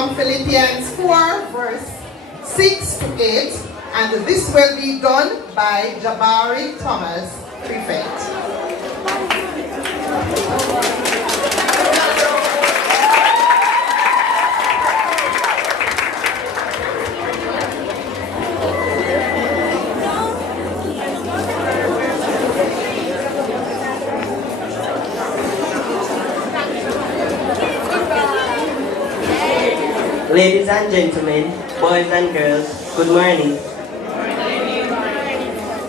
from Philippians 4, verse 6 to 8, and this will be done by Jabari Thomas, Prefect. Ladies and gentlemen, boys and girls, good morning.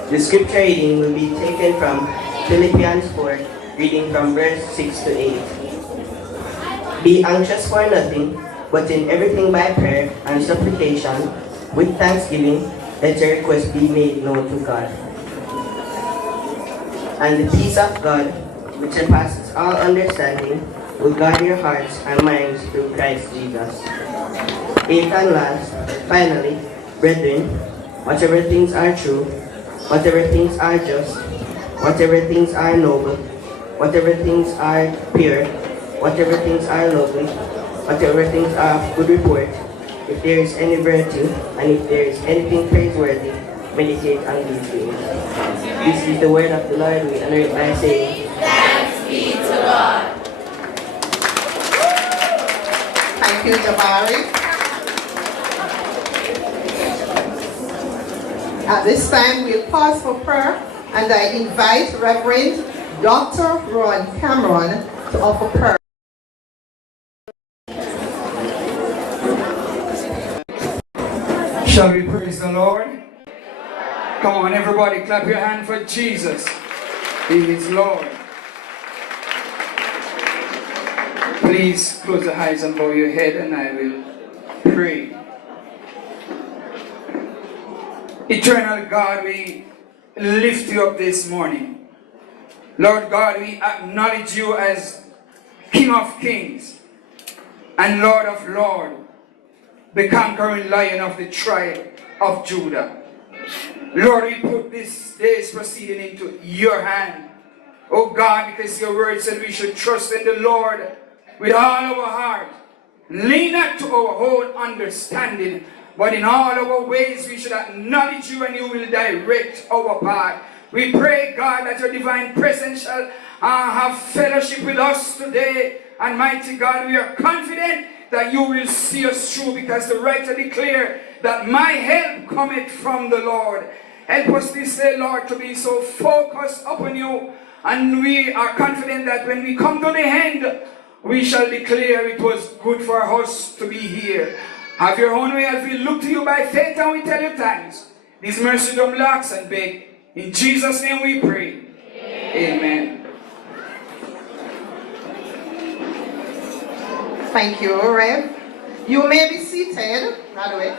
The scripture reading will be taken from Philippians 4, reading from verse 6 to 8. Be anxious for nothing, but in everything by prayer and supplication, with thanksgiving, let your requests be made known to God. And the peace of God, which surpasses all understanding, will guard your hearts and minds through Christ Jesus. Eighth and last, finally, brethren, whatever things are true, whatever things are just, whatever things are noble, whatever things are pure, whatever things are lovely, whatever things are of good report, if there is any virtue, and if there is anything praiseworthy, meditate on these things. This is the word of the Lord. We honor it by saying, Thanks be to God. Thank you, Jabari. At this time, we'll pause for prayer, and I invite Reverend Dr. Ron Cameron to offer prayer. Shall we praise the Lord? Come on, everybody, clap your hand for Jesus. He is Lord. Please close your eyes and bow your head, and I will pray. Eternal God, we lift you up this morning. Lord God, we acknowledge you as King of Kings and Lord of Lords, the conquering Lion of the tribe of Judah. Lord, we put this day's proceeding into your hand. Oh God, because your word said we should trust in the Lord with all our heart. Lean not to our own understanding, but in all our ways we should acknowledge you, and you will direct our path. We pray, God, that your divine presence shall have fellowship with us today. And mighty God, we are confident that you will see us through, because the writer declared that my help cometh from the Lord. Help us this day, Lord, to be so focused upon you. And we are confident that when we come to the end, we shall declare it was good for us to be here. Have your own way as we look to you by faith, and we tell you thanks. These mercy don't lax and beg. In Jesus' name we pray. Amen. Thank you, Rev. You may be seated. Right away.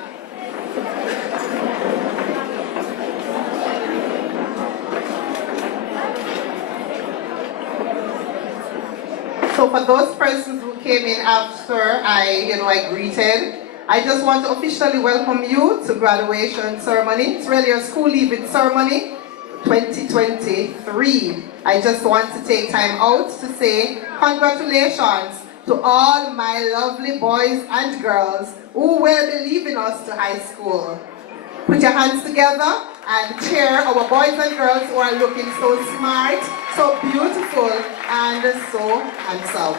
So for those persons who came in after I greeted, I just want to officially welcome you to graduation ceremony. It's really a school leaving ceremony 2023. I just want to take time out to say congratulations to all my lovely boys and girls who will be leaving us to high school. Put your hands together and cheer our boys and girls who are looking so smart, so beautiful, and so handsome.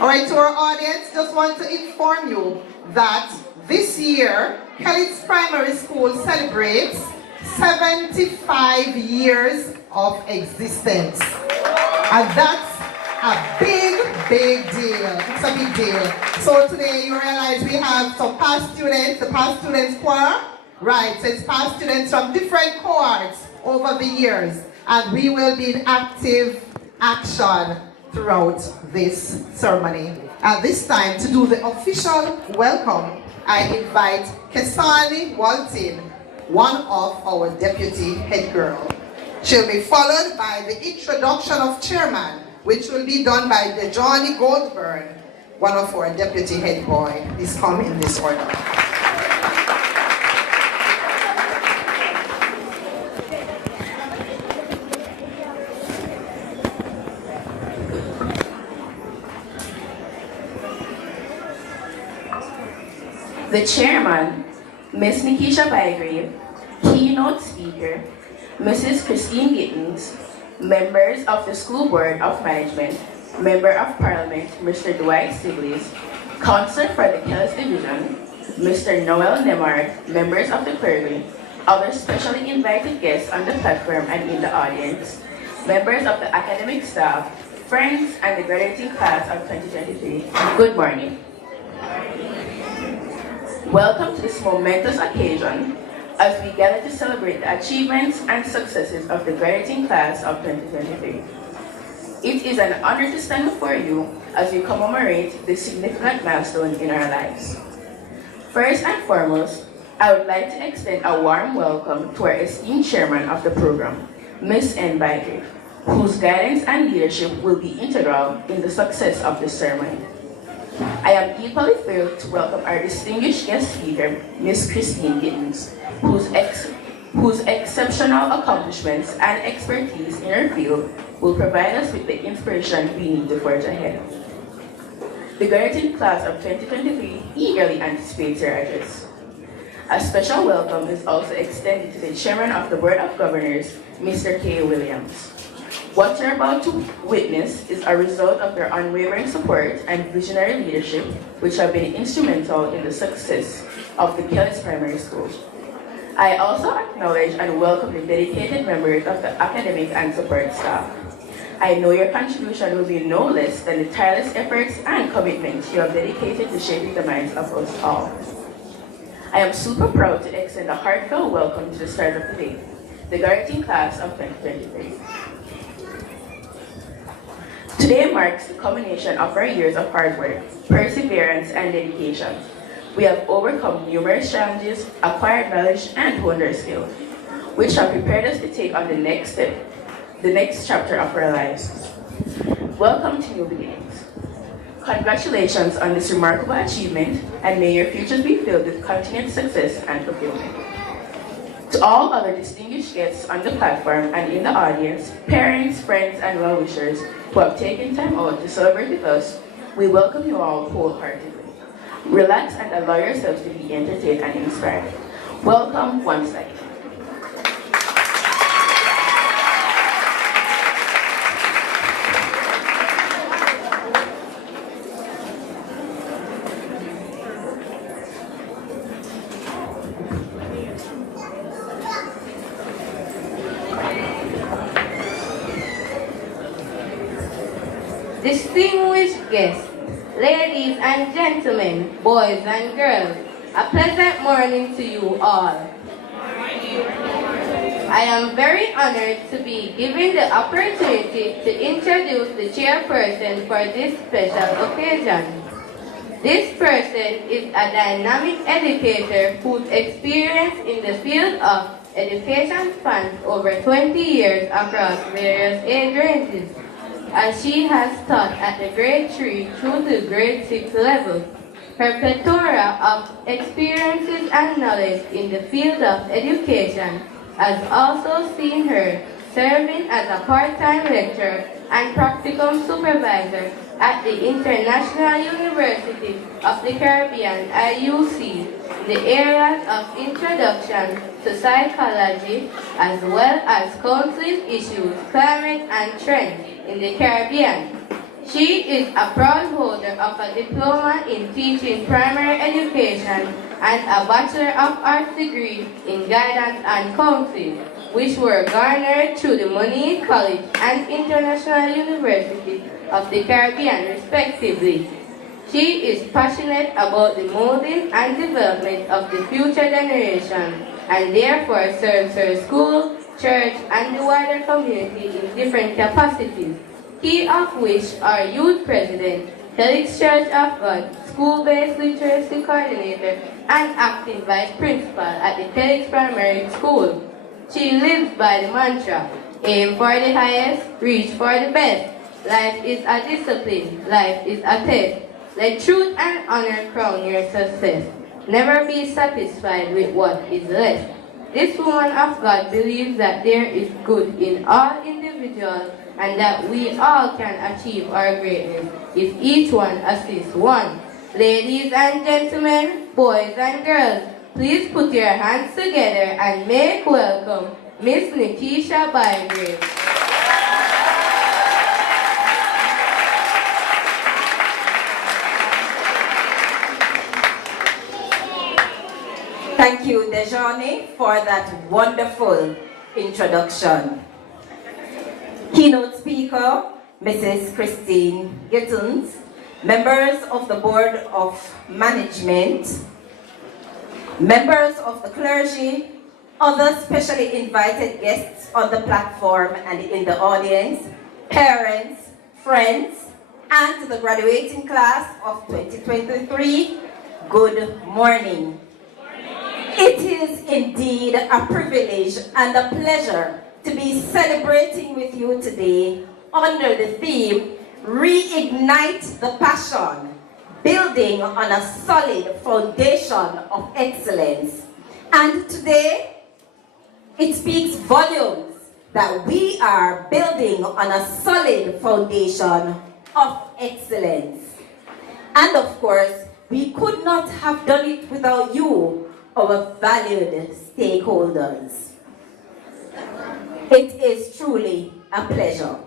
All right, to our audience, just want to inform you that this year, Kellits Primary School celebrates 75 years of existence. And that's a big, big deal. It's a big deal. So today you realize we have some past students, the past students choir. Right, so it's past students from different cohorts over the years. And we will be in active action throughout this ceremony. At this time, to do the official welcome, I invite Kesani Walton, one of our deputy head girl. She'll be followed by the introduction of chairman, which will be done by Johnny Goldberg, one of our deputy head boy. Please come in this order. The chairman, Ms. Nikisha Bygrave, keynote speaker, Mrs. Christine Gittins, members of the School Board of Management, Member of Parliament, Mr. Dwight Stiglitz, Councillor for the Kellits Division, Mr. Noel Nemard, members of the clergy, other specially invited guests on the platform and in the audience, members of the academic staff, friends, and the graduating class of 2023, good morning. Welcome to this momentous occasion as we gather to celebrate the achievements and successes of the graduating class of 2023. It is an honor to stand before you as we commemorate this significant milestone in our lives. First and foremost, I would like to extend a warm welcome to our esteemed chairman of the program, Ms. N. Bygrave, whose guidance and leadership will be integral in the success of this ceremony. I am equally thrilled to welcome our distinguished guest speaker, Ms. Christine Gittins, whose exceptional accomplishments and expertise in her field will provide us with the inspiration we need to forge ahead. The graduating class of 2023 eagerly anticipates your address. A special welcome is also extended to the Chairman of the Board of Governors, Mr. K. Williams. What you're about to witness is a result of their unwavering support and visionary leadership, which have been instrumental in the success of the Kellits Primary School. I also acknowledge and welcome the dedicated members of the academic and support staff. I know your contribution will be no less than the tireless efforts and commitments you have dedicated to shaping the minds of us all. I am super proud to extend a heartfelt welcome to the start of the day, the graduating class of 2023. Today marks the culmination of our years of hard work, perseverance, and dedication. We have overcome numerous challenges, acquired knowledge, and honed our skills, which have prepared us to take on the next step, the next chapter of our lives. Welcome to New Beginnings. Congratulations on this remarkable achievement, and may your futures be filled with continued success and fulfillment. To all other distinguished guests on the platform and in the audience, parents, friends, and well-wishers who have taken time out to celebrate with us, we welcome you all wholeheartedly. Relax and allow yourselves to be entertained and inspired. Welcome once again. Distinguished guests, ladies and gentlemen, boys and girls, a pleasant morning to you all. I am very honored to be given the opportunity to introduce the chairperson for this special occasion. This person is a dynamic educator whose experience in the field of education spans over 20 years across various age ranges, as she has taught at the grade 3 through the grade 6 level. Her plethora of experiences and knowledge in the field of education has also seen her serving as a part-time lecturer and practicum supervisor at the International University of the Caribbean, IUC, in the areas of introduction to psychology, as well as counseling issues, climate and trends in the Caribbean. She is a proud holder of a diploma in teaching primary education and a Bachelor of Arts degree in guidance and counseling, which were garnered through the Mooney College and International University of the Caribbean, respectively. She is passionate about the molding and development of the future generation, and therefore serves her school, church, and the wider community in different capacities, key of which are Youth President, Kellits Church of God, School-Based Literacy Coordinator, and Acting Vice Principal at the Kellits Primary School. She lives by the mantra, aim for the highest, reach for the best. Life is a discipline, life is a test. Let truth and honor crown your success. Never be satisfied with what is less. This woman of God believes that there is good in all individuals and that we all can achieve our greatness if each one assists one. Ladies and gentlemen, boys and girls, please put your hands together and make welcome Miss Nikisha Bygrave. Thank you, Dejani, for that wonderful introduction. Keynote speaker, Mrs. Christine Gittins, members of the Board of Management, members of the clergy, other specially invited guests on the platform and in the audience, parents, friends, and the graduating class of 2023, good morning. It is indeed a privilege and a pleasure to be celebrating with you today under the theme, Reignite the Passion, building on a solid foundation of excellence. And today, it speaks volumes that we are building on a solid foundation of excellence. And of course, we could not have done it without you, our valued stakeholders. It is truly a pleasure.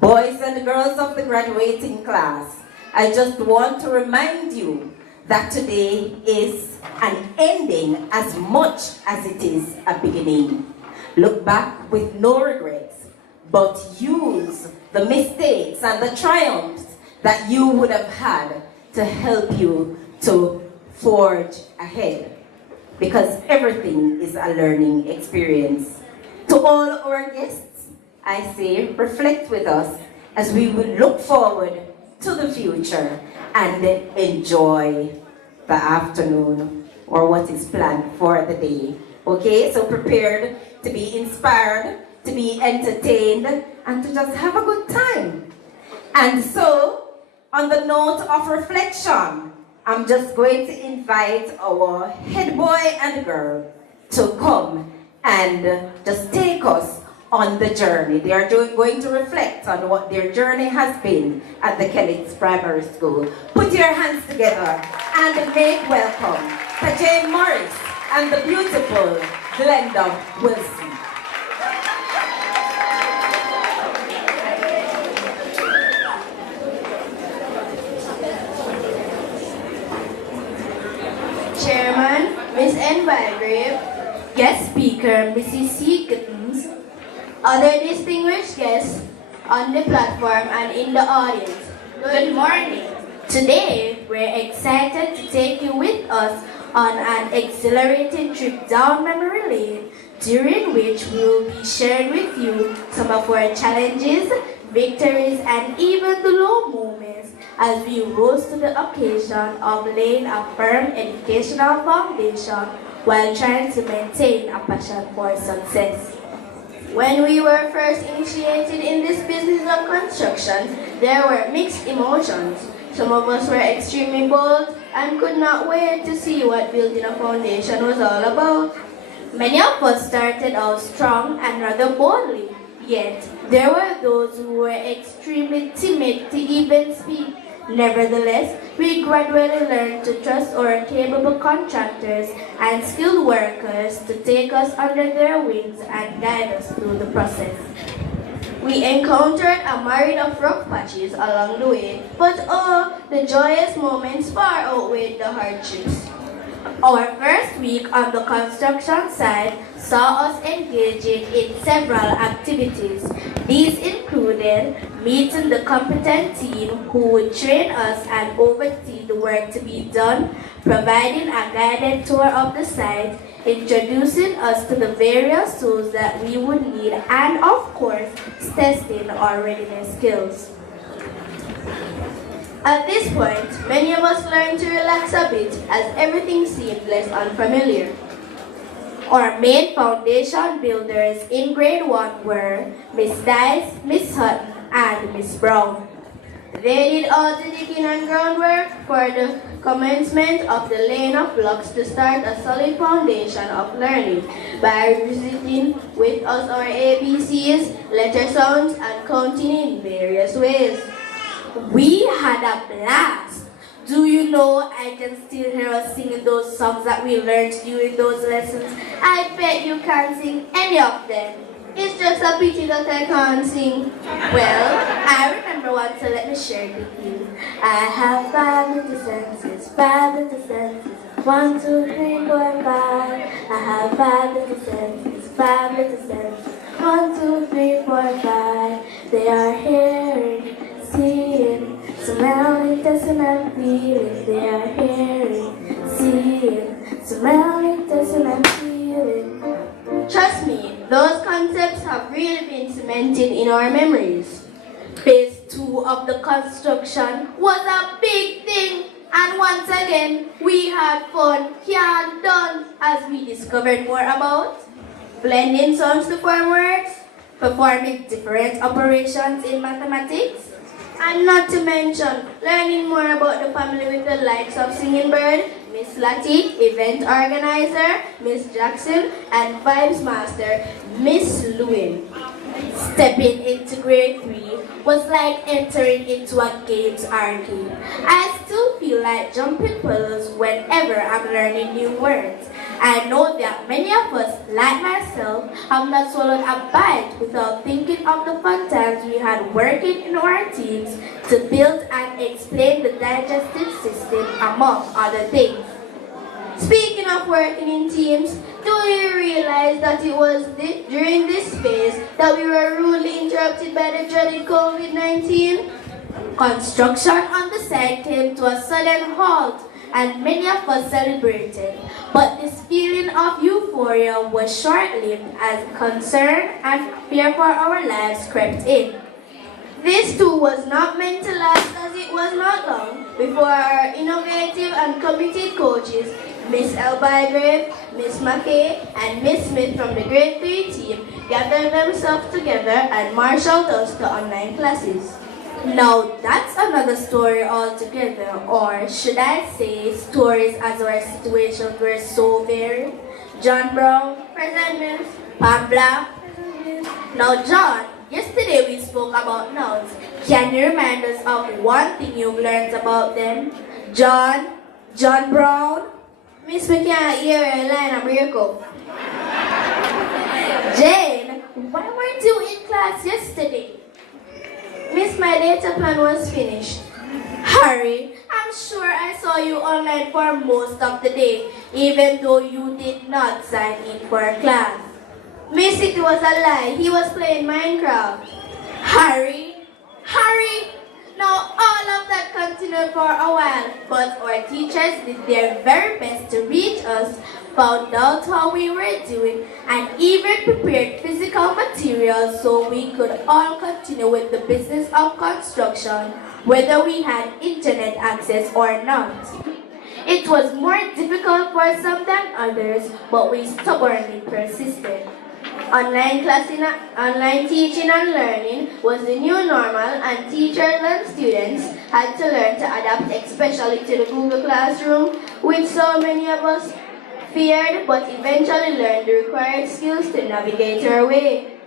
Boys and girls of the graduating class, I just want to remind you that today is an ending as much as it is a beginning. Look back with no regrets, but use the mistakes and the triumphs that you would have had to help you to forge ahead. Because everything is a learning experience. To all our guests, I say, reflect with us as we will look forward to the future and enjoy the afternoon or what is planned for the day. Okay, so prepared to be inspired, to be entertained, and to just have a good time. And so, on the note of reflection, I'm just going to invite our head boy and girl to come and just take us on the journey. They are going to reflect on what their journey has been at the Kellits Primary School. Put your hands together and make welcome Tajay Morris and the beautiful Glenda Wilson. Chairman, Ms. N. Bygrave, guest speaker, Mrs. C. Gittins, other distinguished guests on the platform and in the audience, good morning. Today, we're excited to take you with us on an exhilarating trip down memory lane, during which we will be sharing with you some of our challenges, victories, and even the low moments as we rose to the occasion of laying a firm educational foundation while trying to maintain a passion for success. When we were first initiated in this business of construction, there were mixed emotions. Some of us were extremely bold and could not wait to see what building a foundation was all about. Many of us started out strong and rather boldly, yet there were those who were extremely timid to even speak. Nevertheless, we gradually learned to trust our capable contractors and skilled workers to take us under their wings and guide us through the process. We encountered a myriad of rough patches along the way, but the joyous moments far outweighed the hardships. Our first week on the construction site saw us engaging in several activities. These included meeting the competent team who would train us and oversee the work to be done, providing a guided tour of the site, introducing us to the various tools that we would need, and of course, testing our readiness skills. At this point, many of us learned to relax a bit as everything seemed less unfamiliar. Our main foundation builders in grade 1 were Miss Dice, Miss Hutton, and Miss Brown. They did all the digging and groundwork for the commencement of the laying of blocks to start a solid foundation of learning by revisiting with us our ABCs, letter sounds, and counting in various ways. We had a blast. Do you know I can still hear us singing those songs that we learned during those lessons? I bet you can't sing any of them. It's just a pity that I can't sing. Well, I remember one, so let me share it with you. I have 5 little senses, 5 little senses. 1, 2, 3, 4, 5. I have 5 little senses, 5 little senses. 1, 2, 3, 4, 5. They are hearing, seeing, smelling, tasting, and feeling. They are hearing, seeing, smelling, tasting, and feeling. Trust me, those concepts have really been cemented in our memories. Phase 2 of the construction was a big thing, and once again, we had fun, hands done, as we discovered more about blending sounds to form words, performing different operations in mathematics, and not to mention learning more about the family with the likes of Singing Bird, Miss Lati, event organizer, Miss Jackson, and vibes master, Miss Lewin. Stepping into grade 3 was like entering into a games arcade. I still feel like jumping puddles whenever I'm learning new words. I know that many of us, like myself, have not swallowed a bite without thinking of the fun times we had working in our teams to build and explain the digestive system, among other things. Speaking of working in teams, do you realize that it was during this phase that we were rudely interrupted by the dreaded COVID-19? Construction on the site came to a sudden halt, and many of us celebrated. But this feeling of euphoria was short-lived as concern and fear for our lives crept in. This too was not meant to last, as it was not long before our innovative and committed coaches, Miss Elbygrave, Miss McKay, and Miss Smith from the grade 3 team gathered themselves together and marshaled us to online classes. Now that's another story altogether, or should I say stories, as our situations were so varied. John Brown, present Miss. Pamela, present Miss. Now John, yesterday we spoke about nouns. Can you remind us of one thing you've learned about them? John Brown. Miss, we can't hear a line of break up. Jane, why weren't you in class yesterday? Miss, my data plan was finished. Harry, I'm sure I saw you online for most of the day, even though you did not sign in for class. Miss, it was a lie. He was playing Minecraft. Harry! Now all of that continued for a while, but our teachers did their very best to reach us, found out how we were doing, and even prepared physical materials so we could all continue with the business of construction, whether we had internet access or not. It was more difficult for some than others, but we stubbornly persisted. Online teaching and learning was the new normal, and teachers and students had to learn to adapt, especially to the Google Classroom, which so many of us feared but eventually learned the required skills to navigate our way.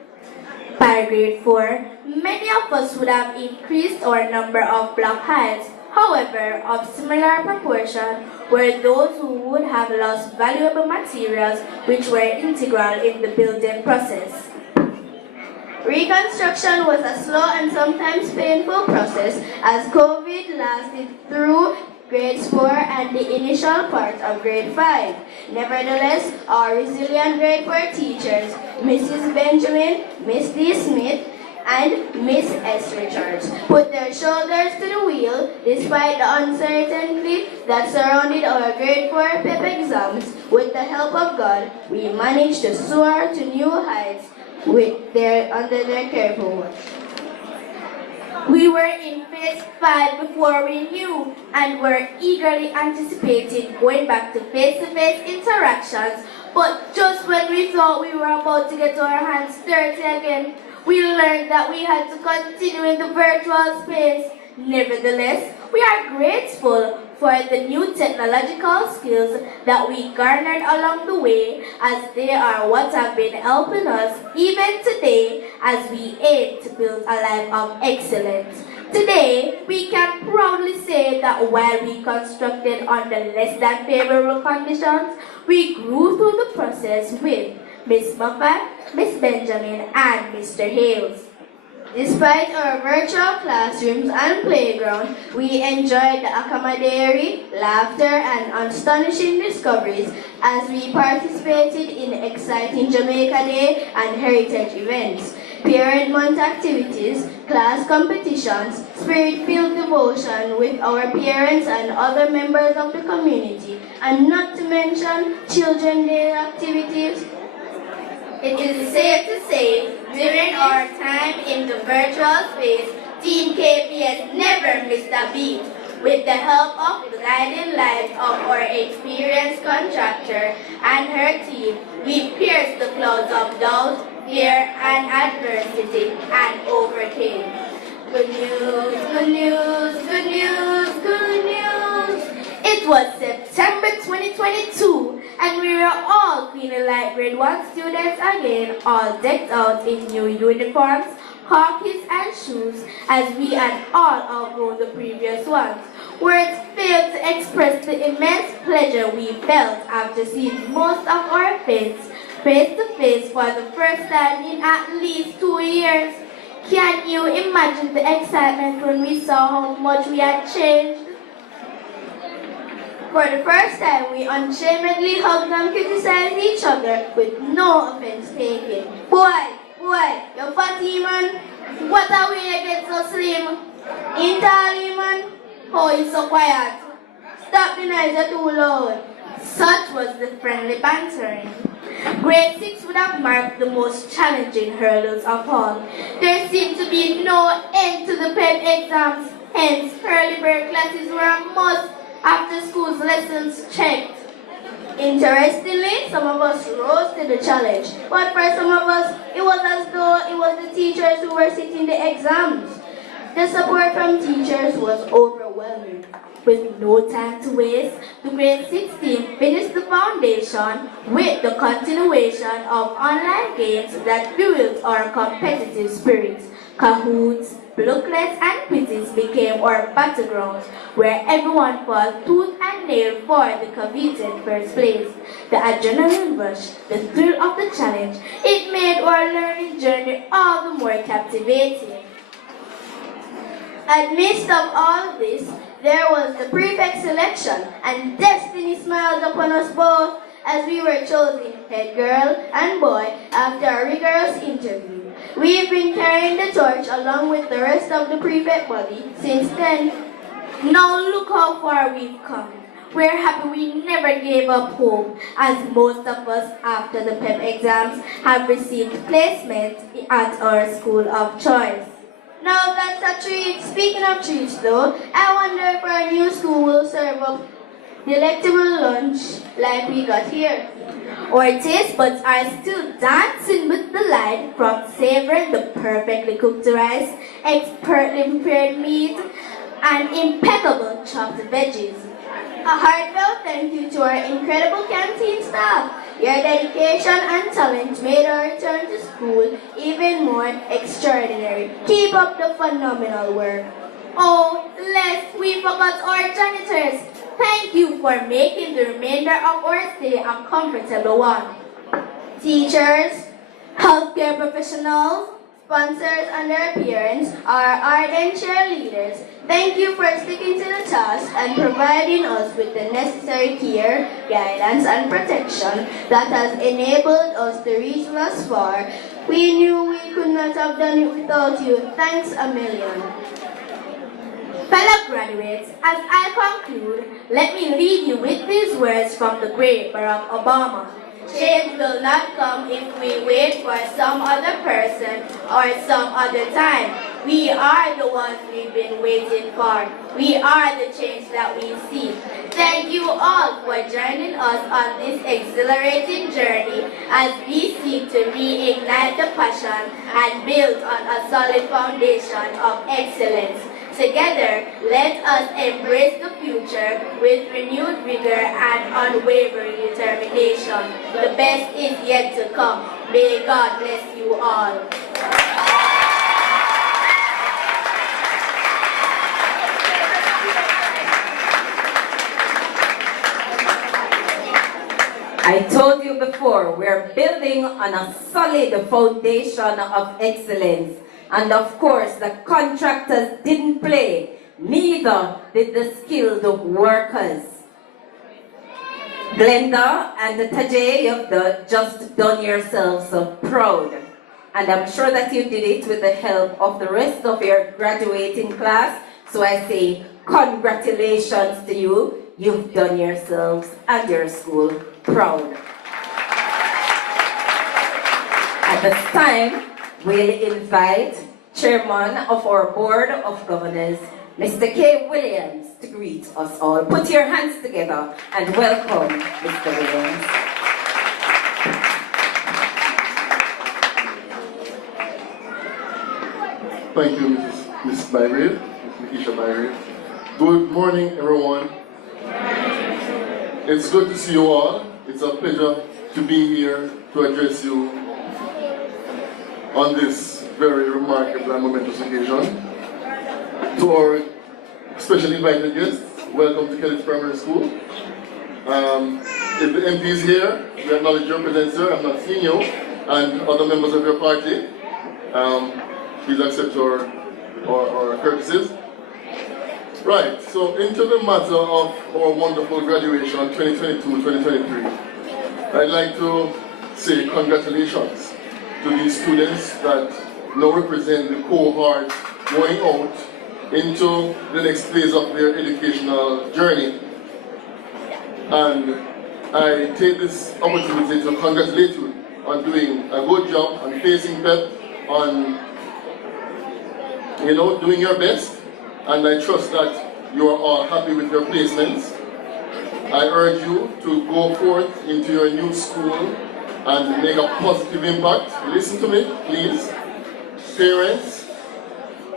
By grade 4, many of us would have increased our number of block heights. However, of similar proportion were those who would have lost valuable materials which were integral in the building process. Reconstruction was a slow and sometimes painful process, as COVID lasted through grades 4 and the initial part of grade 5. Nevertheless, our resilient grade 4 teachers, Mrs. Benjamin, Miss D. Smith, and Miss S. Richards, put their shoulders to the wheel despite the uncertainty that surrounded our grade 4 PEP exams. With the help of God, we managed to soar to new heights under their careful watch. We were in phase 5 before we knew, and were eagerly anticipating going back to face-to-face interactions. But just when we thought we were about to get our hands dirty again, we learned that we had to continue in the virtual space. Nevertheless, we are grateful for the new technological skills that we garnered along the way, as they are what have been helping us even today as we aim to build a life of excellence. Today, we can proudly say that while we constructed under less than favorable conditions, we grew through the process with Miss Muffat, Miss Benjamin, and Mr. Hales. Despite our virtual classrooms and playground, we enjoyed the camaraderie, laughter, and astonishing discoveries as we participated in exciting Jamaica Day and heritage events, parent month activities, class competitions, spirit-filled devotion with our parents and other members of the community, and not to mention Children's Day activities. It is safe to say, during our time in the virtual space, Team KPS never missed a beat. With the help of the guiding light of our experienced contractor and her team, we pierced the clouds of doubt, fear, and adversity and overcame. Good news, good news, good news, good news. It was September 2022, and we were all feeling like grade 1 students again, all decked out in new uniforms, khakis, and shoes, as we had all outgrown the previous ones. Words failed to express the immense pleasure we felt after seeing most of our friends face to face for the first time in at least 2 years. Can you imagine the excitement when we saw how much we had changed? For the first time, we unashamedly hugged and criticized each other with no offense taken. Boy, you're fatty, man. What are we to get so slim? Entirely, man. Oh, you're so quiet. Stop the noise, you're too loud. Such was the friendly bantering. Grade 6 would have marked the most challenging hurdles of all. There seemed to be no end to the PEP exams, hence early bird classes were a must after school's lessons checked. Interestingly, some of us rose to the challenge, but for some of us, it was as though it was the teachers who were sitting the exams. The support from teachers was overwhelming. With no time to waste, the grade 6 team finished the foundation with the continuation of online games that fueled our competitive spirits. Kahoots, booklets, and quizzes became our battlegrounds, where everyone fought tooth and nail for the coveted first place. The adrenaline rush, the thrill of the challenge, it made our learning journey all the more captivating. Amidst of all this, there was the prefect selection, and destiny smiled upon us both as we were chosen head girl and boy after a rigorous interview. We've been carrying the torch along with the rest of the prefect body since then. Now look how far we've come. We're happy we never gave up hope, as most of us after the PEP exams have received placement at our school of choice. Now that's a treat. Speaking of treats though, I wonder if our new school will serve up delectable lunch like we got here. Our taste buds are still dancing with delight from savoring the perfectly cooked rice, expertly prepared meat, and impeccable chopped veggies. A heartfelt thank you to our incredible canteen staff. Your dedication and talent made our return to school even more extraordinary. Keep up the phenomenal work. Oh, lest we forgot our janitors. Thank you for making the remainder of our stay a comfortable one. Teachers, healthcare professionals, sponsors, and their parents, our ardent cheerleaders, thank you for sticking to the task and providing us with the necessary care, guidance, and protection that has enabled us to reach thus far. We knew we could not have done it without you. Thanks a million. Fellow graduates, as I conclude, let me leave you with these words from the great Barack Obama. Change will not come if we wait for some other person or some other time. We are the ones we've been waiting for. We are the change that we see. Thank you all for joining us on this exhilarating journey as we seek to reignite the passion and build on a solid foundation of excellence. Together, let us embrace the future with renewed vigor and unwavering determination. The best is yet to come. May God bless you all. I told you before, we're building on a solid foundation of excellence. And of course, the contractors didn't play, neither did the skilled workers. Glenda and Tajay, you've just done yourselves proud. And I'm sure that you did it with the help of the rest of your graduating class. So I say, congratulations to you. You've done yourselves and your school proud. At this time, we'll invite Chairman of our Board of Governors, Mr. K. Williams, to greet us all. Put your hands together and welcome Mr. Williams. Thank you, Ms. Bygrave, Ms. Nikisha Bygrave. Good morning, everyone. It's good to see you all. It's a pleasure to be here to address you on this very remarkable and momentous occasion. To our special invited guests, welcome to Kellits Primary School. If the MP is here, we acknowledge your presence, sir. I'm not seeing you, and other members of your party. Please accept our courtesies. Right, so into the matter of our wonderful graduation 2022-2023, I'd like to say congratulations to these students that now represent the cohort going out into the next phase of their educational journey. And I take this opportunity to congratulate you on doing a good job, on facing PEP, on doing your best, and I trust that you are all happy with your placements. I urge you to go forth into your new school and make a positive impact. Listen to me, please. Parents,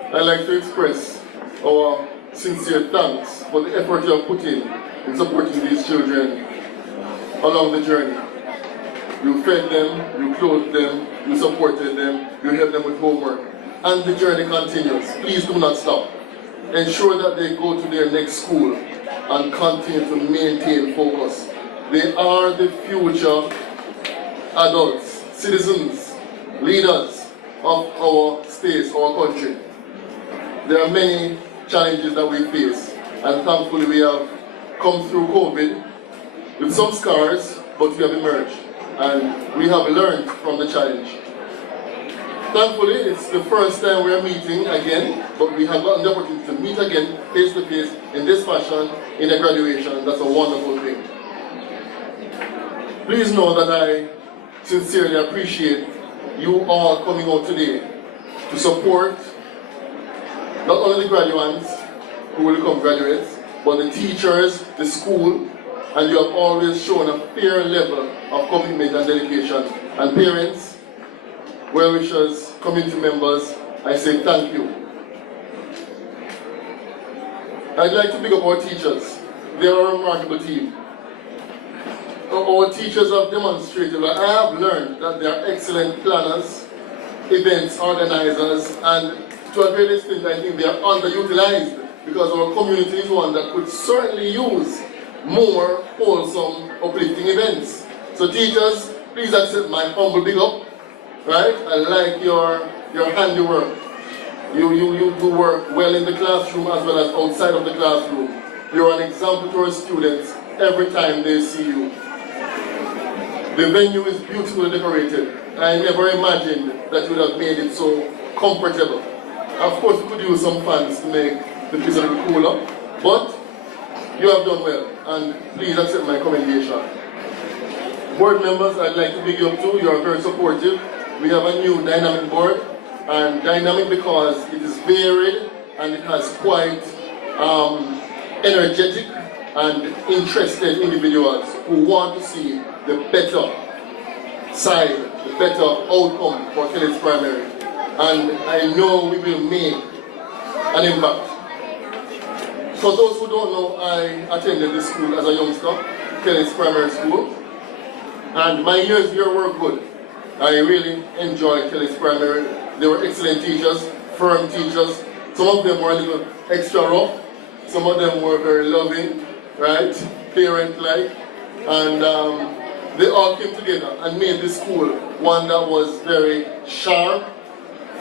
I'd like to express our sincere thanks for the effort you have put in supporting these children along the journey. You fed them, you clothed them, you supported them, you helped them with homework. And the journey continues. Please do not stop. Ensure that they go to their next school and continue to maintain focus. They are the future adults, citizens, leaders of our states, our country. There are many challenges that we face, and thankfully we have come through COVID with some scars, but we have emerged, and we have learned from the challenge. Thankfully, it's the first time we are meeting again, but we have gotten the opportunity to meet again face to face in this fashion in a graduation, and that's a wonderful thing. Please know that I sincerely appreciate you all coming out today to support not only the graduates who will become graduates, but the teachers, the school, and you have always shown a fair level of commitment and dedication. And parents, well-wishers, community members, I say thank you. I'd like to pick up our teachers. They are a remarkable team. Our teachers have demonstrated, I have learned that they are excellent planners, events organizers, and to a great extent I think they are underutilized because our community is one that could certainly use more wholesome, uplifting events. So teachers, please accept my humble big up. Right? I like your handiwork. You do work well in the classroom as well as outside of the classroom. You're an example to our students every time they see you. The venue is beautifully decorated. I never imagined that you would have made it so comfortable. Of course, we could use some fans to make the place a little cooler, but you have done well, and please accept my commendation. Board members, I'd like to big you up too. You are very supportive. We have a new dynamic board, and dynamic because it is varied and it has quite energetic and interested individuals who want to see the better side, the better outcome for Kellits Primary. And I know we will make an impact. For those who don't know, I attended this school as a youngster, Kellits Primary School, and my years here were good. I really enjoyed Kellits Primary. They were excellent teachers, firm teachers. Some of them were a little extra rough. Some of them were very loving, right? Parent-like. And they all came together and made this school one that was very sharp,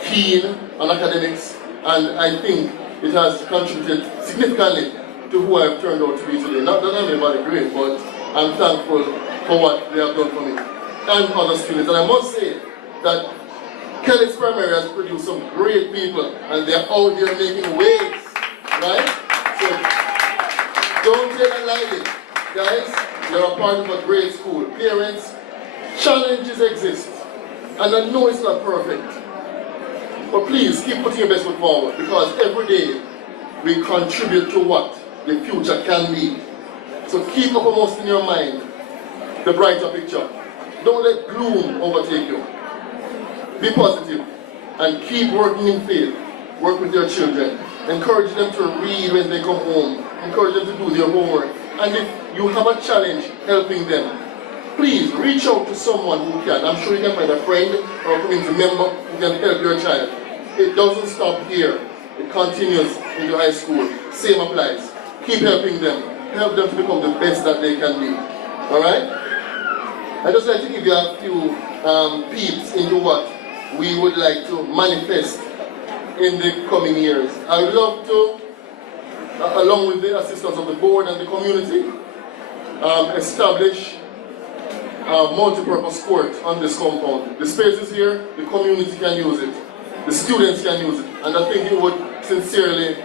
keen on academics, and I think it has contributed significantly to who I've turned out to be today. Not that I'm anybody great, but I'm thankful for what they have done for me and other students. And I must say that Kellits Primary has produced some great people, and they're out there making waves, right? So don't take it lightly, guys. You're a part of a great school. Parents, challenges exist, and I know it's not perfect, but please keep putting your best foot forward, because every day we contribute to what the future can be. So keep uppermost in your mind the brighter picture. Don't let gloom overtake you. Be positive and keep working in faith. Work with your children. Encourage them to read when they come home. Encourage them to do their homework. And if you have a challenge helping them, please reach out to someone who can. I'm sure you can find a friend or a community member who can help your child. It doesn't stop here. It continues into high school. Same applies. Keep helping them. Help them to become the best that they can be. Alright? I'd just like to give you a few peeps into what we would like to manifest in the coming years. I would love to, along with the assistance of the board and the community, establish a multi-purpose court on this compound. The space is here, the community can use it, the students can use it, and I think it would sincerely,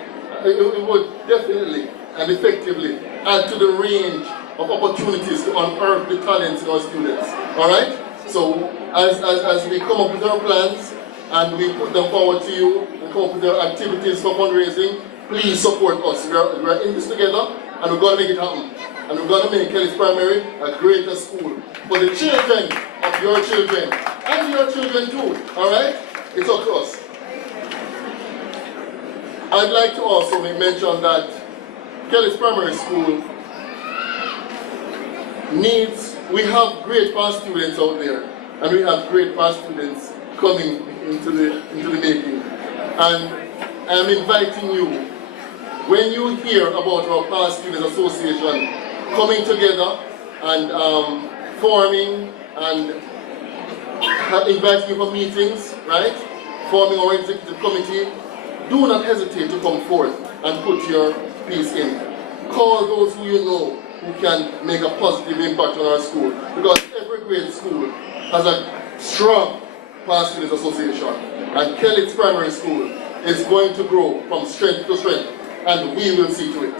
it would definitely and effectively add to the range of opportunities to unearth the talents in our students. Alright? So as we come up with our plans and we put them forward to you and come up with our activities for fundraising, please support us. We're in this together and we're going to make it happen. And we're going to make Kellits Primary a greater school for the children of your children and your children too. Alright? It's up to us. I'd like to also make mention that Kellits Primary School we have great past students out there, and we have great past students coming into the making. And I'm inviting you, when you hear about our Past Students Association coming together and forming and inviting you for meetings, right? Forming our executive committee, do not hesitate to come forth and put your piece in. Call those who you know who can make a positive impact on our school. Because every great school has a strong Past Students Association. And Kellits Primary School is going to grow from strength to strength. And we will see to it.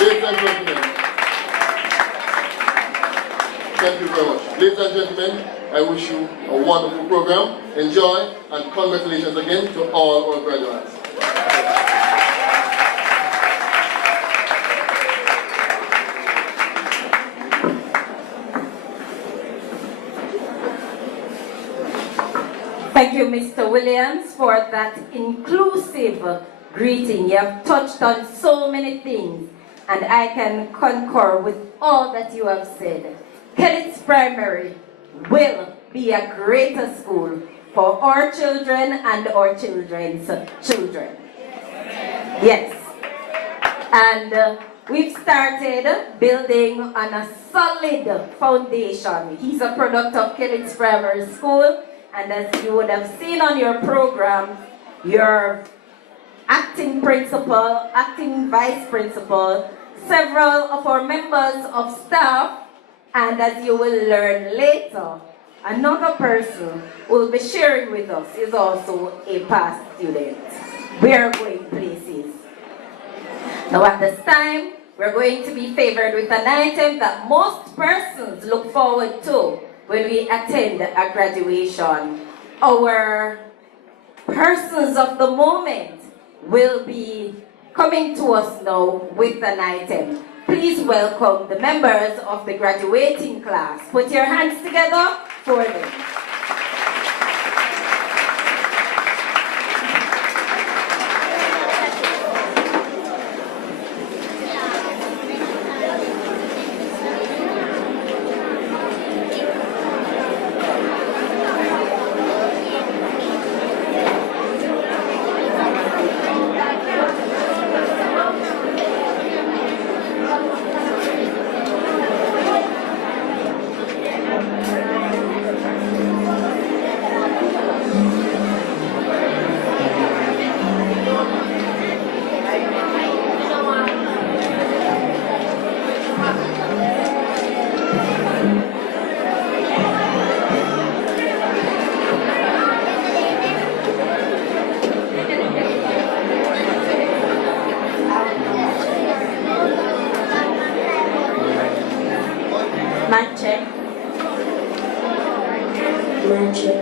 Ladies and gentlemen, thank you very much. Ladies and gentlemen, I wish you a wonderful program. Enjoy, and congratulations again to all our graduates. Thank you, Mr. Williams, for that inclusive greeting. You have touched on so many things, and I can concur with all that you have said. Kellits Primary will be a greater school for our children and our children's children. Yes. And we've started building on a solid foundation. He's a product of Kellits Primary School. And as you would have seen on your program, your acting principal, acting vice principal, several of our members of staff, and as you will learn later, another person who will be sharing with us is also a past student. We are going places. Now at this time, we're going to be favored with an item that most persons look forward to when we attend a graduation. Our persons of the moment will be coming to us now with an item. Please welcome the members of the graduating class. Put your hands together for them. Mic check. Mic check.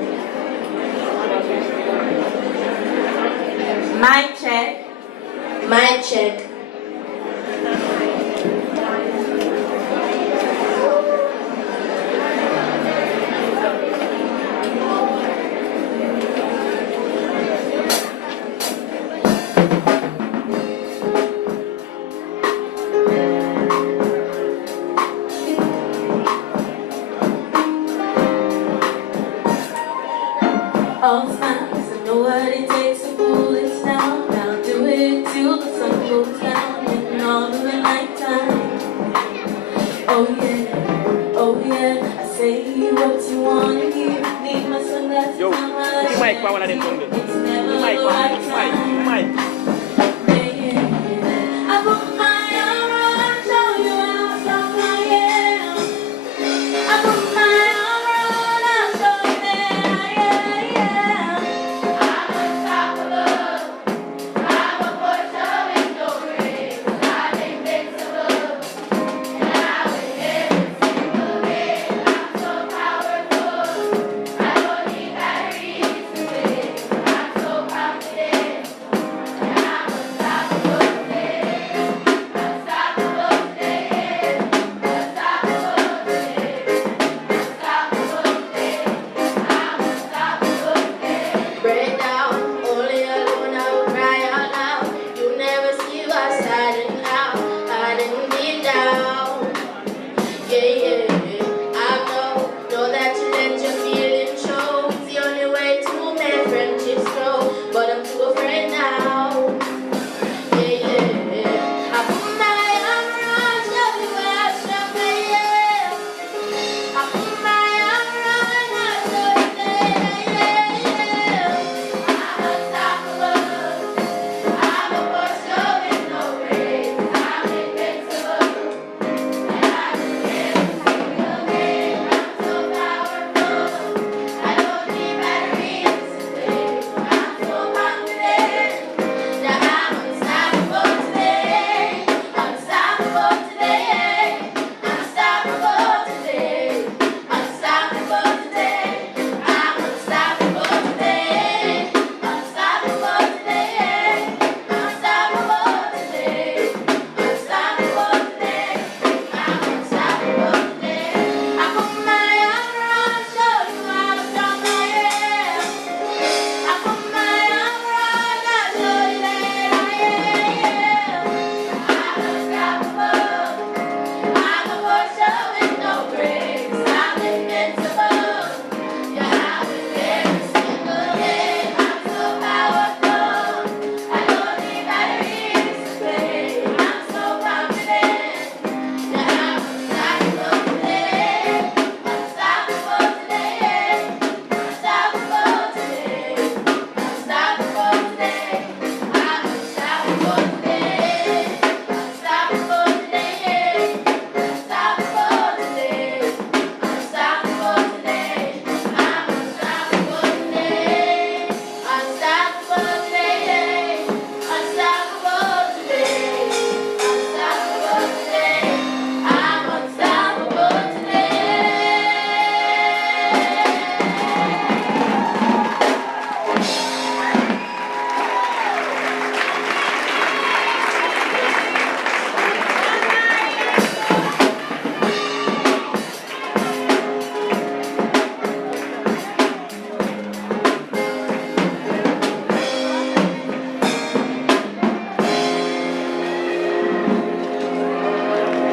Mic check. Mic check. All smiles, I know what it takes to pull this down. I'll do it till the sun goes down and all in the nighttime. Oh yeah, I say what you want to hear. Need my sunglasses on my It's never the right time. I put my arm around, show you how strong I am. I put my arm around, I'll show you that I am. I'm unstoppable. I'm a force of victory. I'm invincible. And I will never single day. I'm so powerful. I don't need batteries to win. I'm so confident. And I'm unstoppable today. Unstoppable today. Unstoppable today. Unstoppable today. I'm unstoppable today. Break down, only alone I will cry out loud. You never see what's hiding out, hiding deep down. Yeah. I know that you let your feelings show. It's the only way to make friendships grow. But I'm too afraid now. Yeah. I put my arm around, show you how strong I am. I put my arm around, I'll show you that I am. I'm unstoppable. I'm a force of victory. I'm invincible. And I will never single day. I'm so powerful. I don't need batteries today. I'm so confident that I'm unstoppable today. Unstoppable today. Unstoppable today. Unstoppable today. I'm unstoppable today. Unstoppable today. Unstoppable today. Unstoppable today. I'm unstoppable today. I put my arm around, show you how strong I am. I put my arm around, I'll show you that I am. I'm unstoppable. I'm a force of victory. I'm invincible. Yeah, I win every single day. I'm so powerful. I don't need batteries to play. I'm so confident. Yeah, I'm unstoppable today. Unstoppable today. Unstoppable today. Unstoppable today. I'm unstoppable today. Unstoppable today. Unstoppable today. Unstoppable today. I'm unstoppable today. Unstoppable today. Unstoppable today. Unstoppable today. I'm unstoppable today.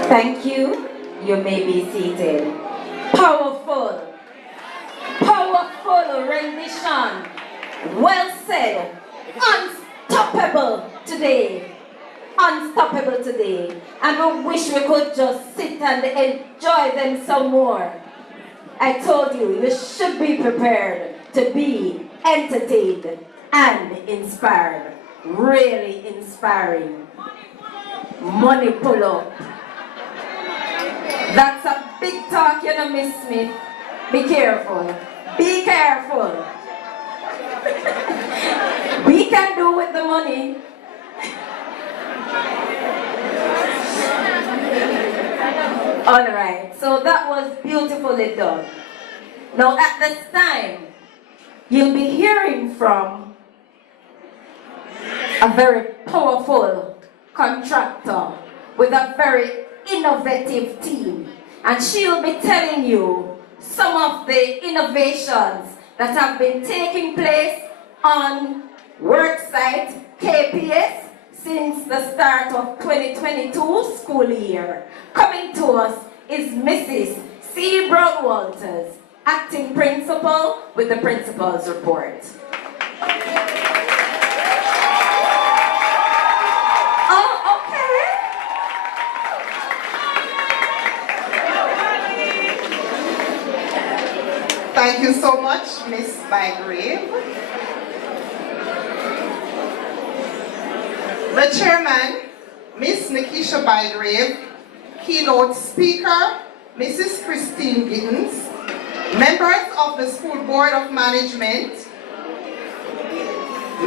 Thank you. You may be seated. Powerful. Powerful rendition. Well said. Unstoppable today. Unstoppable today. And I wish we could just sit and enjoy them some more. I told you, you should be prepared to be entertained and inspired. Really inspiring. Money pull up. That's a big talk, you know, Miss Smith. Be careful. Be careful. We can do with the money. All right, so that was beautifully done. Now at this time, you'll be hearing from a very powerful contractor with a very innovative team. And she'll be telling you some of the innovations that have been taking place on worksite KPS since the start of 2022 school year. Coming to us is Mrs. C. Brown Walters, acting principal with the principal's report. Oh, okay. Thank you so much, Miss Bygrave. The chairman, Miss Nikisha Bygrave, keynote speaker, Mrs. Christine Gittens, members of the School Board of Management,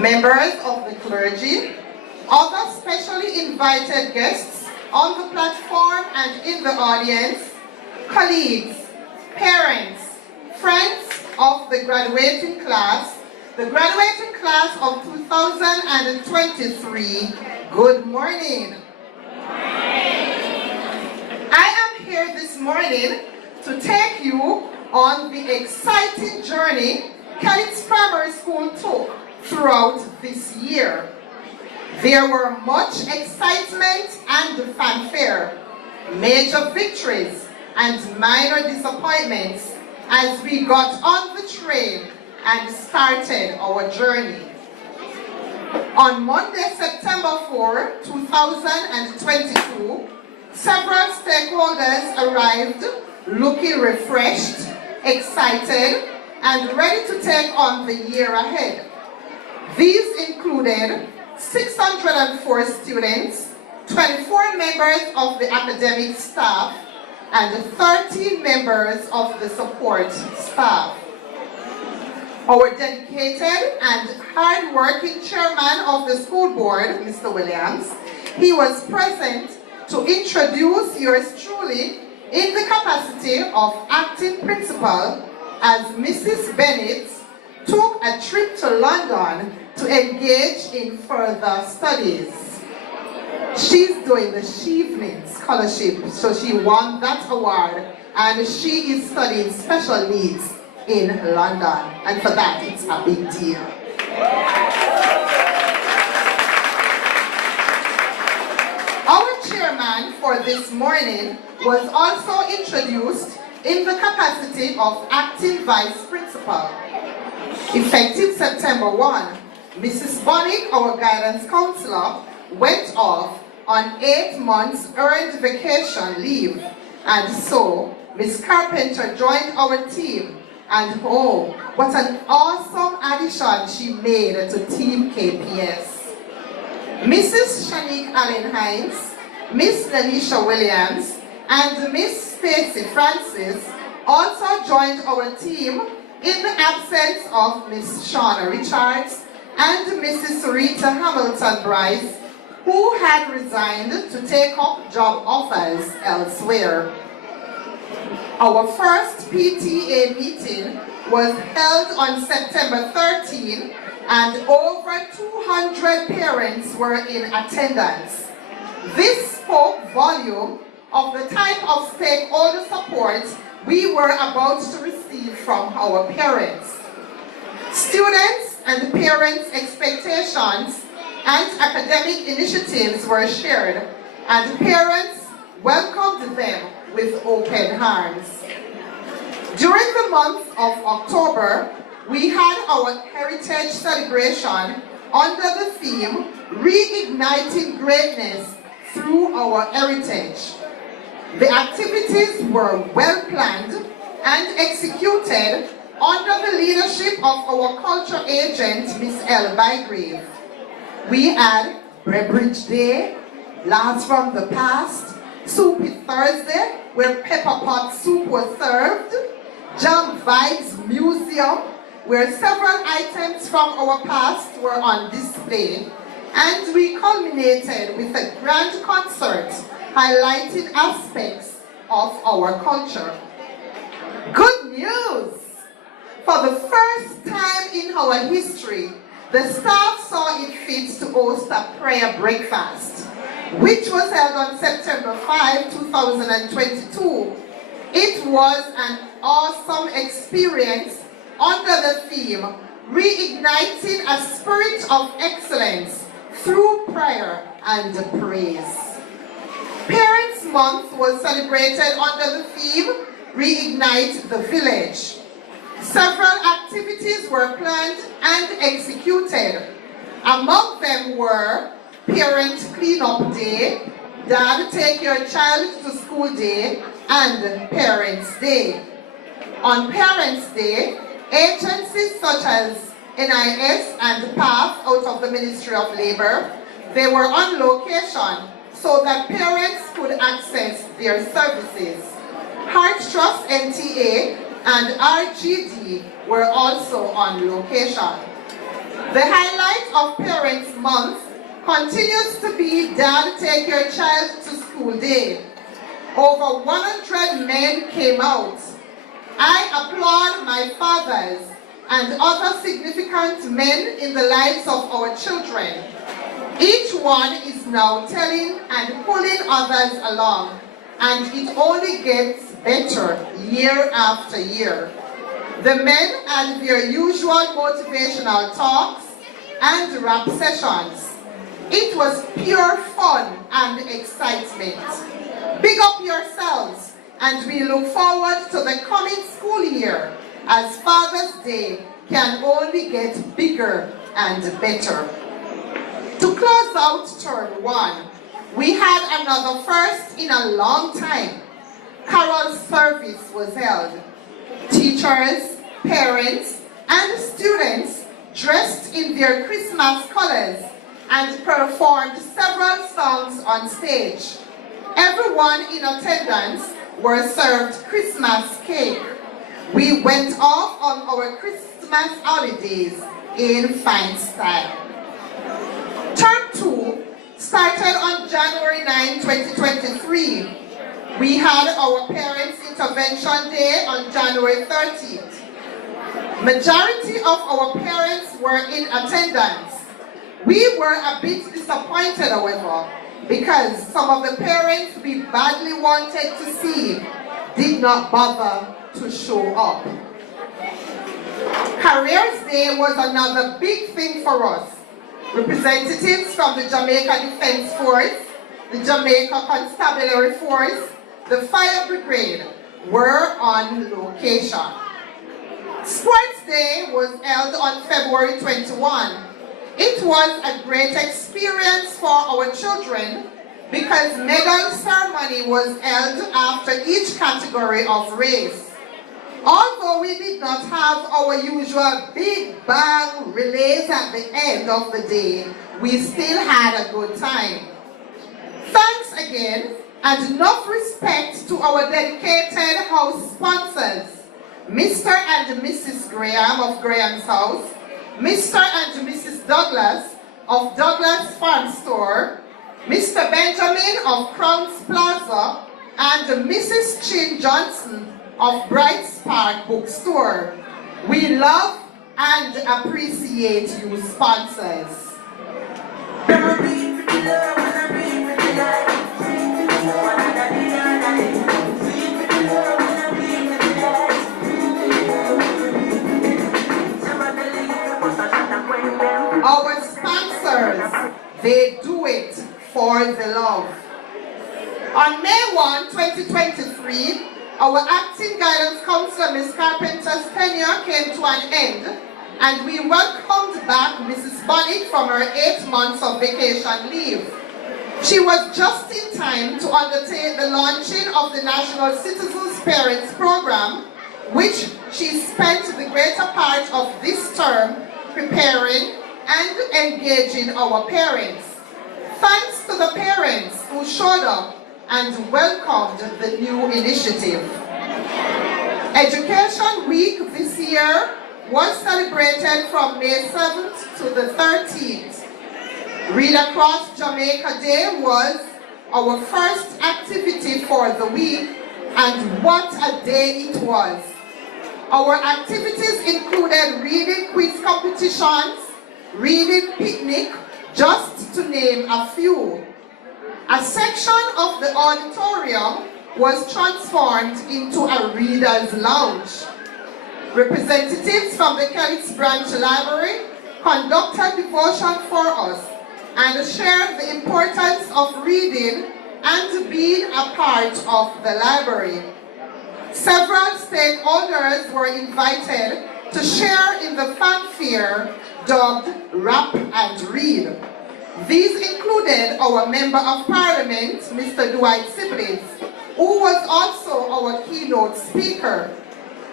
members of the clergy, other specially invited guests on the platform and in the audience, colleagues, parents, friends of the graduating class, the graduating class of 2023, good morning. I am here this morning to take you on the exciting journey Kellits Primary School took throughout this year. There were much excitement and fanfare, major victories and minor disappointments as we got on the train and started our journey. On Monday, September 4, 2022, several stakeholders arrived looking refreshed, excited, and ready to take on the year ahead. These included 604 students, 24 members of the academic staff, and 13 members of the support staff. Our dedicated and hard-working chairman of the school board, Mr. Williams, he was present to introduce yours truly in the capacity of acting principal as Mrs. Bennett took a trip to London to engage in further studies. She's doing the Shevening Scholarship, so she won that award, and she is studying special needs in London, and for that it's a big deal. Our chairman for this morning was also introduced in the capacity of acting vice principal. Effective September 1, Mrs. Bonnick, our guidance counselor, went off on 8 months earned vacation leave, and so Ms. Carpenter joined our team, and oh, what an awesome addition she made to Team KPS. Mrs. Shanique Allen Hines, Miss Lanisha Williams, and Miss Stacy Francis also joined our team in the absence of Miss Shauna Richards and Mrs. Rita Hamilton Bryce, who had resigned to take up job offers elsewhere. Our first PTA meeting was held on September 13, and over 200 parents were in attendance. This spoke volume of the type of stakeholder support we were about to receive from our parents. Students and parents' expectations and academic initiatives were shared, and parents welcomed them with open arms. During the month of October, we had our heritage celebration under the theme, Reigniting Greatness Through Our Heritage. The activities were well planned and executed under the leadership of our culture agent, Miss L. Bygrave. We had Beverage Day, Laughs from the Past, Soupy Thursday, where pepper pot soup was served, Jam Vibes Museum, where several items from our past were on display, and we culminated with a grand concert highlighting aspects of our culture. Good news! For the first time in our history, the staff saw it fit to host a prayer breakfast, which was held on September 5, 2022. It was an awesome experience under the theme, Reigniting a Spirit of Excellence through Prayer and Praise. Parents Month was celebrated under the theme, Reignite the Village. Several activities were planned and executed. Among them were Parent Cleanup Day, Dad Take Your Child to School Day, and Parents' Day. On Parents' Day, agencies such as NIS and PATH out of the Ministry of Labor, they were on location so that parents could access their services. Heart Trust NTA and RGD were also on location. The highlight of Parents Month continues to be Dad Take Your Child to School Day. Over 100 men came out. I applaud my fathers and other significant men in the lives of our children. Each one is now telling and pulling others along, and it only gets better year after year. The men had their usual motivational talks and rap sessions. It was pure fun and excitement. Big up yourselves, and we look forward to the coming school year, as Father's Day can only get bigger and better. To close out Term 1, we had another first in a long time. Carol service was held. Teachers, parents, and students dressed in their Christmas colors and performed several songs on stage. Everyone in attendance were served Christmas cake. We went off on our Christmas holidays in fine style. Term 2 started on January 9, 2023. We had our Parents' Intervention Day on January 30th. Majority of our parents were in attendance. We were a bit disappointed, however, because some of the parents we badly wanted to see did not bother to show up. Careers Day was another big thing for us. Representatives from the Jamaica Defense Force, the Jamaica Constabulary Force, the Fire Brigade were on location. Sports Day was held on February 21. It was a great experience for our children because medal ceremony was held after each category of race. Although we did not have our usual big bang relays at the end of the day, we still had a good time. Thanks again, and enough respect to our dedicated house sponsors, Mr. and Mrs. Graham of Graham's House, Mr. and Mrs. Douglas of Douglas Farm Store, Mr. Benjamin of Crown's Plaza, and Mrs. Chin Johnson of Bright Spark Bookstore. We love and appreciate you sponsors. Our sponsors, they do it for the love. On May 1, 2023, our acting guidance counselor, Ms. Carpenter's tenure came to an end, and we welcomed back Mrs. Bonnet from her 8 months of vacation leave. She was just in time to undertake the launching of the National Citizens Parents Program, which she spent the greater part of this term preparing and engaging our parents. Thanks to the parents who showed up and welcomed the new initiative. Education Week this year was celebrated from May 7th to the 13th. Read Across Jamaica Day was our first activity for the week, And what a day it was. Our activities included reading quiz competitions, reading picnic, just to name a few. A section of the auditorium was transformed into a reader's lounge. Representatives from the Kellits branch library conducted devotion for us and shared the importance of reading and being a part of the library. Several stakeholders were invited to share in the fanfare dubbed Rap and Read. These included our Member of Parliament, Mr. Dwight Siblings, who was also our keynote speaker,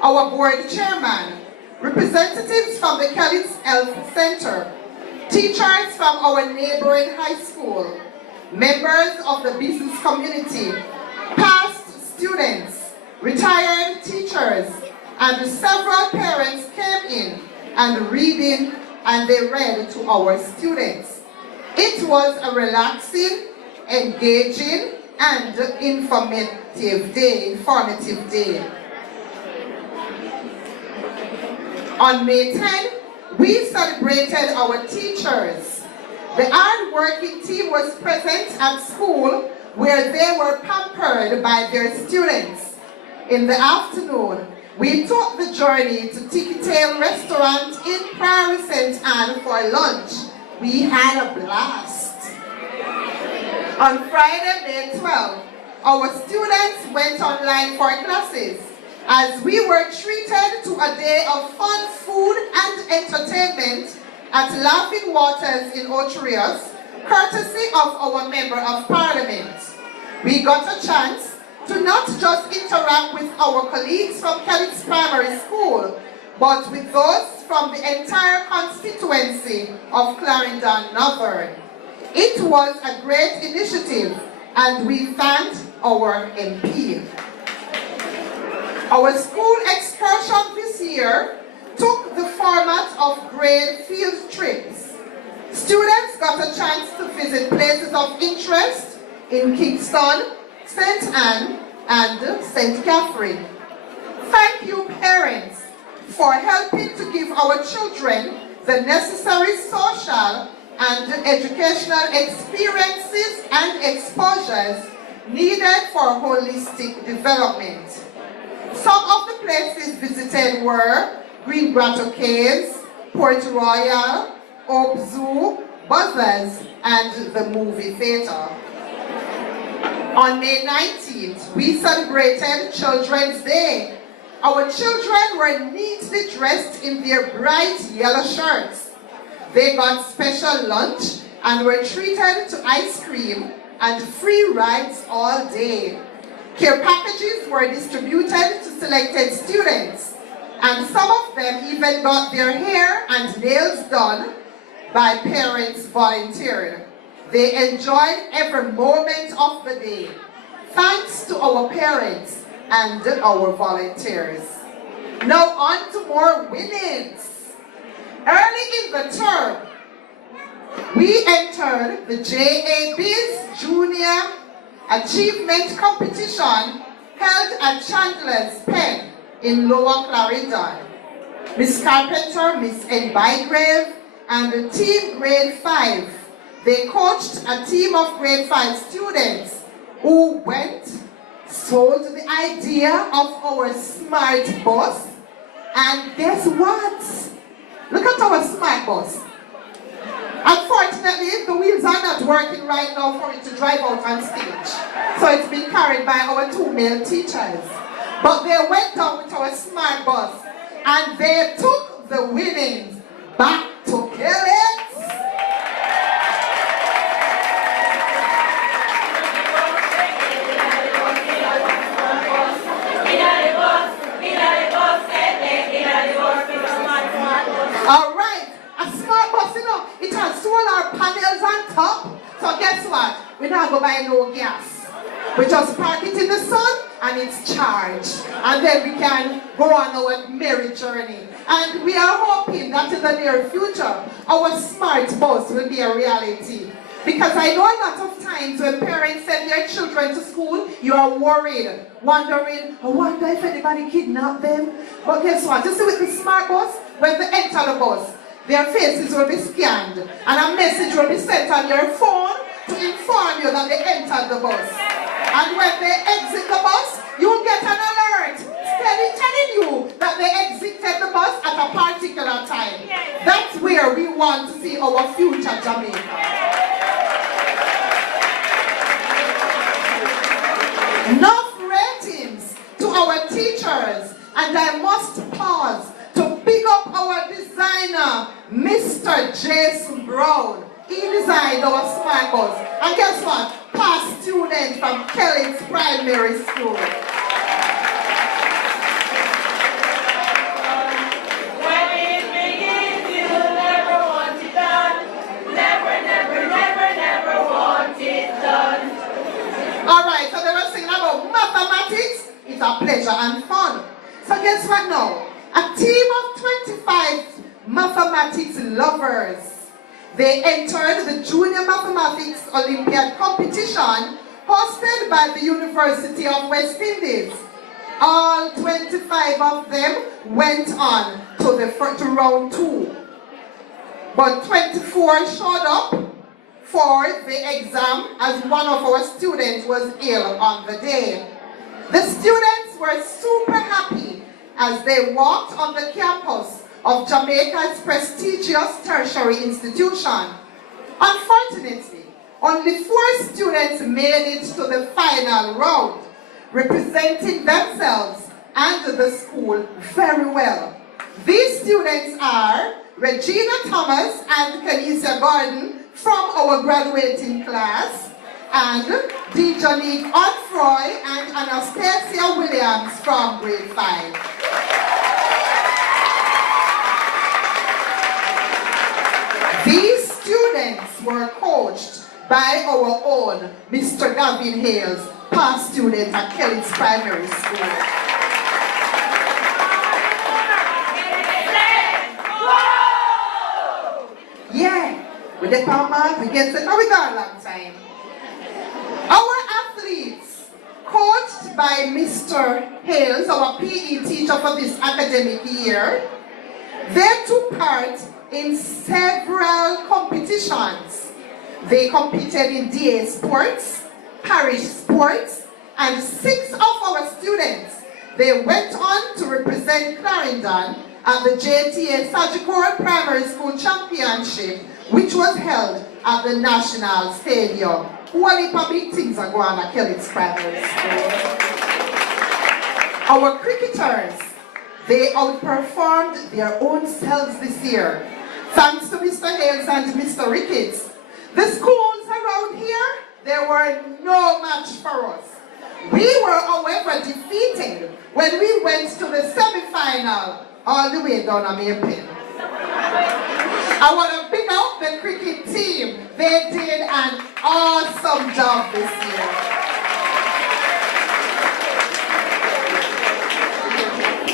our board chairman, representatives from the Kellits Health Center, teachers from our neighboring high school, members of the business community, past students, retired teachers, and several parents came in and they read to our students. It was a relaxing, engaging, and informative day. On May 10, we celebrated our teachers. The hard-working team was present at school where they were pampered by their students. In the afternoon, we took the journey to Tiki Tail Restaurant in Prairie St. Anne for lunch. We had a blast. On Friday, May 12, our students went online for classes as we were treated to a day of fun, food, and entertainment at Laughing Waters in Otrius, courtesy of our Member of Parliament. We got a chance to not just interact with our colleagues from Kellits Primary School, but with those from the entire constituency of Clarendon Northern. It was a great initiative, and we thanked our MP. Our school excursion this year took the format of grade field trips. Students got a chance to visit places of interest in Kingston, St. Anne, and St. Catherine. Thank you, parents, for helping to give our children the necessary social and educational experiences and exposures needed for holistic development. Some of the places visited were Green Grotto Caves, Port Royal, Oak Zoo, Buzzers, and the movie theater. On May 19th, we celebrated Children's Day. Our children were neatly dressed in their bright yellow shirts. They got special lunch and were treated to ice cream and free rides all day. Care packages were distributed to selected students, and some of them even got their hair and nails done by parents volunteered. They enjoyed every moment of the day, thanks to our parents and our volunteers. Now on to more winnings. Early in the term, we entered the JAB's Junior Achievement Competition held at Chandler's Pen in Lower Clarendon. Miss Carpenter, Miss N. Bygrave, and the team grade 5. They coached a team of grade 5 students who sold the idea of our smart bus, and guess what? Look at our smart bus. Unfortunately, the wheels are not working right now for it to drive out on stage. So it's been carried by our 2 male teachers. But they went down with our smart bus and they took the winnings back to Kellits. All right, a smart bus, it has solar panels on top. So guess what? We don't go buy no gas. We just park it in the sun and it's charged. And then we can go on our merry journey. And we are hoping that in the near future, our smart bus will be a reality. Because I know a lot of times when parents send their children to school, you are worried, wondering, I wonder if anybody kidnapped them. But guess what? You see with the smart bus, when they enter the bus, their faces will be scanned and a message will be sent on your phone to inform you that they entered the bus. And when they exit the bus, you'll get an alert telling you that they exited the bus at a particular time. That's where we want to see our future Jamaica. Enough ratings to our teachers, and I must pause to big up our designer, Mr. Jason Brown. He designed our smart bus. And guess what? Past student from Kellits Primary School. When it begins, you'll never want it done. Never, never, never, never want it done. Alright, so they were singing about mathematics. It's a pleasure and fun. So guess what now? A team of 25 mathematics lovers. They entered the Junior Mathematics Olympiad competition hosted by the University of West Indies. All 25 of them went on to round 2. But 24 showed up for the exam as one of our students was ill on the day. The students were super happy as they walked on the campus of Jamaica's prestigious tertiary institution. Unfortunately, only 4 students made it to the final round, representing themselves and the school very well. These students are Regina Thomas and Kenesia Gordon from our graduating class, and Dejonique Onfroy and Anastasia Williams from grade 5. These students were coached by our own Mr. Gavin Hales, past student at Kellits Primary School. Yeah, with the power, we get it. Now we got a long time. Our athletes, coached by Mr. Hales, our PE teacher for this academic year, they took part in several competitions. They competed in DA sports, parish sports, and 6 of our students, they went on to represent Clarendon at the JTA Sajikora Primary School Championship, which was held at the National Stadium. What big things are going on at Kellits Primary School. Our cricketers, they outperformed their own selves this year. Thanks to Mr. Hales and Mr. Ricketts. The schools around here, they were no match for us. We were, however, defeated when we went to the semi-final all the way down a Maypin. I want to big up the cricket team. They did an awesome job this year.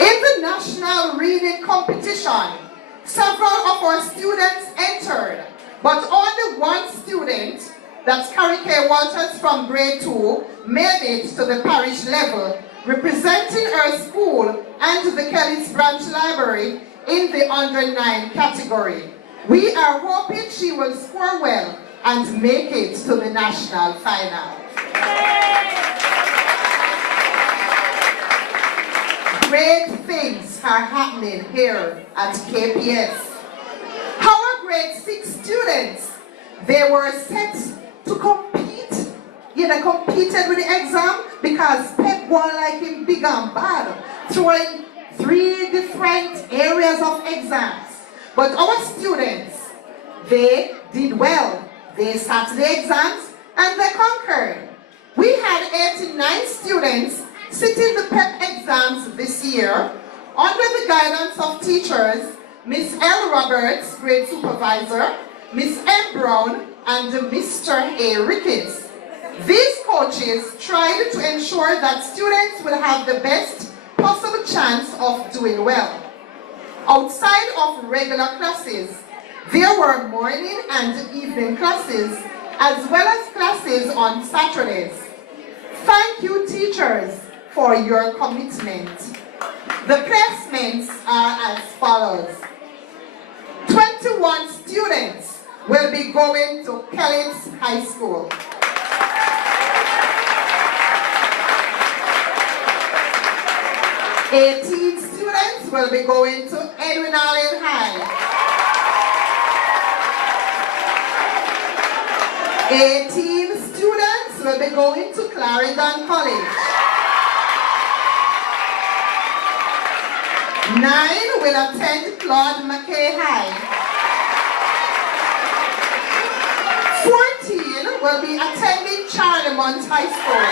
In the national reading competition, several of our students entered, but only one student, that's Carrie K. Walters from grade 2, made it to the parish level, representing her school and the Kellits Branch Library in the under 9 category. We are hoping she will score well and make it to the national final. Great things are happening here at KPS. Our grade 6 students, they were set to compete. They competed with the exam because Pep won like him big and bad, throwing 3 different areas of exams. But our students, they did well. They sat the exams and they conquered. We had 89 students sitting the PEP exams this year under the guidance of teachers, Miss L. Roberts, grade supervisor, Miss M. Brown, and Mr. A. Ricketts. These coaches tried to ensure that students would have the best possible chance of doing well. Outside of regular classes, there were morning and evening classes as well as classes on Saturdays. Thank you, teachers, for your commitment. The placements are as follows. 21 students will be going to Kellits High School. 18 students will be going to Edwin Allen High. 18 students will be going to Clarendon College. 9 will attend Claude McKay High. 14 will be attending Charlemont High School.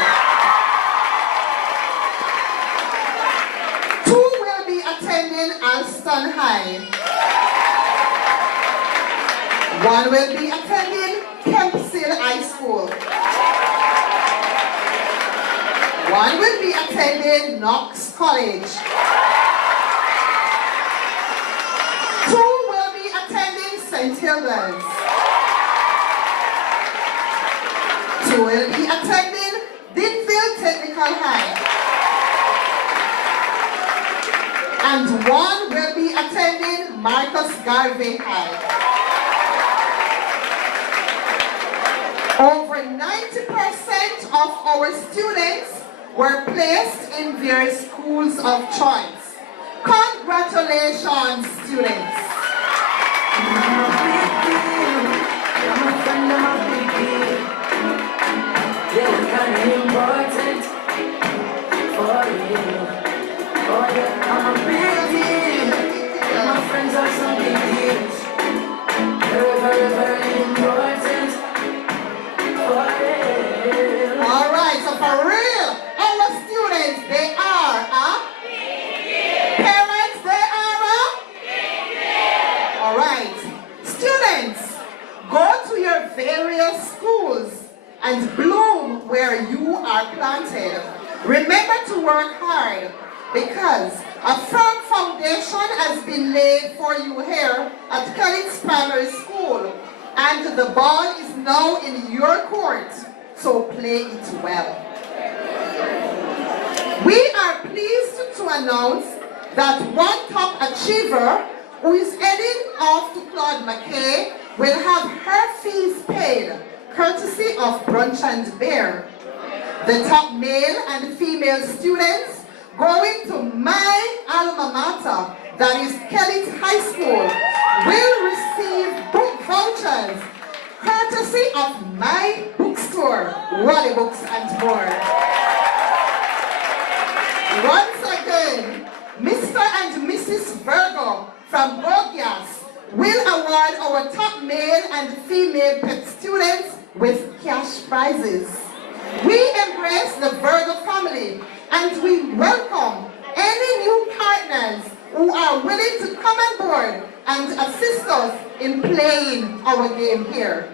2 will be attending Alston High. 1 will be attending Kempsey High School. 1 will be attending Knox College. 2 will be attending St. Hilda's. 2 will be attending Dinfield Technical High. And 1 will be attending Marcus Garvey High. Over 90% of our students were placed in their schools of choice. Congratulations, students. Various schools and bloom where you are planted. Remember to work hard because a firm foundation has been laid for you here at Kellits Primary School and the ball is now in your court, so play it well. We are pleased to announce that one top achiever who is heading off to Claude McKay will have her fees paid, courtesy of Brunch and Bear. The top male and female students going to my alma mater, that is Kellits High School, will receive book vouchers, courtesy of my bookstore, Wally Books and more. Once again, Mr. and Mrs. Virgo from Bogias will award our top male and female pet students with cash prizes. We embrace the Virgo family and we welcome any new partners who are willing to come on board and assist us in playing our game here.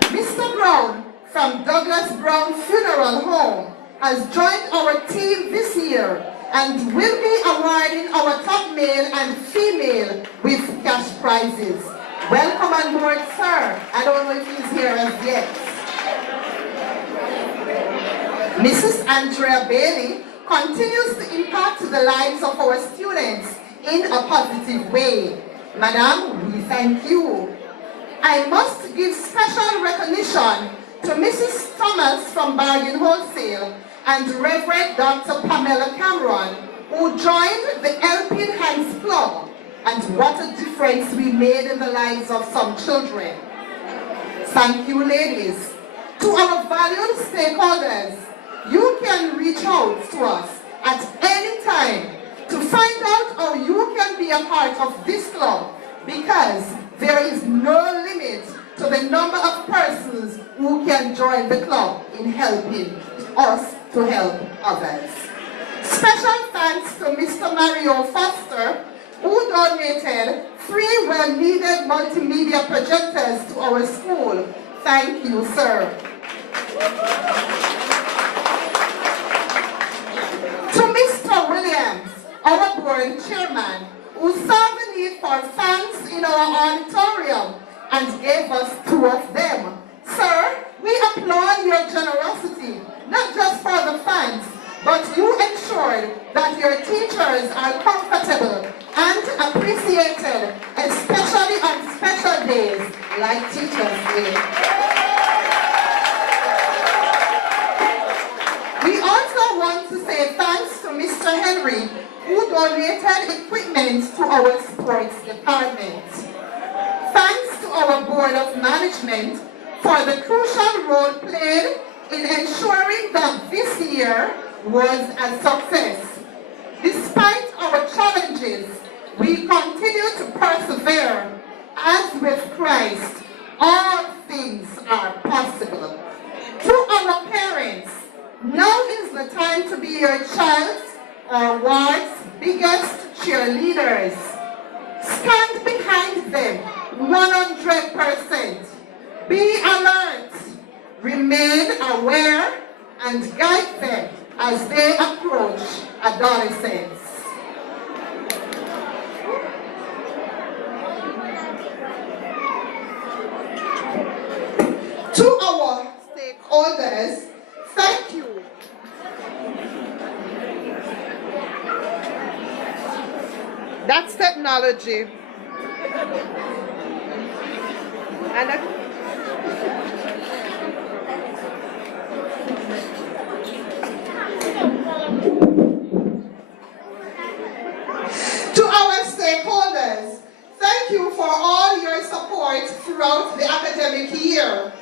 Mr. Brown from Douglas Brown Funeral Home has joined our team this year and will be awarding our top male and female with cash prizes. Welcome on board, sir. I don't know if he's here as yet. Mrs. Andrea Bailey continues to impact the lives of our students in a positive way. Madam, we thank you. I must give special recognition to Mrs. Thomas from Bargain Wholesale and Reverend Dr. Pamela Cameron, who joined the Helping Hands Club, and what a difference we made in the lives of some children. Thank you, ladies. To our valued stakeholders, you can reach out to us at any time to find out how you can be a part of this club, because there is no limit to the number of persons who can join the club in helping us to help others. Special thanks to Mr. Mario Foster, who donated 3 well-needed multimedia projectors to our school. Thank you, sir. To Mr. Williams, our board chairman, who saw the need for fans in our auditorium and gave us 2 of them. Sir, We applaud your generosity, not just for the fans, but you ensured that your teachers are comfortable and appreciated, especially on special days like Teachers' Day. We also want to say thanks to Mr. Henry, who donated equipment to our sports department. Thanks to our Board of Management for the crucial role played in ensuring that this year was a success. Despite our challenges, we continue to persevere. As with Christ, all things are possible. To our parents, now is the time to be your child's or ward's biggest cheerleaders. Stand behind them 100%. Be alert, remain aware, and guide them as they approach adolescence. To our stakeholders, thank you. That's technology. To our stakeholders, thank you for all your support throughout the academic year,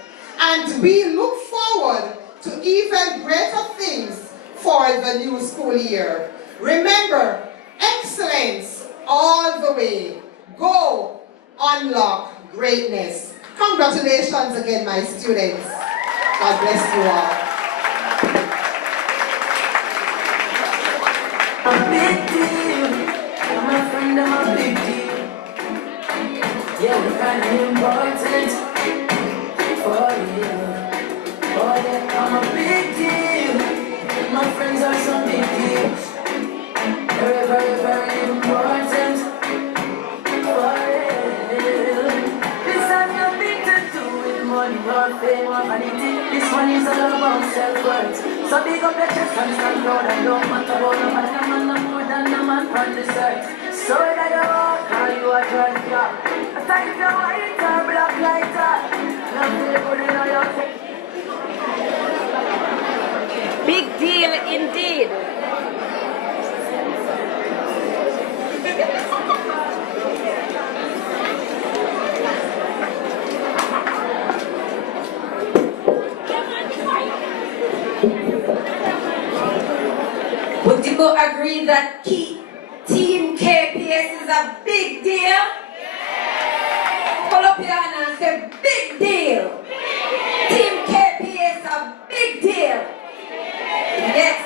and we look forward to even greater things for the new school year. Remember, excellence all the way. Go unlock greatness. Congratulations again, my students. God bless you all. A big deal. My friend, I'm a big deal. Yeah, we're kind of important for you. Oh yeah, I'm a big deal. My friends are some big deals. Very, very, very important for you. This has nothing to do with money or fame or vanity. This one is all about self-worth. So big up your chest and stand proud and don't matter about no man. No man no more than no man on this earth. So whether you walk or you are driving car, a type your white or black like that. Love to put it on your face. Big deal indeed. Would you agree that Team KPS is a big deal? Pull up your hand and say, big deal. Team KPS a big deal. Yes.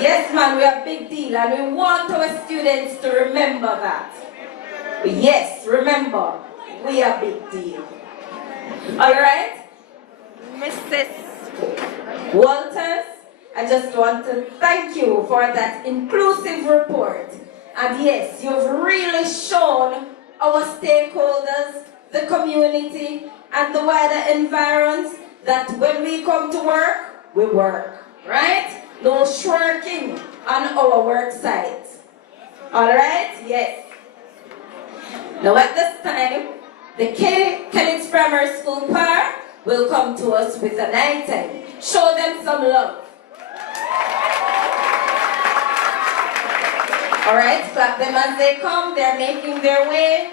Yes, man, we are a big deal, and we want our students to remember that. Yes, remember, we are a big deal. All right? Mrs. Walters, I just want to thank you for that inclusive report. And yes, you've really shown our stakeholders, the community, and the wider environs that when we come to work, we work, right? No shirking on our work site. All right? Yes. Now at this time, the Kellits Primary School choir will come to us with an item. Show them some love. All right, clap them as they come. They're making their way.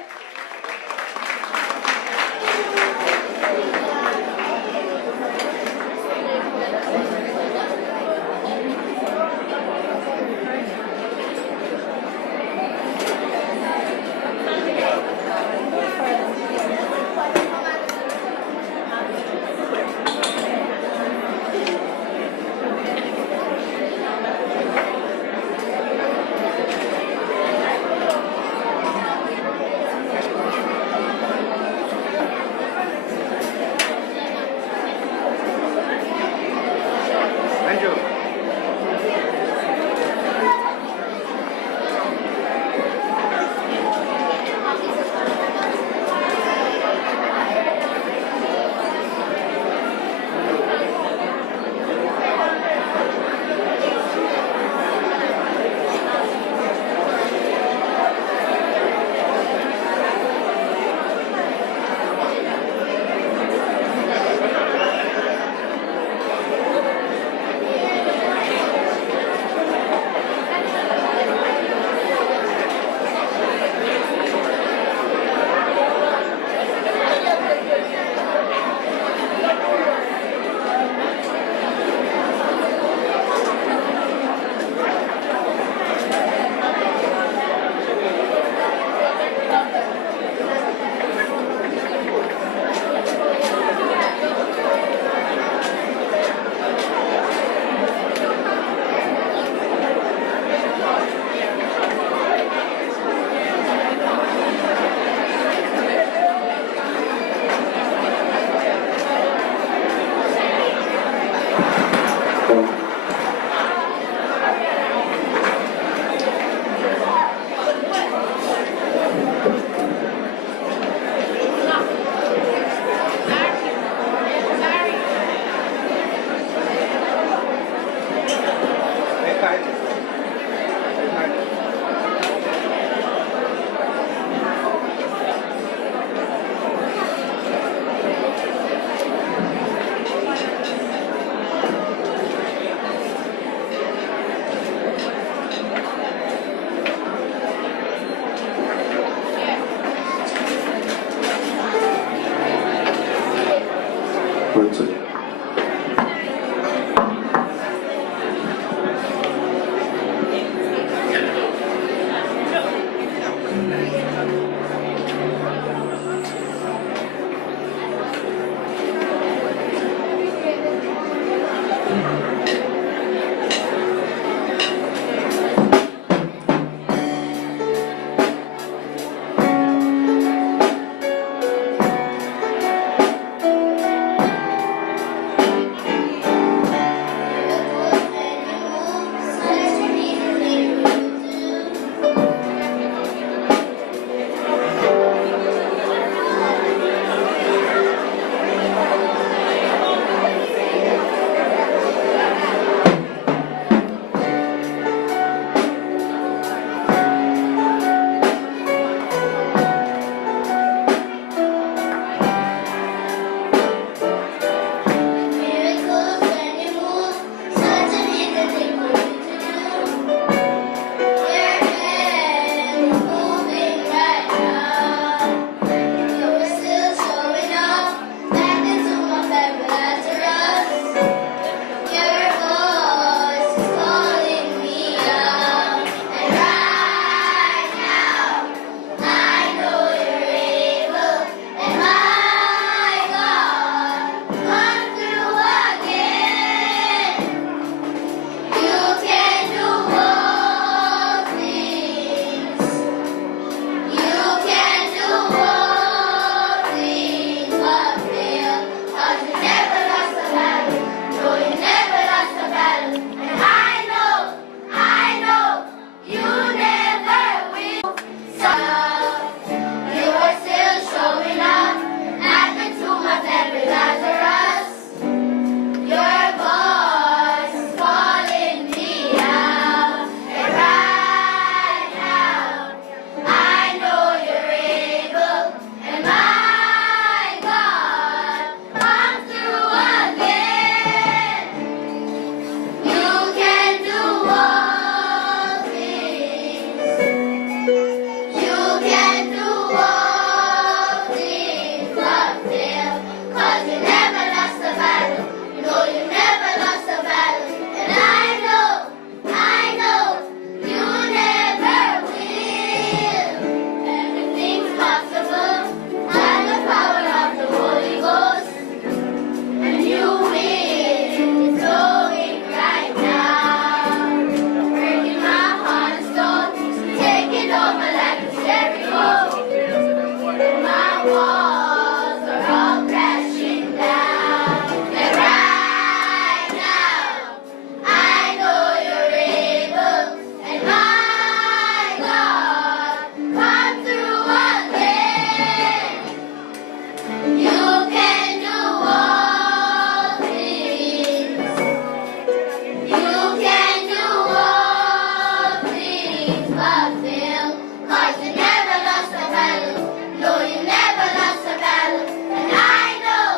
but failed. 'Cause you never lost a battle. No, you never lost a battle. And I know,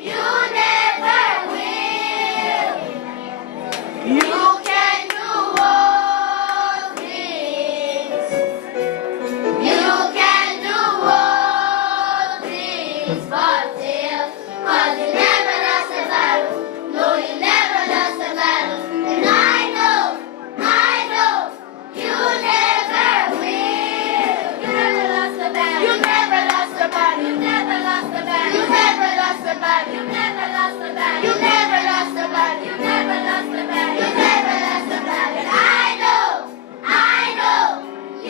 you never will. You can do all things. You can do all things but fail. 'Cause you never lost a battle. No, you never lost a battle. And I know, you never will. You never lost a battle. You never lost a battle. You never lost a battle. You never lost a battle. You never lost a battle. You never lost a battle. You never lost a battle. You never lost a battle. And I know,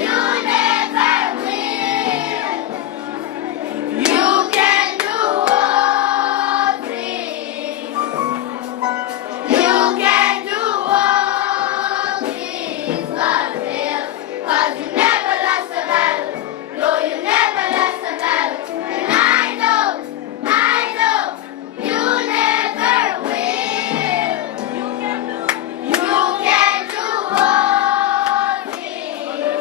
you never will. You can do all things. You can do all things but fail. 'Cause you never lost a battle. No, you never lost a battle. And I know, you never will. You can do all things.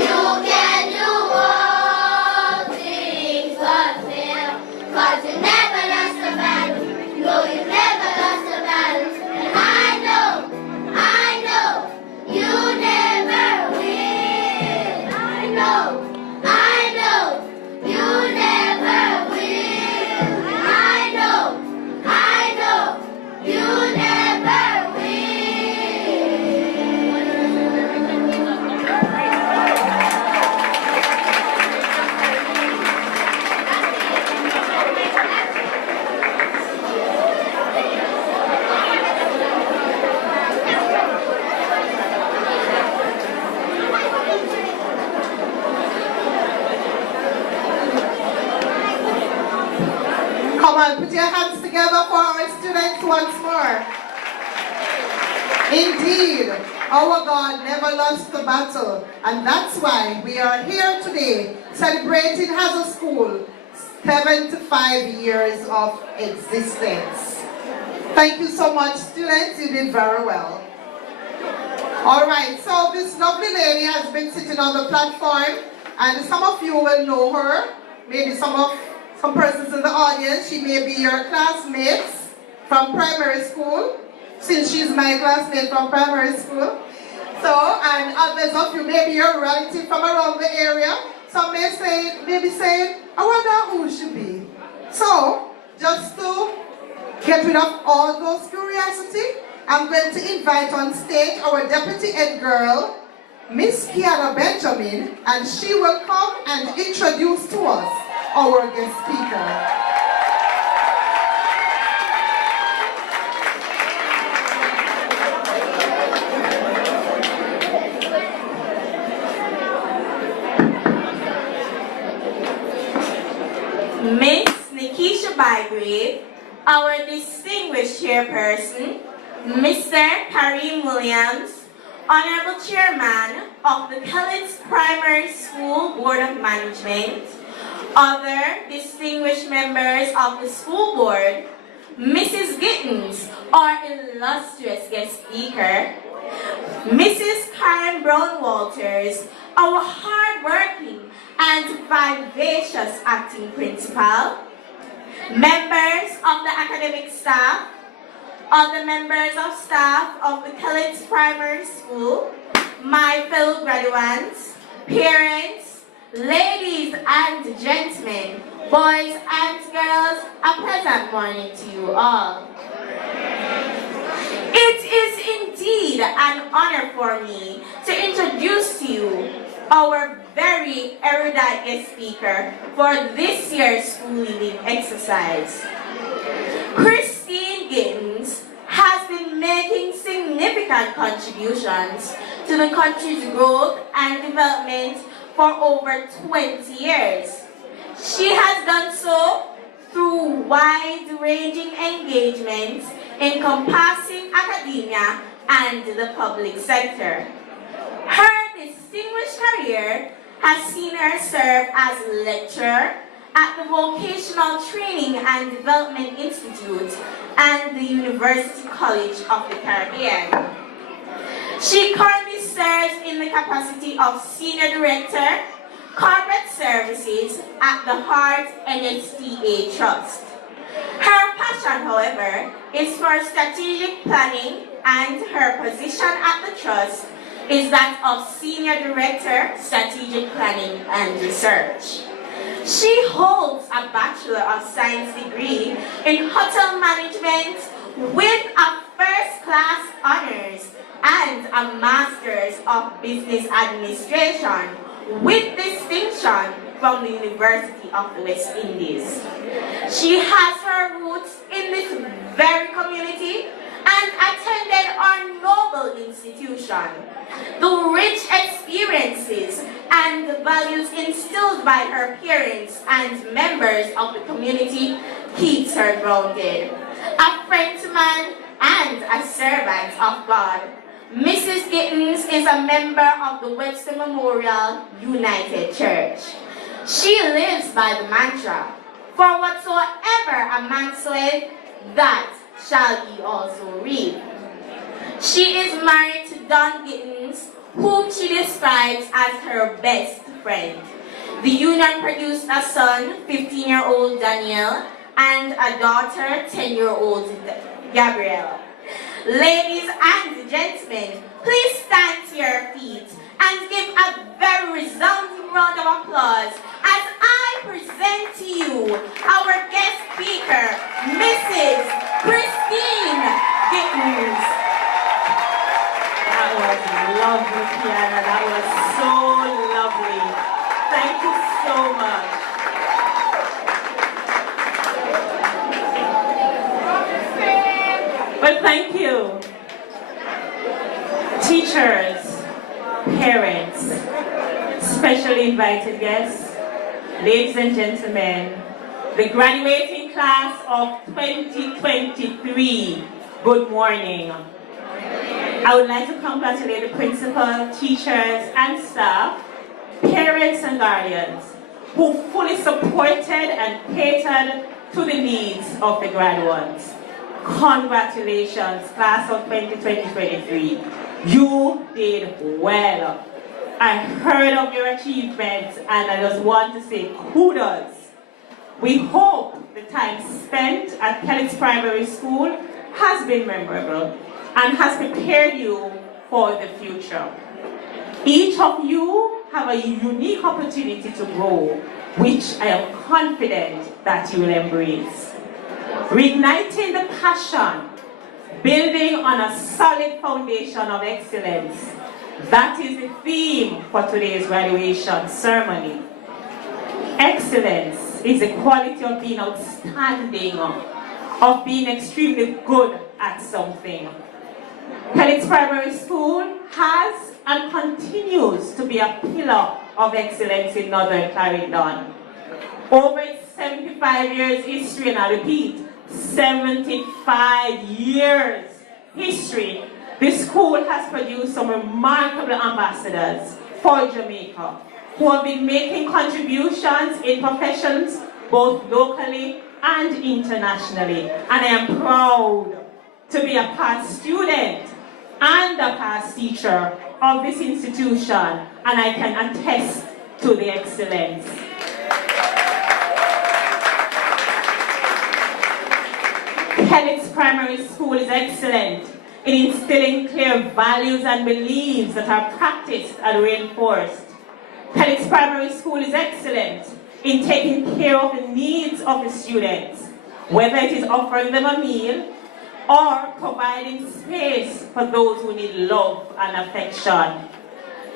You can do all things but fail. 'Cause you never lost a battle. No, you never lost a battle. And I know, you never will. I know, you never will. I know, you never Come on, put your hands together for our students once more. Indeed, our God never lost the battle, and that's why we are here today celebrating as a school 75 years of existence. Thank you so much, students. You did very well. All right, so this lovely lady has been sitting on the platform, and some of you will know her. Maybe some persons in the audience, she may be your classmates from primary school, since she's my classmate from primary school. So, and others of you may be your relative from around the area. Some may be saying, I wonder who she be. So, just to get rid of all those curiosity, I'm going to invite on stage our deputy head girl, Miss Kiana Benjamin, and she will come and introduce to us our guest speaker. Miss Nikisha Bygrave, our distinguished chairperson, Mr. Kareem Williams, Honorable Chairman of the Kellits Primary School Board of Management, other distinguished members of the school board, Mrs. Gittens, our illustrious guest speaker, Mrs. Karen Brown Walters, our hardworking and vivacious acting principal, members of the academic staff, other members of staff of the Kellits Primary School, my fellow graduates, parents, ladies and gentlemen, boys and girls, a pleasant morning to you all. It is indeed an honor for me to introduce to you our very erudite guest speaker for this year's school leaving exercise. Christine Gittens has been making significant contributions to the country's growth and development for over 20 years. She has done so through wide-ranging engagements encompassing academia and the public sector. Her distinguished career has seen her serve as lecturer at the Vocational Training and Development Institute and the University College of the Caribbean. She currently serves in the capacity of Senior Director, Corporate Services at the Heart NSTA Trust. Her passion, however, is for strategic planning, and her position at the Trust is that of Senior Director, Strategic Planning and Research. She holds a Bachelor of Science degree in Hotel Management with a first-class honors and a Master's of Business Administration with distinction from the University of the West Indies. She has her roots in this very community and attended our noble institution. The rich experiences and the values instilled by her parents and members of the community keeps her grounded. A friend to man and a servant of God, Mrs. Gittins is a member of the Webster Memorial United Church. She lives by the mantra, for whatsoever a man soweth, that shall he also reap. She is married to Don Gittins, whom she describes as her best friend. The union produced a son, 15-year-old Daniel, and a daughter, 10-year-old Gabrielle. Ladies and gentlemen, please stand to your feet and give a very resounding round of applause as I present to you our guest speaker, Mrs. Christine Gittins. That was lovely, Kiana. That was so lovely. Thank you so much. Well, thank you. Teachers, parents, specially invited guests, ladies and gentlemen, the graduating class of 2023, good morning. I would like to congratulate the principal, teachers, and staff, parents and guardians who fully supported and catered to the needs of the graduates. Congratulations, class of 2023. You did well. I heard of your achievements and I just want to say kudos. We hope the time spent at Kellits Primary School has been memorable and has prepared you for the future. Each of you have a unique opportunity to grow, which I am confident that you will embrace. Reigniting the passion, building on a solid foundation of excellence. That is the theme for today's graduation ceremony. Excellence is the quality of being outstanding, of being extremely good at something. Kellits Primary School has and continues to be a pillar of excellence in Northern Clarendon. Over its 75 years history, and I repeat, 75 years history, the school has produced some remarkable ambassadors for Jamaica who have been making contributions in professions both locally and internationally. And I am proud to be a past student and a past teacher of this institution, and I can attest to the excellence. Kellits Primary School is excellent in instilling clear values and beliefs that are practiced and reinforced. Kellits Primary School is excellent in taking care of the needs of the students, whether it is offering them a meal or providing space for those who need love and affection.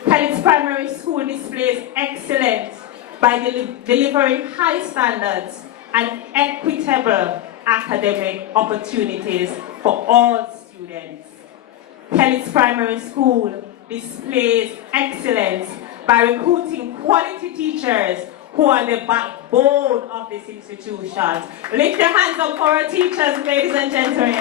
Kellits Primary School displays excellence by delivering high standards and equitable academic opportunities for all students. Kellits Primary School displays excellence by recruiting quality teachers who are the backbone of this institution. Lift your hands up for our teachers, ladies and gentlemen.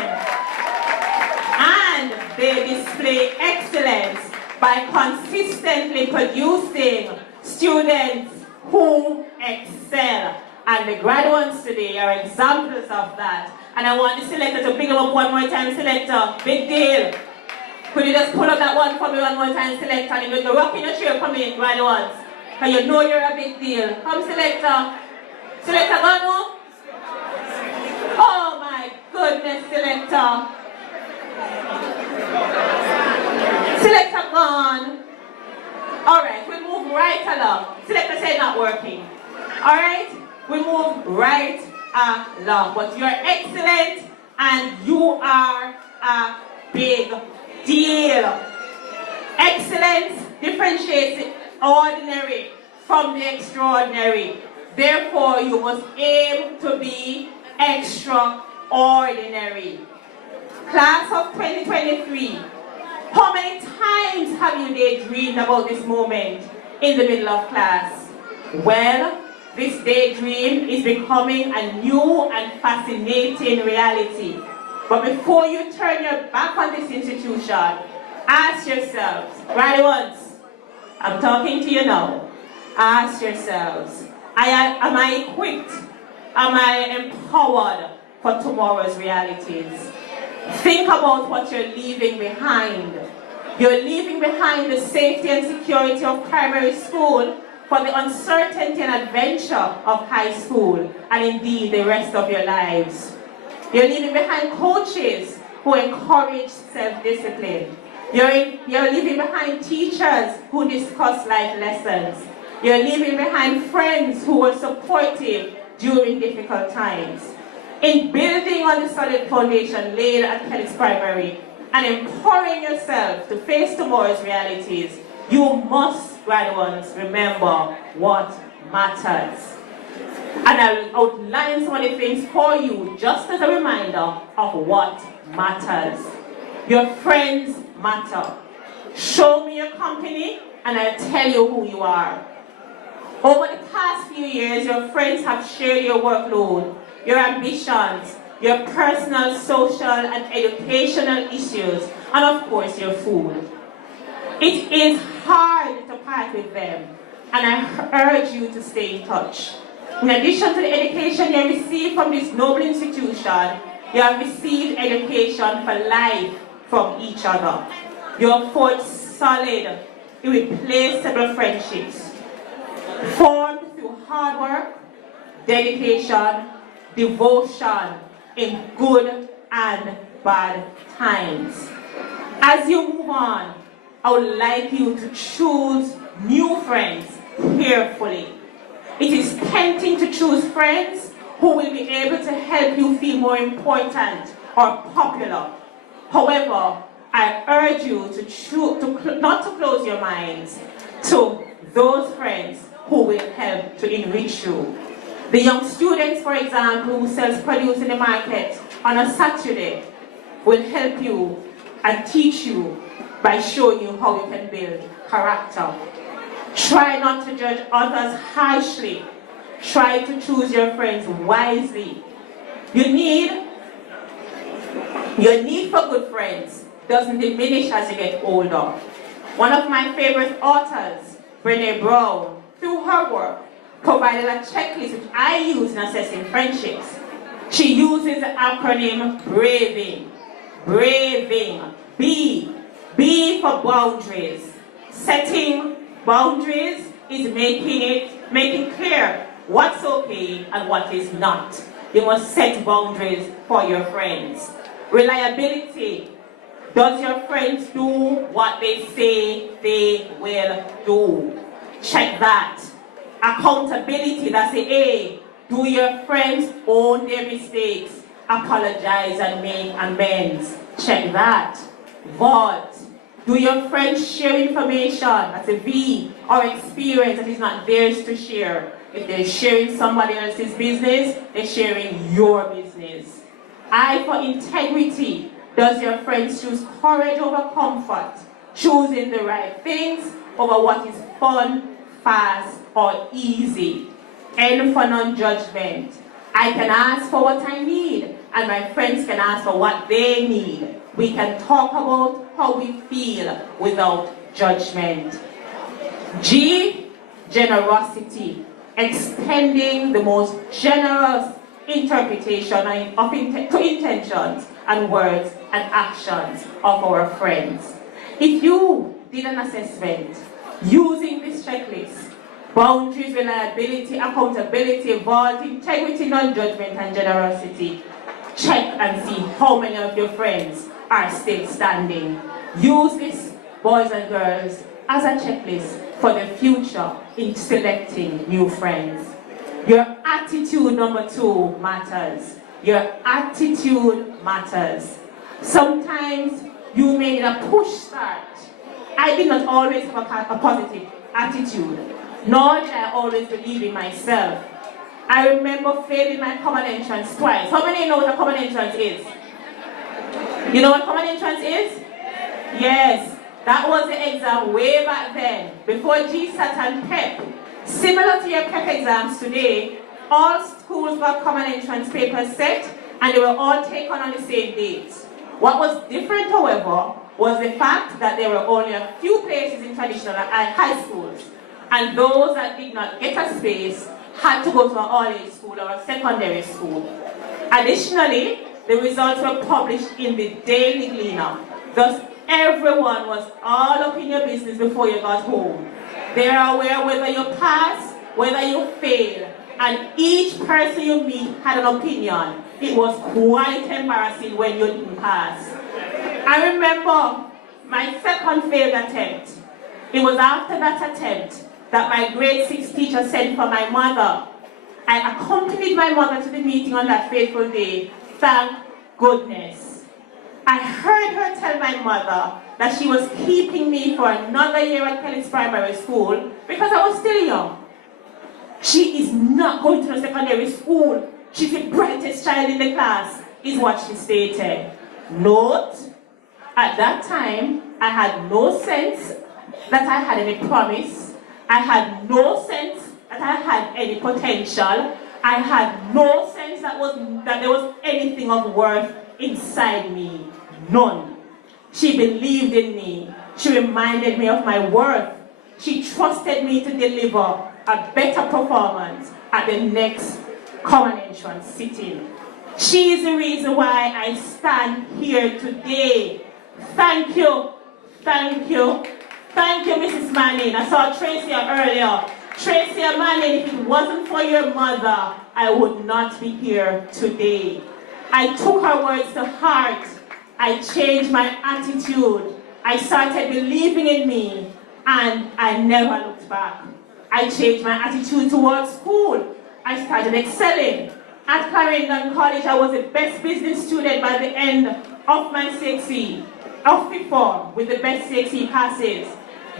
And they display excellence by consistently producing students who excel. And the graduates today are examples of that. And I want the selector to big them up one more time. Selector, big deal. Could you just pull up that one for me one more time, Selector? And if you're rocking your chair, come in, right once. Because you know you're a big deal. Come, Selector. Selector, go now. Oh my goodness, Selector. Selector gone. Alright, we move right along. Selector said not working. Alright, we move right along. But you're excellent and you are a big deal. Excellence differentiates the ordinary from the extraordinary. Therefore, you must aim to be extraordinary. Class of 2023, how many times have you daydreamed about this moment in the middle of class? Well, this daydream is becoming a new and fascinating reality. But before you turn your back on this institution, ask yourselves, right once, I'm talking to you now, ask yourselves, am I equipped? Am I empowered for tomorrow's realities? Think about what you're leaving behind. You're leaving behind the safety and security of primary school for the uncertainty and adventure of high school, and indeed the rest of your lives. You're leaving behind coaches who encourage self-discipline. You're leaving behind teachers who discuss life lessons. You're leaving behind friends who were supportive during difficult times. In building on the solid foundation laid at Kellits Primary and empowering yourself to face tomorrow's realities, you must, graduates, remember what matters. And I'll outline some of the things for you just as a reminder of what matters. Your friends matter. Show me your company and I'll tell you who you are. Over the past few years, your friends have shared your workload, your ambitions, your personal, social, and educational issues, and of course, your food. It is hard to part with them, and I urge you to stay in touch. In addition to the education you receive from this noble institution, you have received education for life from each other. You have forged solid, irreplaceable friendships, formed through hard work, dedication, devotion in good and bad times. As you move on, I would like you to choose new friends carefully. It is tempting to choose friends who will be able to help you feel more important or popular. However, I urge you not to close your minds to those friends who will help to enrich you. The young students, for example, who sells produce in the market on a Saturday will help you and teach you by showing you how you can build character. Try not to judge others harshly. Try to choose your friends wisely. Your need for good friends doesn't diminish as you get older. One of my favorite authors, Brené Brown, through her work, provided a checklist which I use in assessing friendships. She uses the acronym BRAVING. BRAVING. B. B for boundaries. Setting boundaries is making clear what's okay and what is not. You must set boundaries for your friends. Reliability. Does your friends do what they say they will do? Check that. Accountability, that's the A. Do your friends own their mistakes, apologize and make amends? Check that. Vault. Do your friends share information, that's a V, or experience that is not theirs to share? If they're sharing somebody else's business, they're sharing your business. I for integrity. Does your friends choose courage over comfort? Choosing the right things over what is fun, fast, or easy. N for non-judgment. I can ask for what I need, and my friends can ask for what they need. We can talk about how we feel without judgment. G, generosity. Extending the most generous interpretation of intentions and words and actions of our friends. If you did an assessment using this checklist, boundaries, reliability, accountability, vault, integrity, non-judgment, and generosity, check and see how many of your friends are still standing. Use this, boys and girls, as a checklist for the future in selecting new friends. Your attitude, number 2, matters. Your attitude matters. Sometimes you may need a push start. I did not always have a positive attitude, nor did I always believe in myself. I remember failing my common entrance twice. How many know what a common entrance is? You know what common entrance is? Yes, that was the exam way back then, before GSAT and PEP. Similar to your PEP exams today, all schools got common entrance papers set, and they were all taken on the same date. What was different, however, was the fact that there were only a few places in traditional high schools, and those that did not get a space had to go to an all-age school or a secondary school. Additionally, the results were published in the Daily Gleaner. Thus, everyone was all up in your business before you got home. They are aware whether you pass, whether you fail, and each person you meet had an opinion. It was quite embarrassing when you didn't pass. I remember my second failed attempt. It was after that attempt that my grade 6 teacher sent for my mother. I accompanied my mother to the meeting on that fateful day. Thank goodness. I heard her tell my mother that she was keeping me for another year at Kellits Primary School because I was still young. She is not going to the secondary school. She's the brightest child in the class, is what she stated. Note, at that time, I had no sense that I had any promise. I had no sense that I had any potential. I had no sense that there was anything of worth inside me. None. She believed in me. She reminded me of my worth. She trusted me to deliver a better performance at the next common entrance sitting. She is the reason why I stand here today. Thank you. Thank you. Thank you, Mrs. Manning. I saw Tracy earlier. Tracy Manning, if it wasn't for your mother, I would not be here today. I took her words to heart. I changed my attitude. I started believing in me, and I never looked back. I changed my attitude towards school. I started excelling. At Clarendon College, I was the best business student by the end of my CXE, of before, with the best CXE passes.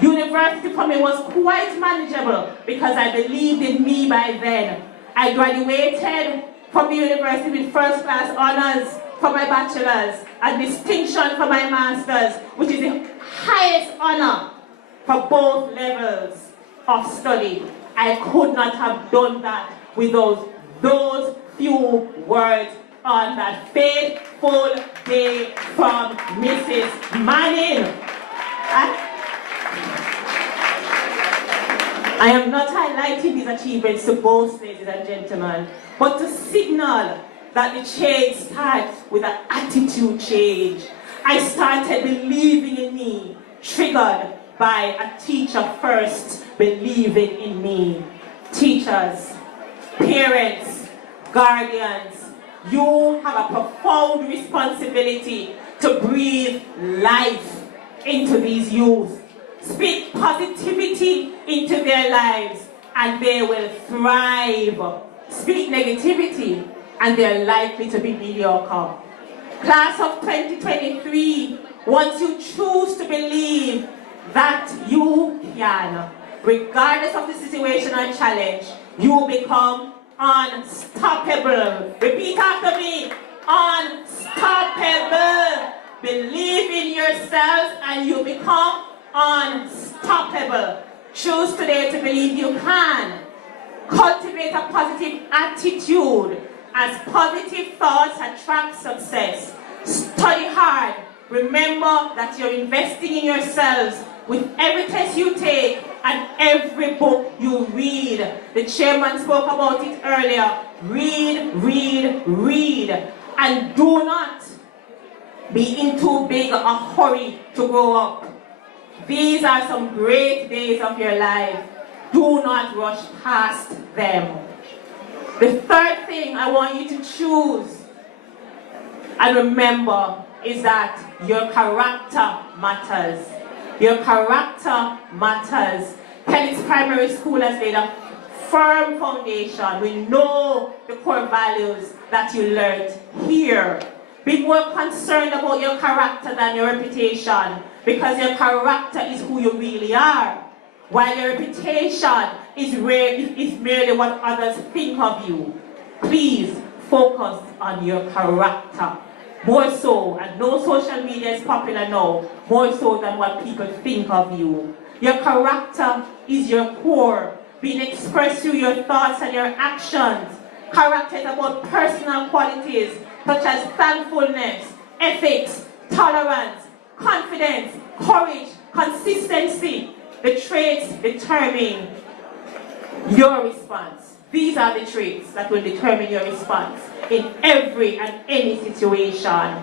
University for me was quite manageable because I believed in me by then. I graduated from the university with first-class honors for my bachelor's and distinction for my master's, which is the highest honor for both levels of study. I could not have done that without those few words on that fateful day from Mrs. Manning. I am not highlighting these achievements to boast, ladies and gentlemen, but to signal that the change starts with an attitude change. I started believing in me, triggered by a teacher first believing in me. Teachers, parents, guardians, you have a profound responsibility to breathe life into these youth. Speak positivity into their lives and they will thrive. Speak negativity and they're likely to be mediocre. Class of 2023, once you choose to believe that you can, regardless of the situation or challenge, you become unstoppable. Repeat after me, unstoppable. Believe in yourself and you become unstoppable. Choose today to believe you can. Cultivate a positive attitude, as positive thoughts attract success. Study hard. Remember that you're investing in yourselves with every test you take and every book you read. The chairman spoke about it earlier. Read, read, read. And do not be in too big a hurry to grow up. These are some great days of your life. Do not rush past them. The third thing I want you to choose and remember is that your character matters. Your character matters. Kellits Primary School has laid a firm foundation. We know the core values that you learned here. Be more concerned about your character than your reputation, because your character is who you really are, while your reputation is merely what others think of you. Please focus on your character. More so, and no social media is popular now, more so than what people think of you. Your character is your core, being expressed through your thoughts and your actions. Character is about personal qualities such as thankfulness, ethics, tolerance, confidence, courage, consistency. The traits determine your response. These are the traits that will determine your response in every and any situation.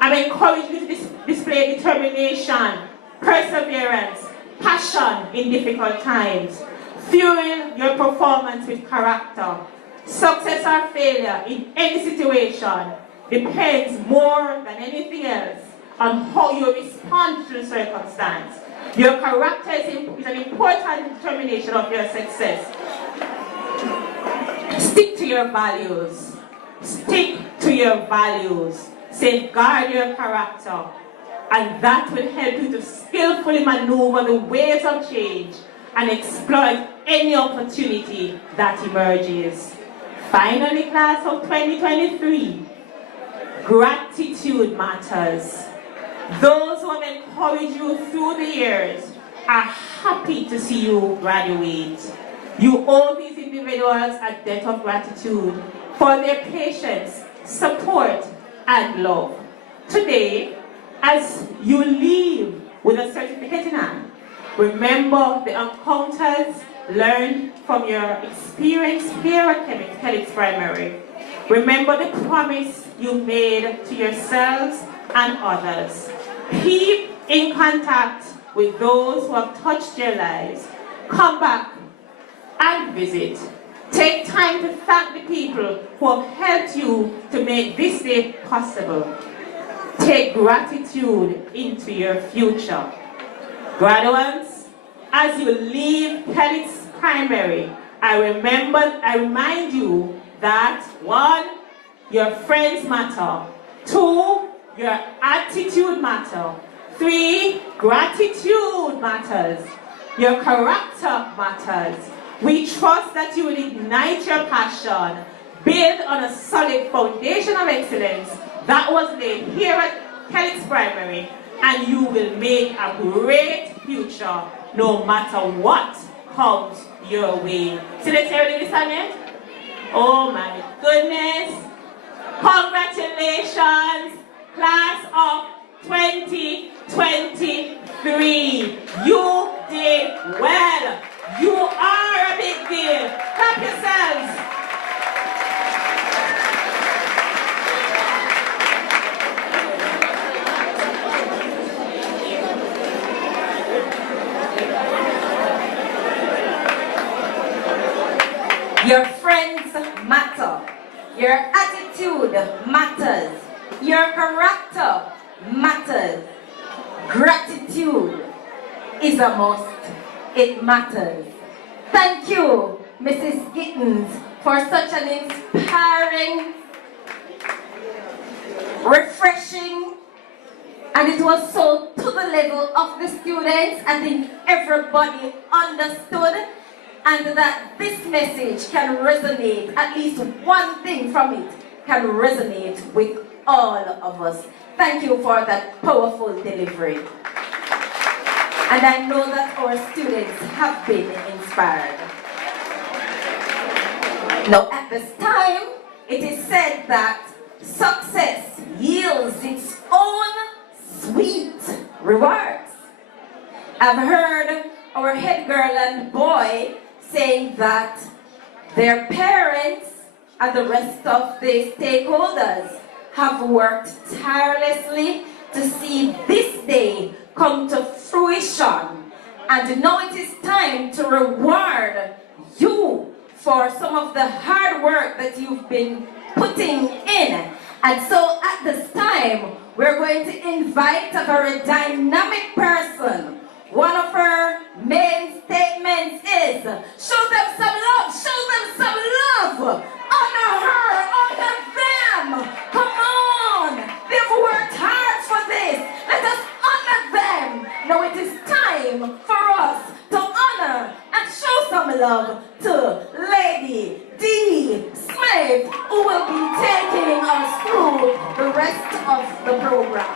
I'm encouraging you to display determination, perseverance, passion in difficult times. Fuel your performance with character. Success or failure in any situation depends more than anything else on how you respond to the circumstance. Your character is an important determination of your success. Stick to your values. Stick to your values. Safeguard your character. And that will help you to skillfully maneuver the waves of change and exploit any opportunity that emerges. Finally, class of 2023, gratitude matters. Those who have encouraged you through the years are happy to see you graduate. You owe these individuals a debt of gratitude for their patience, support, and love. Today, as you leave with a certificate in hand, remember the encounters learned from your experience here at Kellits Primary. Remember the promise you made to yourselves and others. Keep in contact with those who have touched your lives. Come back and visit. Take time to thank the people who have helped you to make this day possible. Take gratitude into your future. Graduates, as you leave Kellits Primary, I remind you that 1, your friends matter. 2, your attitude matter. 3, gratitude matters. Your character matters. We trust that you will ignite your passion, build on a solid foundation of excellence that was laid here at Kellits Primary, and you will make a great future no matter what comes your way. So let's hear the song yet? Oh my goodness. Congratulations, class of 2023. You did well. You are a big deal. Clap yourselves. Your friends matter. Your attitude matters. Your character matters. Gratitude is a must. It matters. Thank you, Mrs. Gittens, for such an inspiring, refreshing, and it was so to the level of the students. I think everybody understood, and that this message can resonate, at least one thing from it can resonate with all of us. Thank you for that powerful delivery. And I know that our students have been inspired. Now, at this time, it is said that success yields its own sweet rewards. I've heard our head girl and boy saying that their parents and the rest of the stakeholders have worked tirelessly to see this day come to fruition. And now it is time to reward you for some of the hard work that you've been putting in. And so at this time, we're going to invite a very dynamic person. One of her main statements is, show them some love, show them some love. Honor her, honor them. Come on, they've worked hard for this. Let us honor them. Now it is time for us to honor and show some love to Lady D. Smith, who will be taking us through the rest of the program.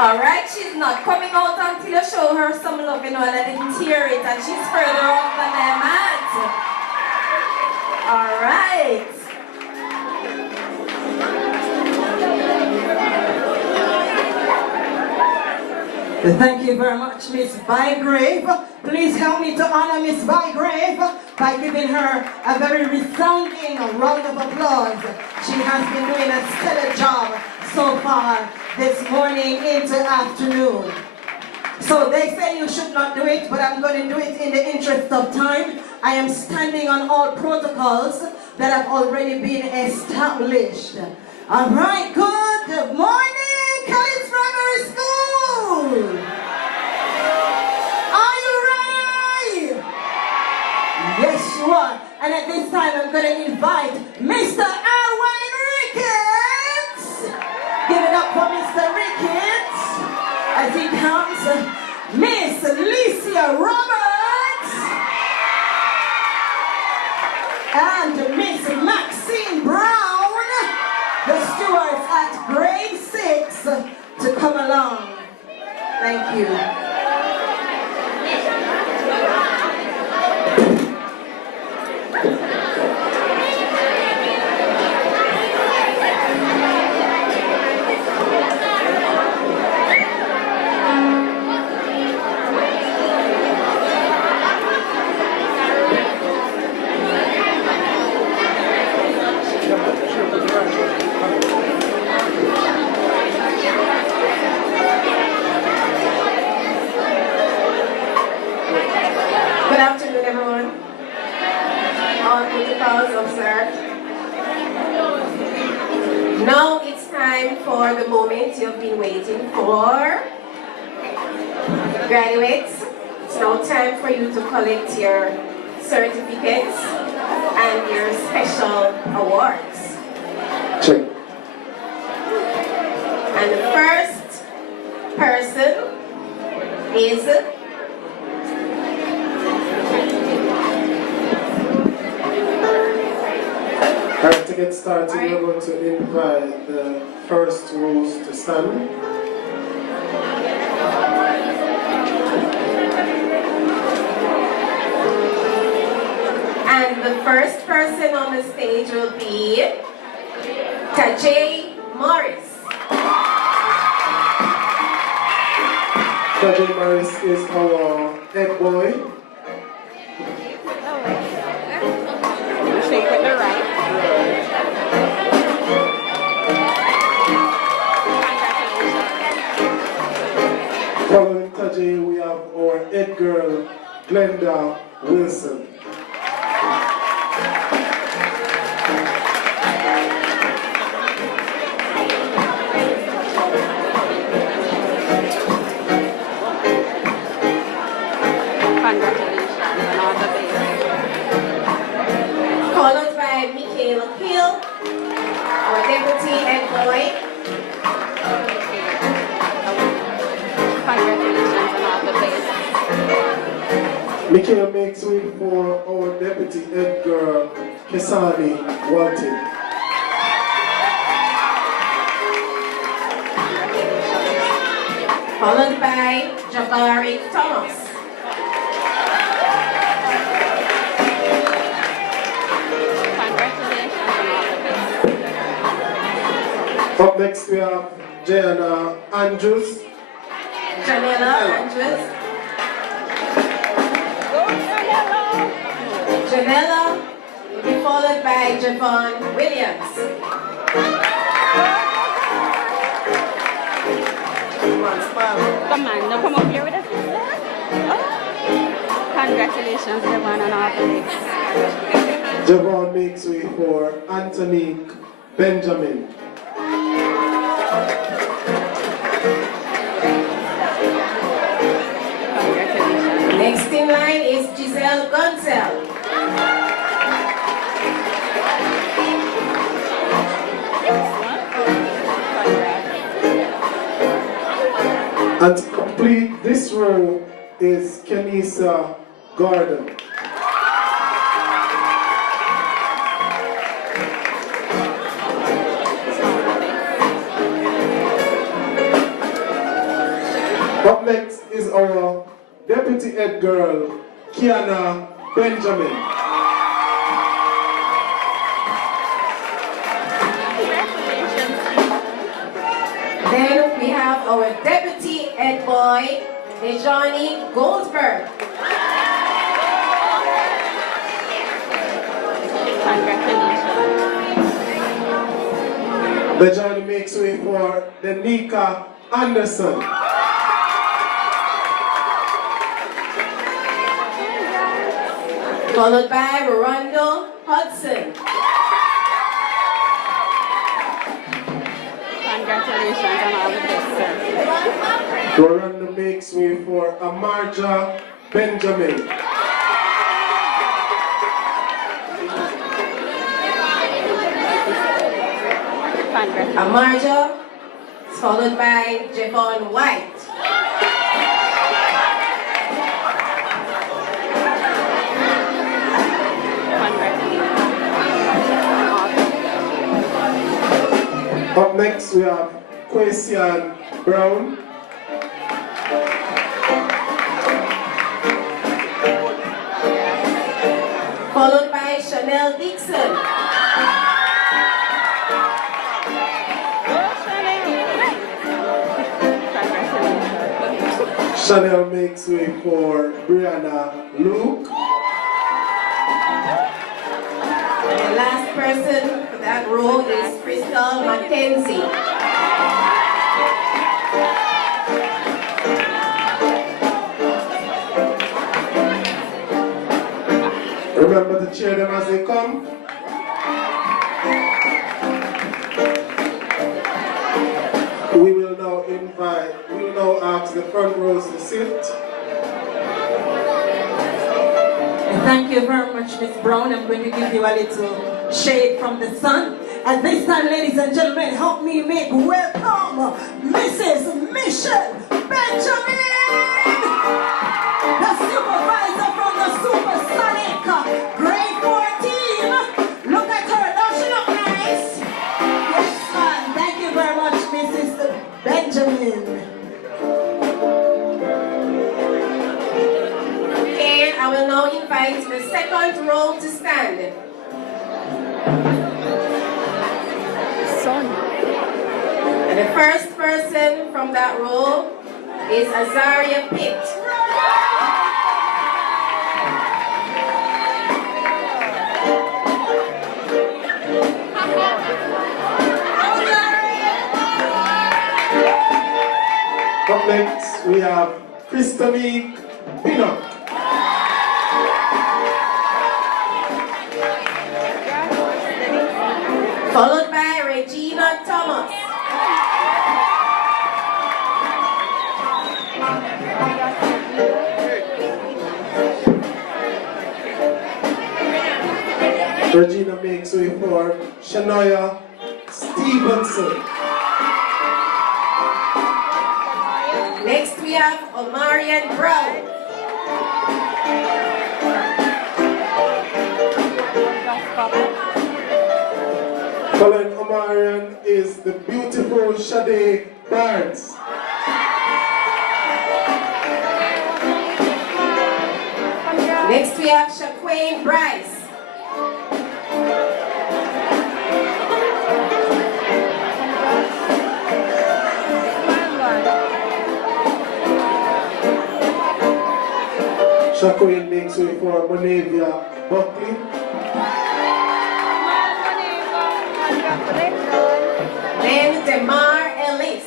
Alright, she's not coming out until you show her some love, you know, and I didn't hear it, and she's further off than I'm at. Alright. Thank you very much, Miss Bygrave. Please help me to honor Miss Bygrave by giving her a very resounding round of applause. She has been doing a stellar job so far this morning into afternoon. So they say you should not do it, but I'm going to do it in the interest of time. I am standing on all protocols that have already been established. All right, good morning, Kellits Primary School. Are you ready? Yes, you are. And at this time, I'm going to invite Mr. Alwyn Ricketts. Give it up for Mr. Ricketts as he comes. Miss Alicia Roberts and Miss Maxine Brown, the stewards at grade 6, to come along. Thank you. Now it's time for the moment you've been waiting for. Graduates, it's now time for you to collect your certificates and your special awards. Check. And the first person is Alright, to get started, we're going to invite the first rows to stand. And the first person on the stage will be Tajay Morris. Tajay Morris is our head boy. Shake with the right. Following Tajay, we have our head girl, Glenda Wilson. Followed by Michaela Hill, our deputy head boy. Congratulations on all the places. Michaela makes way for our deputy head girl, Kesani Walton. Followed by Jabari Thomas. Up next we have Jana Andrews. Janella Andrews. Janella will be followed by Javon Williams. Come on, now come up here with us. Oh. Congratulations, Devon, on all the legs. Javon makes way for Anthony Benjamin. Next in line is Giselle Gonzel. And to complete this row is Kenisa Gordon. Up next is our deputy head girl, Kiana Benjamin. Then we have our deputy head boy, Dejani Goldsberg. Dejani makes way for Danica Anderson. Followed by Rondo Hudson. Congratulations on all the best, sir. Rondo makes way for Amarja Benjamin. Amarja, followed by Javon White. Up next we have Quasian Brown. Followed by Chanel Dixon. Chanel makes way for Brianna Luke. The last person for that role is Crystal Mackenzie. Remember to cheer them as they come. We will now ask the front rows to sit. Thank you very much, Miss Brown. I'm going to give you a little shade from the sun. At this time, ladies and gentlemen, help me make welcome Mrs. Michelle Benjamin, the supervisor from the Supersonic Grade 14. Look at her, don't she look nice? Yes, ma'am. Thank you very much, Mrs. Benjamin. Okay, I will now invite the second row to stand. And the first person from that row is Azaria Pitt. Up next we have Christonique Pinnock. Followed by Regina Thomas. Regina makes way for Shania Stevenson. Next we have Omarian Brown. Following Omarian is the beautiful Sade Barnes. Next we have Shaquane Bryce. Shaquille makes way for Monavia Buckley. Then Demar Ellis.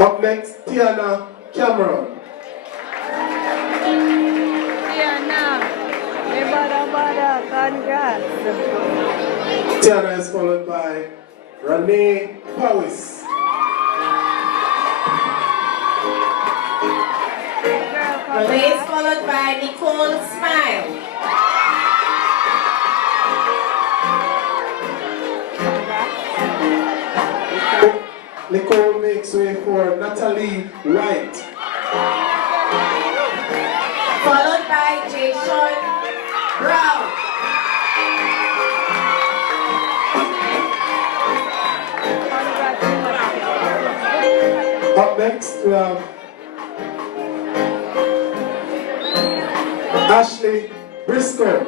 Up next, Tiana Cameron. Tiana is followed by Renee Powis. Renee is followed by Nicole Smile. Nicole makes way for Natalie White. Followed by Jason Brown. Up next, we have Ashley Briscoe.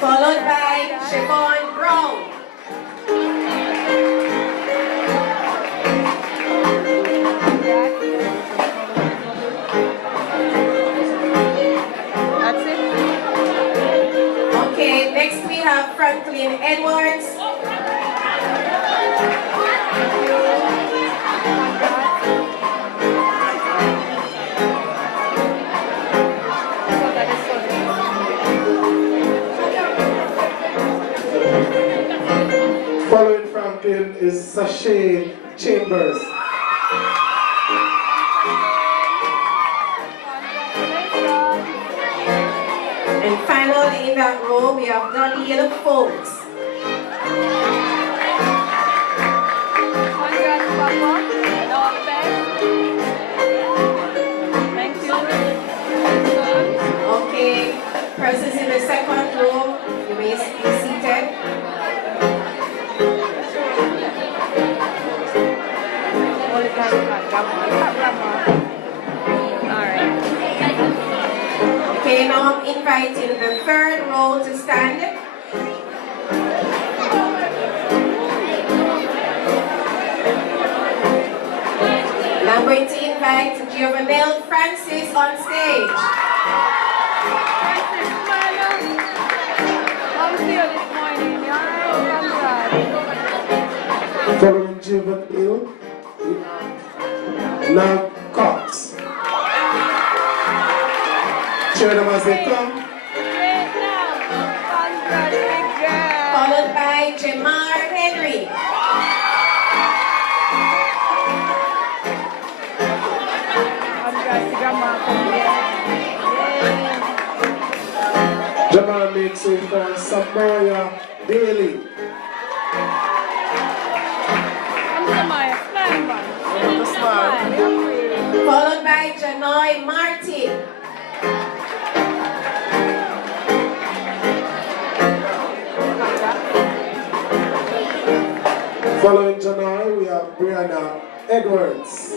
Followed by Siobhan Brown. That's it. Okay, next we have Franklin Edwards. Following Franklin is Sashay Chambers. And finally in that row we have Daniel Folks. Congrats, Papa. All the best. Thank you. Okay, persons in the second row, you may be seated. Okay, now I'm inviting the third row to stand. And I'm going to invite Viola Francis on stage. Following Juvenile, now Cox. Cheer them as they come. Followed by Jamar Henry. Jamal makes way for Samaya Daly. Followed by Janoy Martin. Following Janai, we have Brianna Edwards.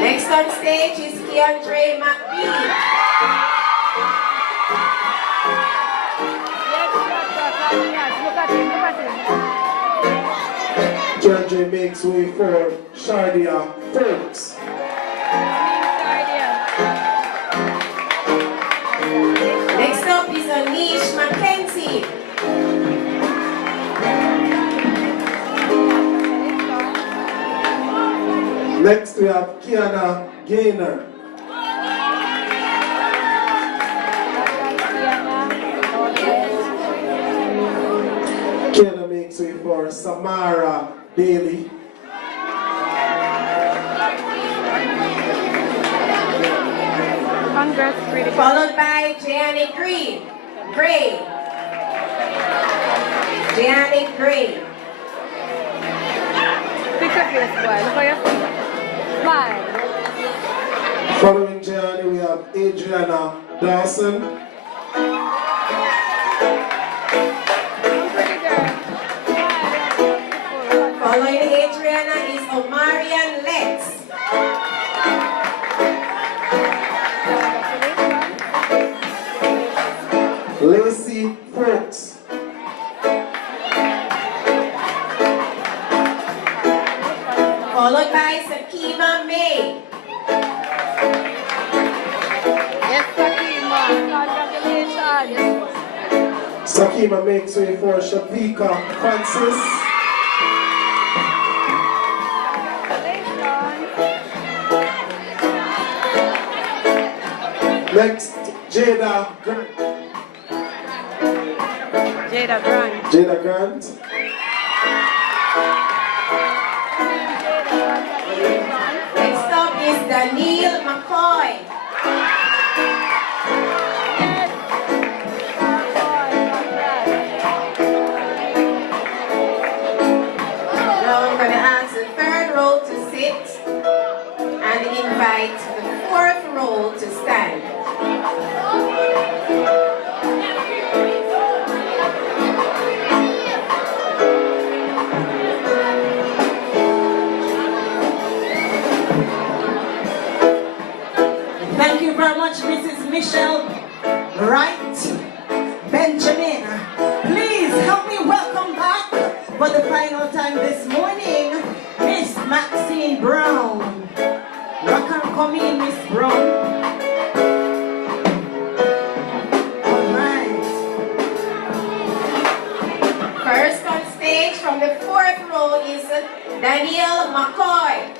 Next on stage is Keandre McBee. Keandre makes way for Shardia Folks. Next up is Anish Mackenzie. Next we have Kiana Gaynor. Kiana makes way for Samara Bailey. Congrats, pretty. Followed by Janet Green. Gray. Janet Gray. Pick up this boy. Look at your feet. Smile. Following Gianni, we have Adriana Dawson. Following Adriana is Omarian Letts. Lacey Folks. Followed by Sakima May. Yes, Shakima makes way for Viola Francis. Next, Jada Grant. Jada Grant. Next up is Daniel McCoy. Now I'm going to ask the third row to sit and invite the fourth row to stand. Thank you very much, Mrs. Michelle Wright Benjamin. Please help me welcome back for the final time this morning, Miss Maxine Brown. Welcome, come in, Miss Brown. All right. First on stage from the fourth row is Daniel McCoy.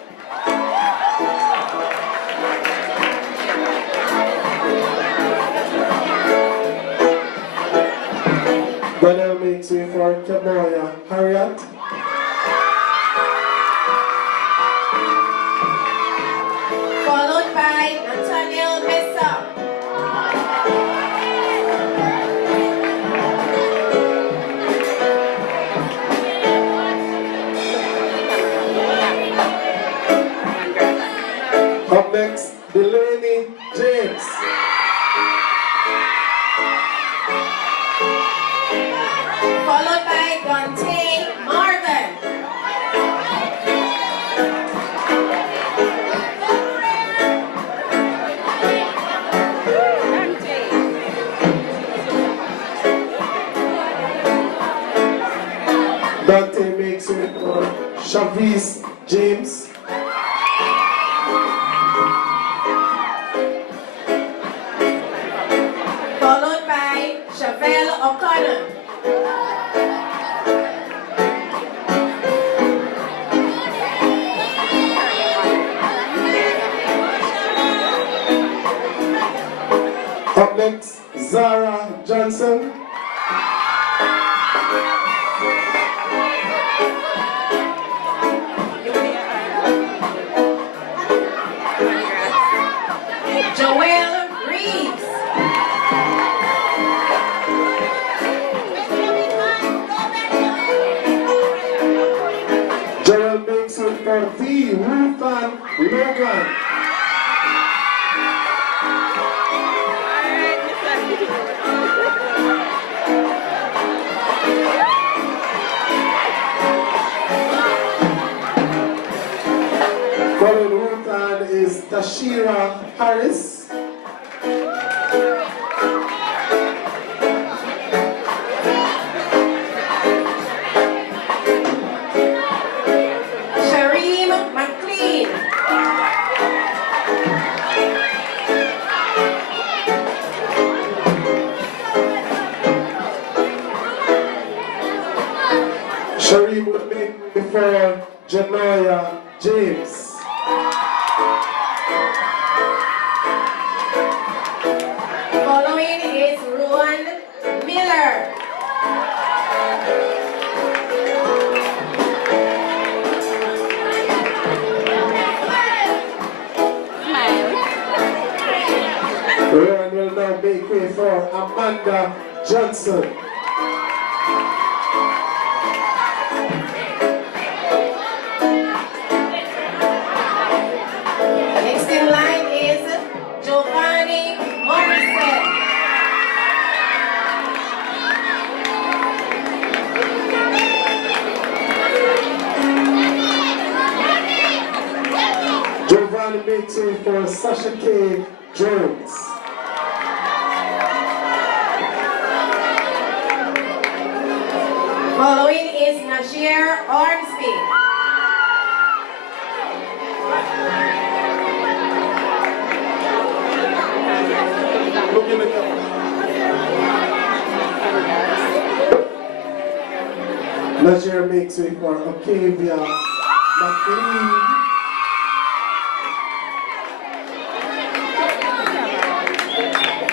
Daniel makes way for Kemoya Harriet. Followed by Nathaniel Mesa. Up next, Delaney James. Followed by Dante Marvin. Dante makes way for Chavis James. Followed by Chevelle O'Connor. Up next, Zara Johnson. Joelle Reeves. Gerald makes way for the Ruthan Logan. Following Ruthan is Tashira Harris. Shareem McLean. Shareem would make before Janaya James. Following is Ruan Miller. Ruan will now make way for Amanda Johnson. Next in line is Giovanni Morrison. Giovanni makes way for Sasha K. Jones. Following is Najir Ormsby. Look in the camera. Roger makes way for Octavia McLean.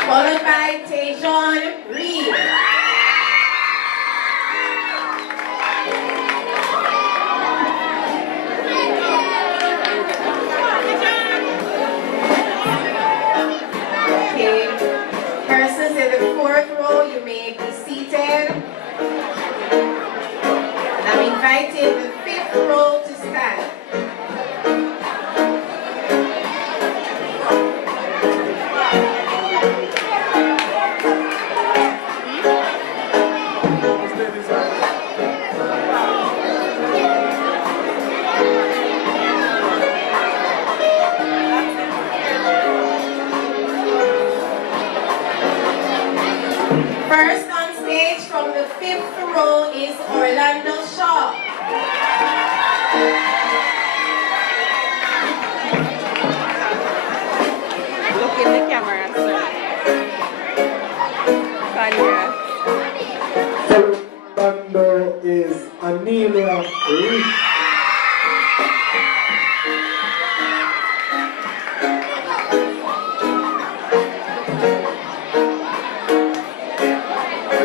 Followed by Tajon Reed. Okay, persons in the fourth row, you may be seated. I'm inviting the fifth row to stand. First on stage from the fifth row is Orlando Shaw. Look in the camera, sir. Congrats. Orlando is Amelia Reed.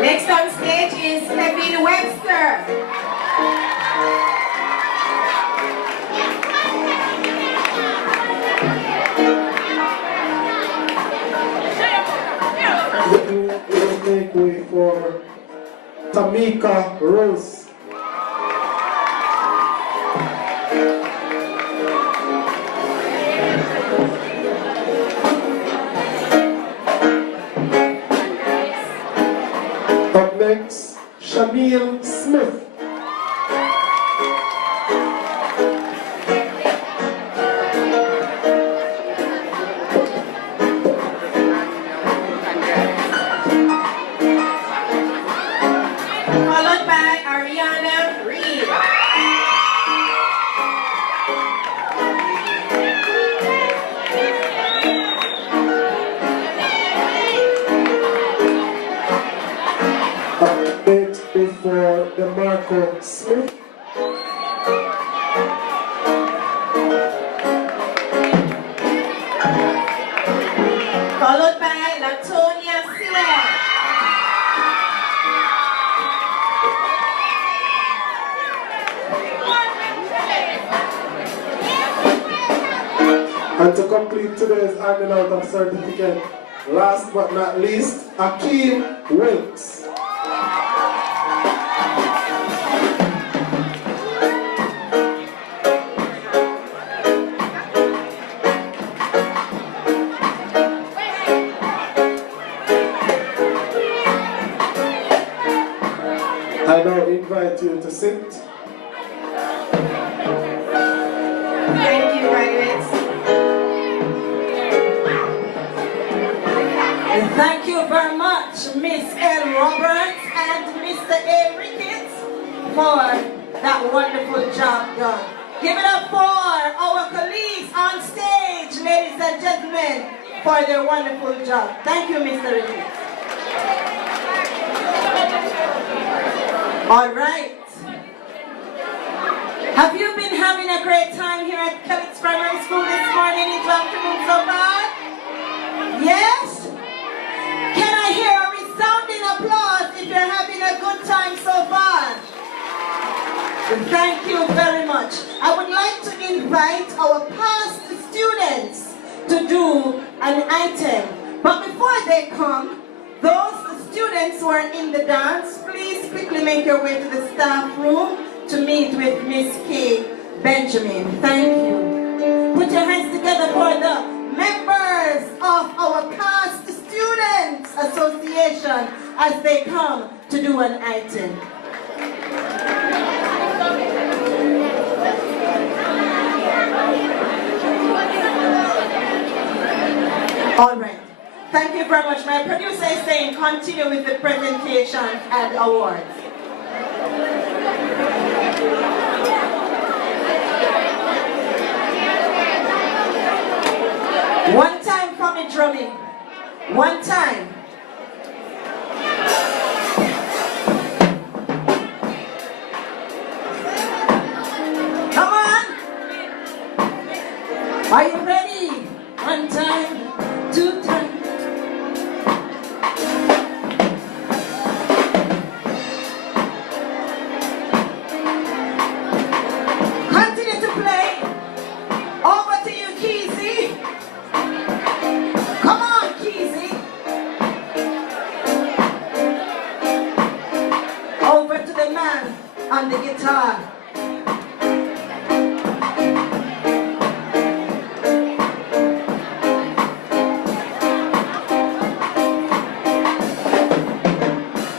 Next on stage is Kevin Webster. We'll make way for Tamika Rose. Up next, Shamil Smith. Followed by Ariana Reed. Up next before DeMarco Smith. Followed by Latonia Siller. And to complete today's handing out of certificate, last but not least, Akeem Wilkes. I now invite you to sit. Thank you, graduates. Thank you very much, Miss L. Roberts and Mr. A. Ricketts, for that wonderful job done. Give it up for our colleagues on stage, ladies and gentlemen, for their wonderful job. Thank you, Mr. Ricketts. All right. Have you been having a great time here at Kellits Primary School this morning in afternoon so far? Yes? Can I hear a resounding applause if you're having a good time so far? Thank you very much. I would like to invite our past students to do an item. But before they come, those students who are in the dance, please quickly make your way to the staff room to meet with Miss K. Benjamin. Thank you. Put your hands together for the members of our past Students Association as they come to do an item. All right. Thank you very much. My producer is saying continue with the presentation and awards. One time for me drumming. One time. ready? One time, two times. Continue to play. Over to you, Keezy. Come on, Keezy. Over to the man on the guitar.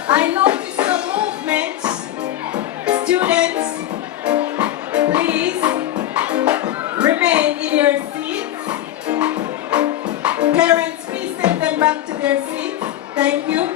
I noticed some movements. Students, please remain in your seats. Parents, please send them back to their seats. Thank you.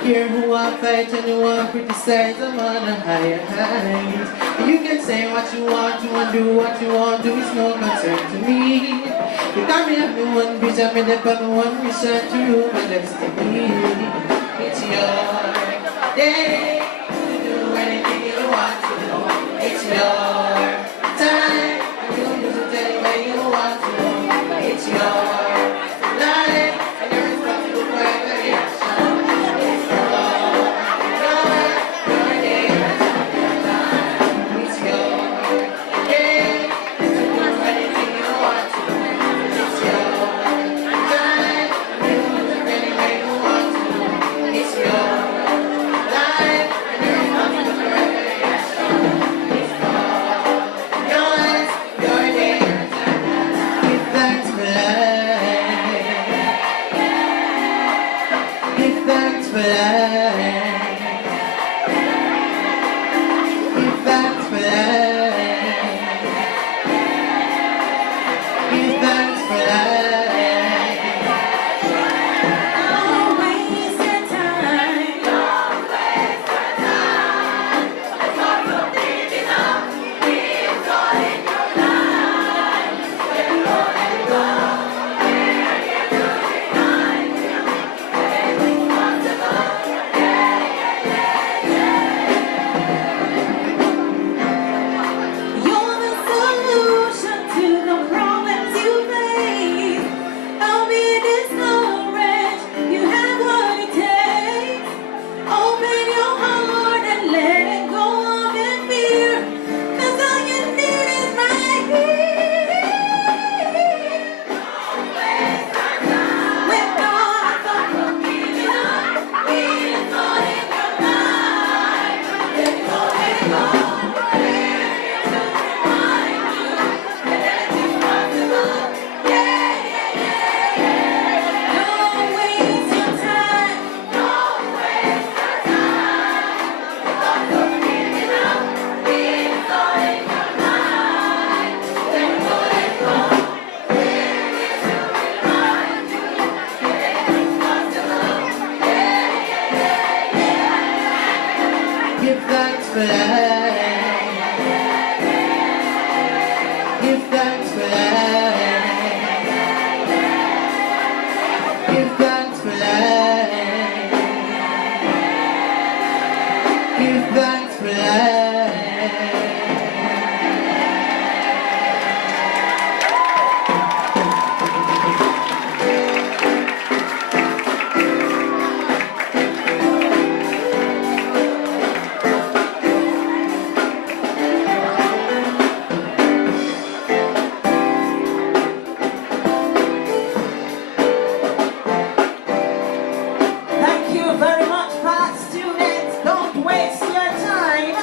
Care who I fight and who I criticize, I'm on a higher height. You can say what you want to and do what you want to, it's no concern to me. You got me have me one vision, me never me one mission to rule my destiny. It's your day to do anything you want to do. It's your time, you need to tell me where you want to. It's your for life. Give thanks for life. Give thanks for life. Don't waste your time. Don't waste your time. It's not so deep enough. Keep going your life. Let go, let go. We're here to remind you. Everything's possible. Yeah, yeah, yeah, yeah. You're the solution to the problems you face. Don't be discouraged. You have what it takes. Open your heart and let it go of your fear. 'Cause all you need is right here. Don't waste our time. With God, don't forget it up. He's all in your mind. Let go, let go. We're here to remind you that anything's possible. Yeah, yeah, yeah, yeah. Don't waste your time. Don't waste your time. Don't forget it up. He's all in your mind. Let go, let go. We're here to remind you that anything's possible. Yeah, yeah, yeah, yeah. Give thanks for life. Give thanks for life. Give thanks for life. Give thanks for life. Thank you very much, past students. Don't waste your time.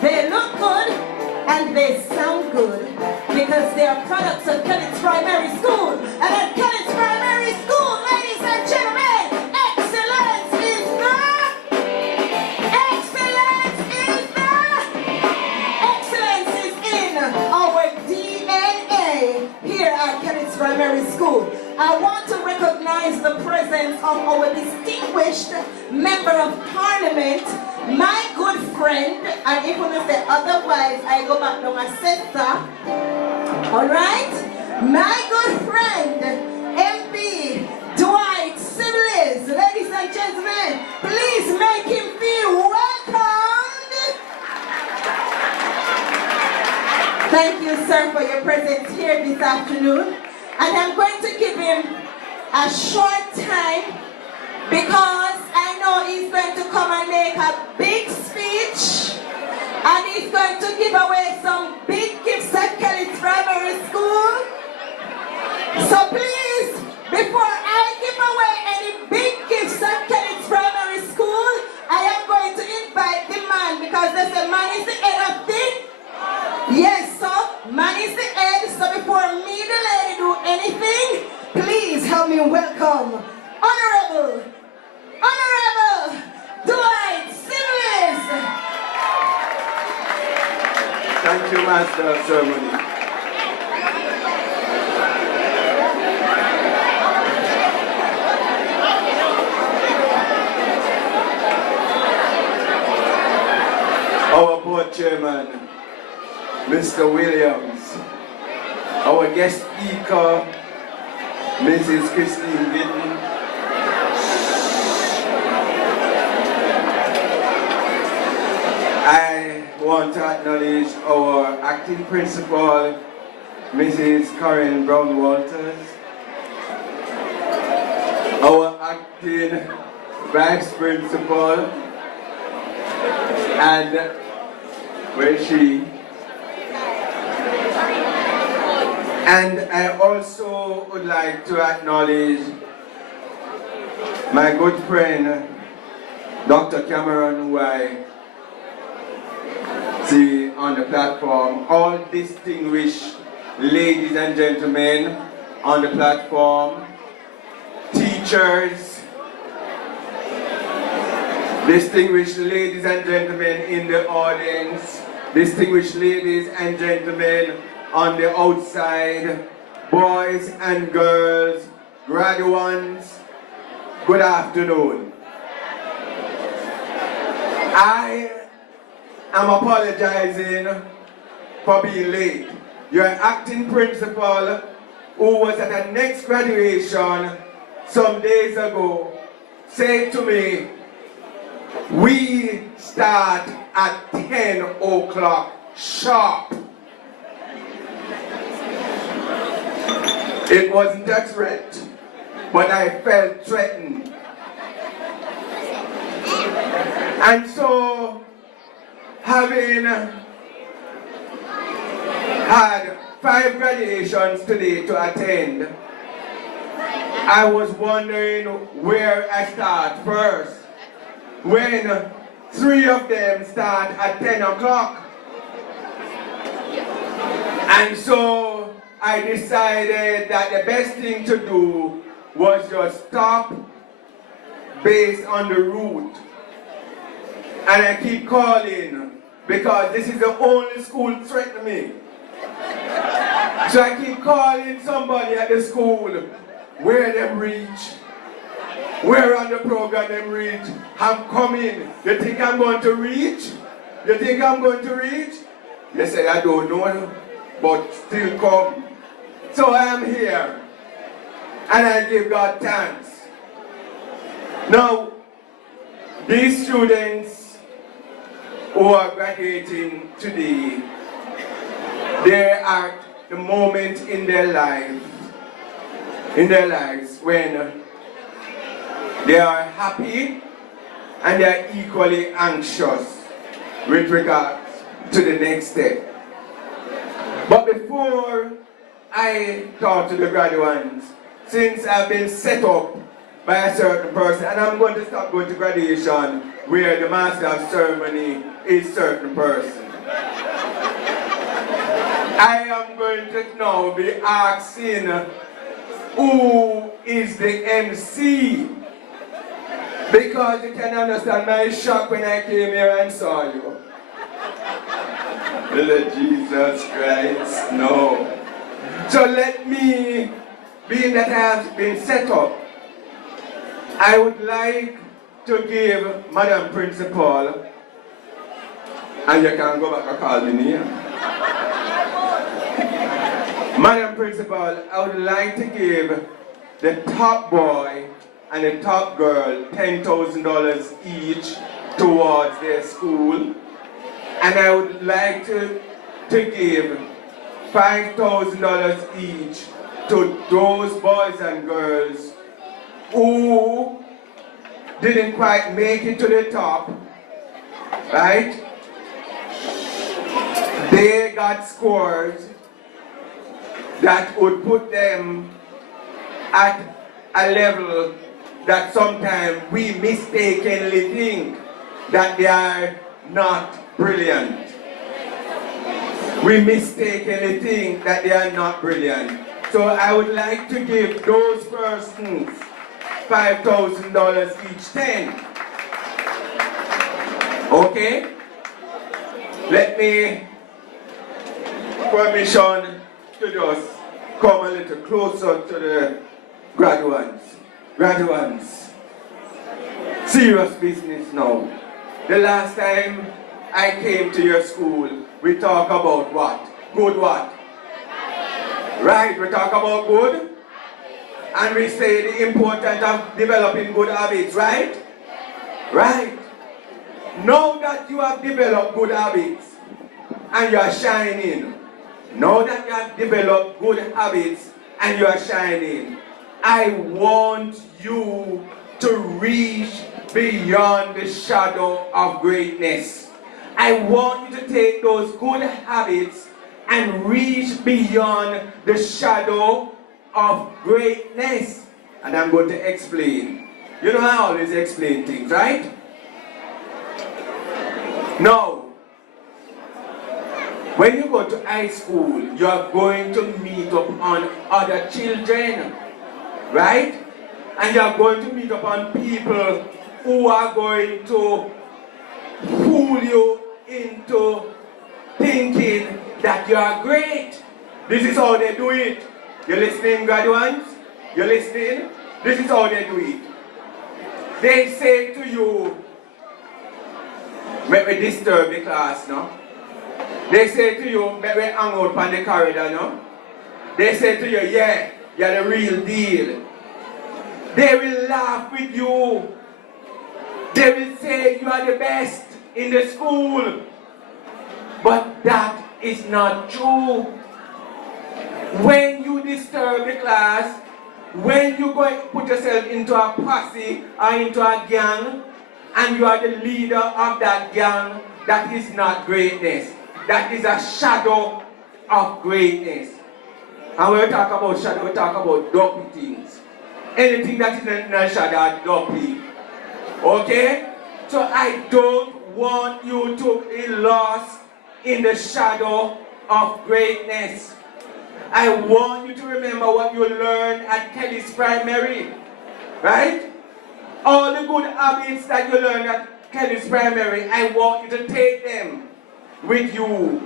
They look good and they sound good because they are products of Kellits Primary School. And at Kellits Primary School, ladies and gentlemen, excellence is the excellence is in our DNA here at Kellits Primary School. I want to recognize the presence of our distinguished member of parliament, my good friend, and if you say otherwise, I go back to my sister. All right? My good friend, MP Dwight Sibley's. Ladies and gentlemen, please make him feel welcomed. Thank you, sir, for your presence here this afternoon. And I'm going to give him a short time because I know he's going to come and make a big speech and he's going to give away some big gifts at Kellits Primary School. So please, before I give away any big gifts at Kellits Primary School, I am going to invite the man because they say man is the head of things. Yes, so man is the head, so before me, the lady, do anything, please help me welcome Honorable Dwight Sibley's. Thank you, Master of Ceremony. Our board chairman, Mr. Williams, our guest speaker, Mrs. Christine Gitton, I want to acknowledge our acting principal, Mrs. Karen Brown Walters, our acting vice principal, and where is she? And I also would like to acknowledge my good friend, Dr. Cameron, who I see on the platform, all distinguished ladies and gentlemen on the platform, teachers, distinguished ladies and gentlemen in the audience, distinguished ladies and gentlemen on the outside, boys and girls, graduates, good afternoon. I am apologizing for being late. Your acting principal, who was at the next graduation some days ago, said to me, we start at 10 o'clock sharp. It wasn't a threat, but I felt threatened. And so, having had 5 graduations today to attend, I was wondering where I start first, when 3 of them start at 10 o'clock. And so I decided that the best thing to do was just stop based on the route. And I keep calling because this is the only school threatening me. So I keep calling somebody at the school where them reach, where on the program them reach. I'm coming. You think I'm going to reach? You think I'm going to reach? They said, I don't know, but still come. So I am here, and I give God thanks. Now, these students who are graduating today, they are at the moment in their lives when they are happy and they are equally anxious with regards to the next step. But before I talk to the graduates, since I've been set up by a certain person, and I'm going to stop going to graduation where the master of ceremony is a certain person. I am going to now be asking who is the MC, because you can understand my shock when I came here and saw you. Lord Jesus Christ, no. So let me, being that I have been set up, I would like to give Madam Principal, and you can go back and call me name. Madam Principal, I would like to give the top boy and the top girl $10,000 each towards their school. And I would like to give $5,000 each to those boys and girls who didn't quite make it to the top, right? They got scores that would put them at a level that sometimes we mistakenly think that they are not brilliant. We mistakenly think that they are not brilliant. So I would like to give those persons $5,000 each, 10. Okay? Let me permission to just come a little closer to the graduates. Graduates, serious business now. The last time I came to your school, we talk about what? Good what? Right, we talk about good. And we say the importance of developing good habits, right? Right. Now that you have developed good habits and you are shining, now that you have developed good habits and you are shining, I want you to reach beyond the shadow of greatness. I want you to take those good habits and reach beyond the shadow of greatness. And I'm going to explain. You know I always explain things, right? Now, when you go to high school, you are going to meet up on other children, right? And you are going to meet upon people who are going to fool you into thinking that you are great. This is how they do it. You listening, graduates? You listening? This is how they do it. They say to you, when we disturb the class, no? They say to you, when we hang out on the corridor, no? They say to you, yeah, you're the real deal. They will laugh with you. They will say you are the best in the school. But that is not true. When you disturb the class, when you go and put yourself into a posse or into a gang, and you are the leader of that gang, that is not greatness. That is a shadow of greatness. And when we talk about shadow, we talk about dopey things. Anything that is in a shadow are dopey. Okay? So I don't want you to be lost in the shadow of greatness. I want you to remember what you learned at Kellits Primary. Right? All the good habits that you learned at Kellits Primary, I want you to take them with you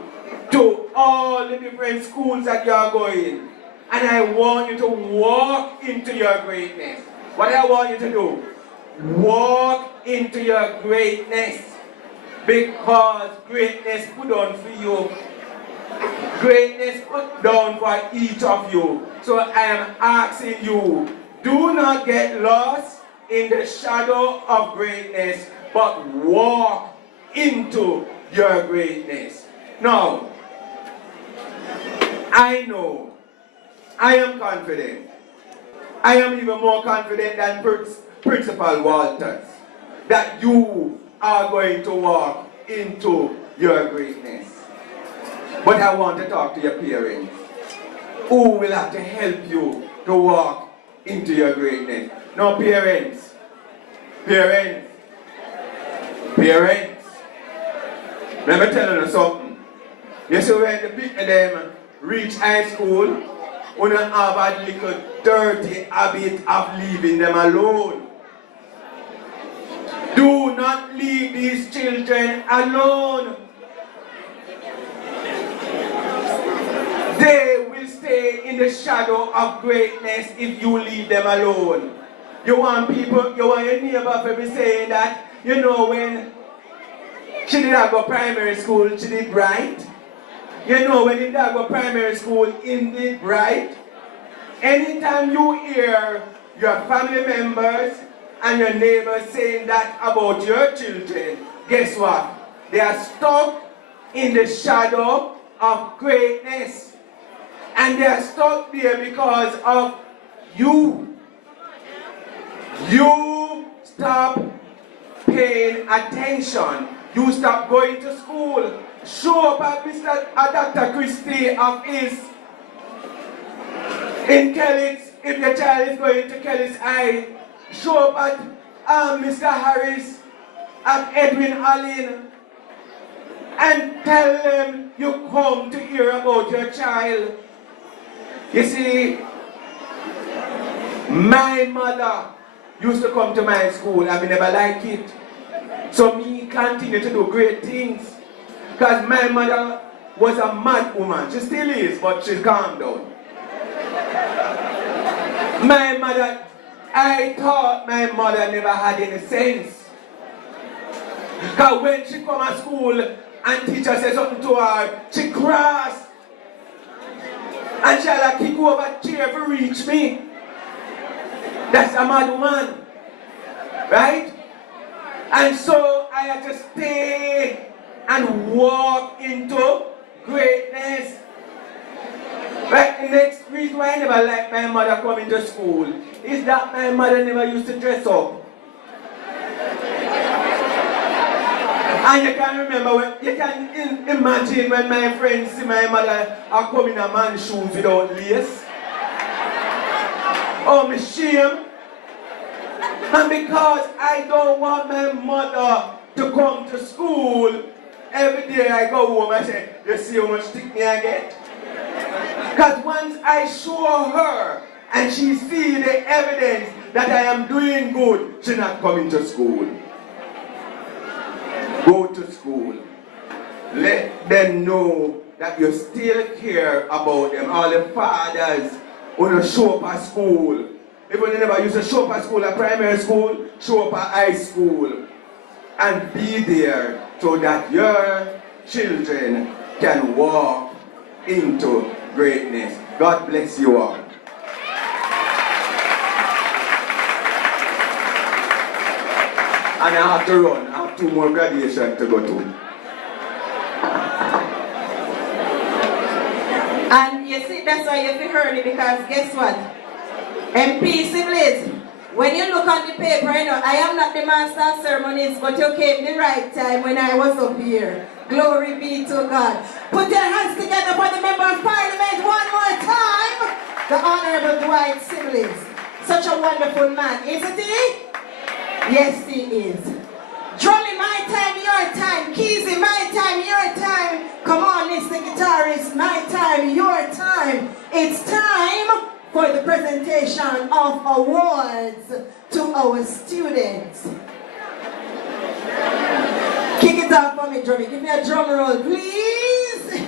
to all the different schools that you are going. And I want you to walk into your greatness. What I want you to do? Walk into your greatness. Because greatness put on for you. Greatness put down for each of you. So I am asking you, do not get lost in the shadow of greatness, but walk into your greatness. Now, I know, I am confident. I am even more confident than Principal Walters that you are going to walk into your greatness. But I want to talk to your parents who will have to help you to walk into your greatness. Now, parents, let me tell you something. You see, when the big of them reach high school, we don't have a little dirty habit of leaving them alone. Do not leave these children alone. They will stay in the shadow of greatness if you leave them alone. You want your neighbor to be saying that, you know, when she did not go primary school, she did right. You know, when you did not go primary school, in did right. Anytime you hear your family members and your neighbors saying that about your children, guess what? They are stuck in the shadow of greatness. And they are stuck there because of you. You stop paying attention. You stop going to school. Show up at Dr. Christie office in Kellits. If your child is going to Kellits, show up at Mr. Harris, at Edwin Allen, and tell them you come to hear about your child. You see, my mother used to come to my school and we never liked it. So me continue to do great things. Because my mother was a mad woman. She still is, but she's calmed down. My mother, I thought my mother never had any sense. Because when she come to school and teacher says something to her, she cries. And she'll kick over a chair to reach me. That's a mad woman. Right? And so I had to stay and walk into greatness. Right? The next reason why I never liked my mother coming to school is that my mother never used to dress up. And you can remember, you can imagine when my friends see my mother are coming in a man's shoes without lace. Oh, me shame. And because I don't want my mother to come to school, every day I go home and say, you see how much stick me I get? Because once I show her and she see the evidence that I am doing good, she not coming to school. Go to school. Let them know that you still care about them. All the fathers who show up at school. Even they never used to show up at school, at primary school, show up at high school. And be there so that your children can walk into greatness. God bless you all. And I have to run. I have 2 more graduations to go to. And you see, that's why you feel early, because guess what? MP siblings, when you look on the paper, you know, I am not the master of ceremonies, but you came the right time when I was up here. Glory be to God. Put your hands together for the Member of Parliament one more time. The Honorable Dwight Siblings. Such a wonderful man, isn't he? Yes, he is. Drummy, my time, your time. Keezy, my time, your time. Come on, Mr. Guitarist, my time, your time. It's time for the presentation of awards to our students. Kick it off for me, Drummy. Give me a drum roll, please.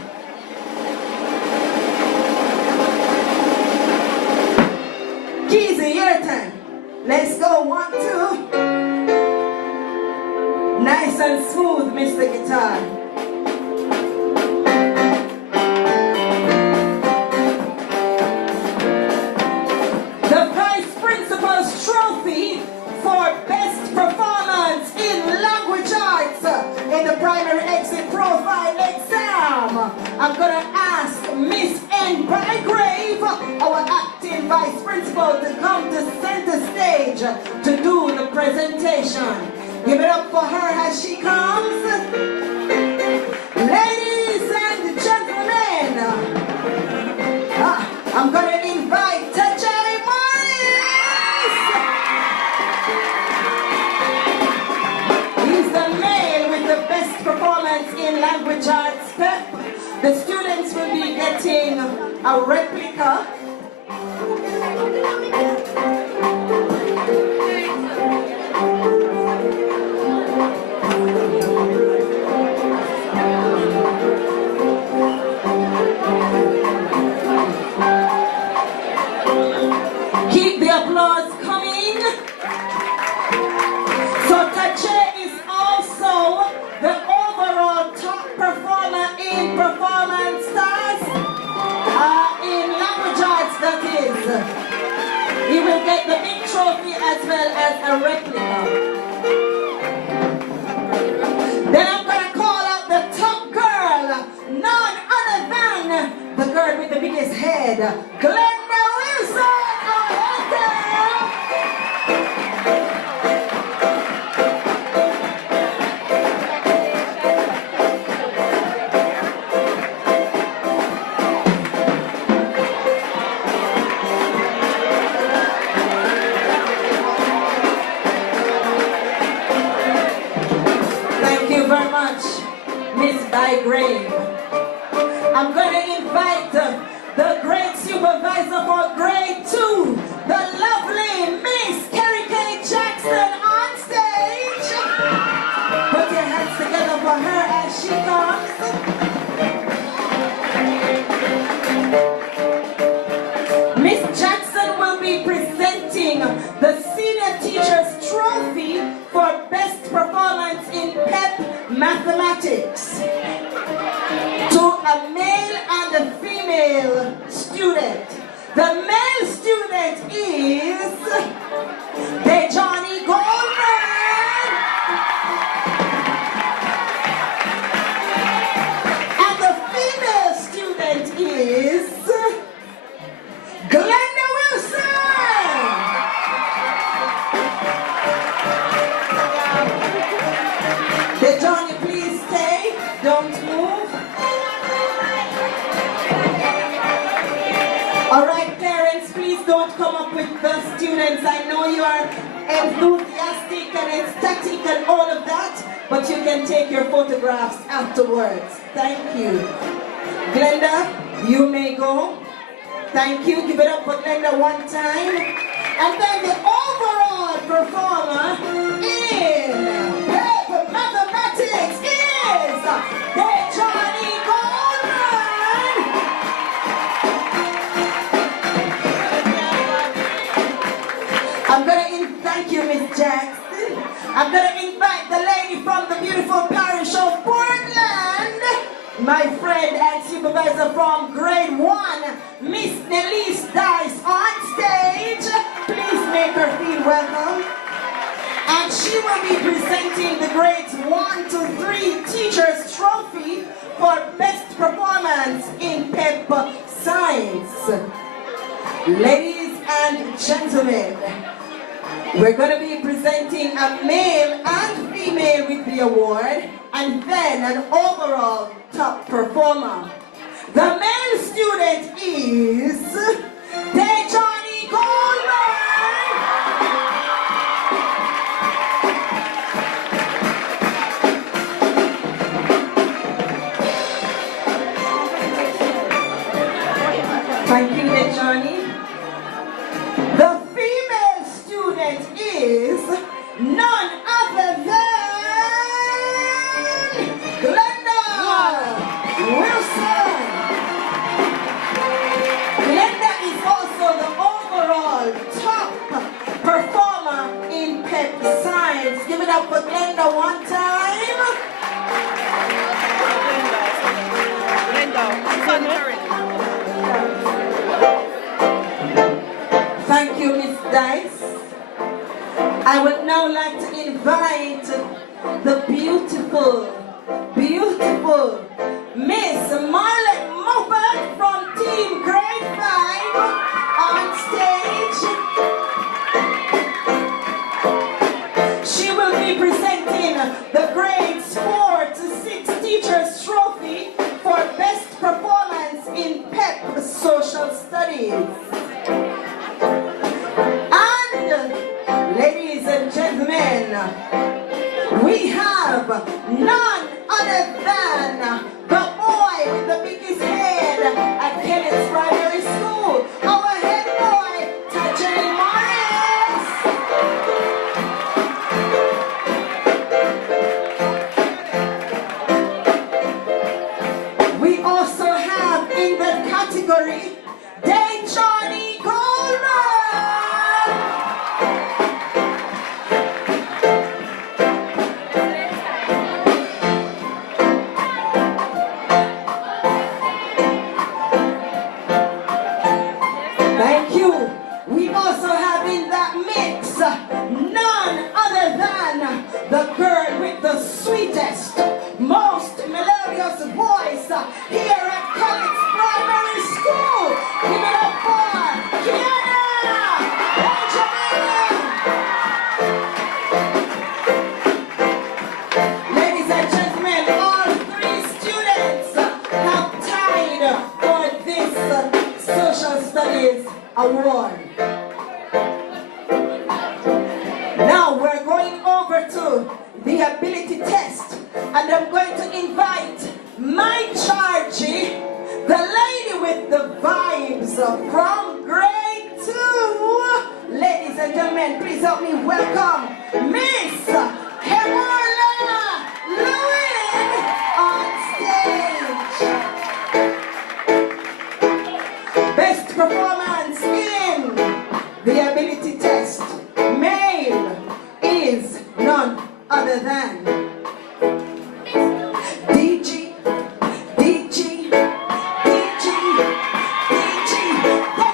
Keezy, your time. Let's go, 1, 2. Nice and smooth, Mr. Guitar. The Vice Principal's Trophy for Best Performance in Language Arts in the Primary Exit Profile Exam. I'm going to ask Miss N. Bygrave, our acting Vice Principal, to come to center stage to do the presentation. Give it up for her as she comes. Ladies and gentlemen, I'm going to invite Jerry Morris. He's the male with the best performance in language arts step. The students will be getting a replica. Keep the applause coming. So Tache is also the overall top performer in performance stars, in language arts, that is. He will get the big trophy as well as a replica. Then I'm going to call out the top girl, none other than the girl with the biggest head, Glenda Wilson. Bygrave. I'm going to invite the great supervisor for grade 2, the lovely Miss Carrie K. Jackson on stage. Put your hands together for her as she comes. Miss Jackson will be presenting the Senior Teacher's Trophy for Best Performance in PEP Mathematics to a male and a female student. The male student is Dejani Goldman. And the female student is Glenda Wilson. Dejani, please stay. Don't move. All right, parents, please don't come up with the students. I know you are enthusiastic and ecstatic and all of that, but you can take your photographs afterwards. Thank you. Glenda, you may go. Thank you. Give it up for Glenda one time. And then the overall performer in paper mathematics is Johnny Goldman. Thank you, Miss Jackson. I'm going to invite the lady from the beautiful parish of Portland, my friend and supervisor from grade 1, Miss Nelise Dice, on stage. Please make her feel welcome. And she will be presenting the grades 1 to 3 teachers trophy for best performance in PEP science. Ladies and gentlemen, we're going to be presenting a male and female with the award, and then an overall top performer. The male student is Johnny Goldman. Thank you, Johnny. The female student is none other than Glenda Wilson. Glenda is also the overall top performer in PEP science. Give it up for Glenda one time. Thank you, Miss Dice. I would now like to invite the beautiful Miss Marlette Moffat from Team Grade 5 on stage. She will be presenting the grades 4 to 6 teachers trophy for best performance in PEP social studies. Ladies and gentlemen, we have none other than the boy with the biggest head at Kellits Primary School, our head boy, Tajay Morris. We also have in the category Johnny Goldman. Thank you. We also have in that mix none other than the girl with the sweetest, most melodious voice here at Kellits Primary School. Give it up for Kiana Benjamin. Ladies and gentlemen, all 3 students have tied for this social studies award. Now we're going over to the ability test, and I'm going to invite my Chargie, the lady with the vibes from grade 2. Ladies and gentlemen, please help me welcome Miss Hemola Lewin on stage. Best performance in the ability test, male, is none other than DG, the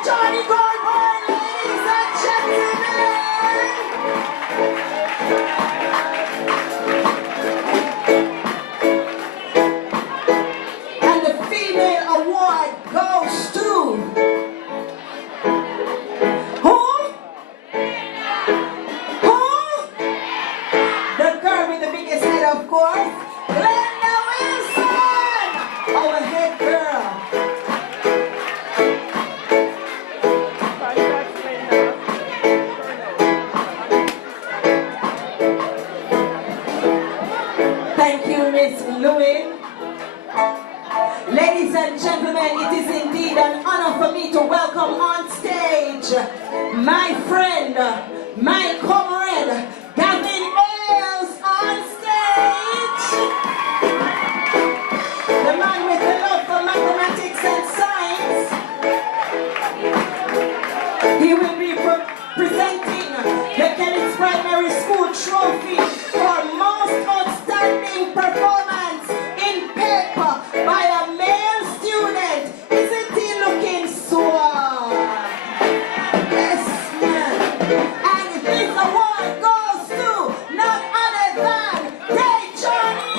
Johnny Goldman, ladies and gentlemen. trophy for most outstanding performance in paper by a male student. Isn't he looking suave? Yes, ma'am. And this award goes to none other than Day Johnny.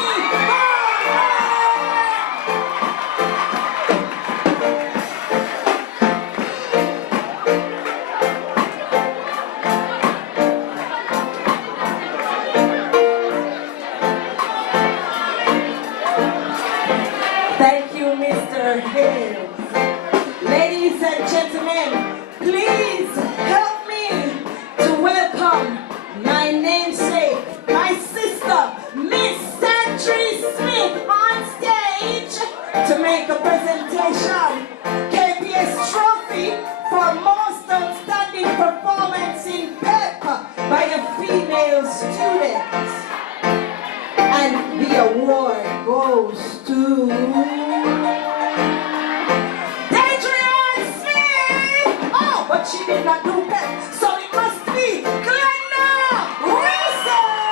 Thank you, Mr. Hales. Ladies and gentlemen, please help me to welcome my namesake, my sister, Miss Santry Smith, on stage to make a presentation. KPS Trophy for most outstanding performance in paper by a female student. And the award goes to Adrian Smith! Oh, but she did not do that, so it must be Glenda Wilson!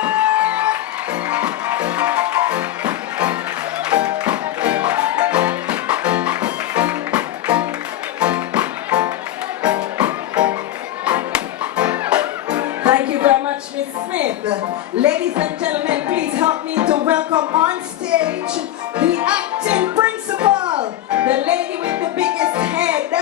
Thank you very much, Miss Smith. Ladies and gentlemen, please help me to welcome on stage the acting principal, the lady with the biggest head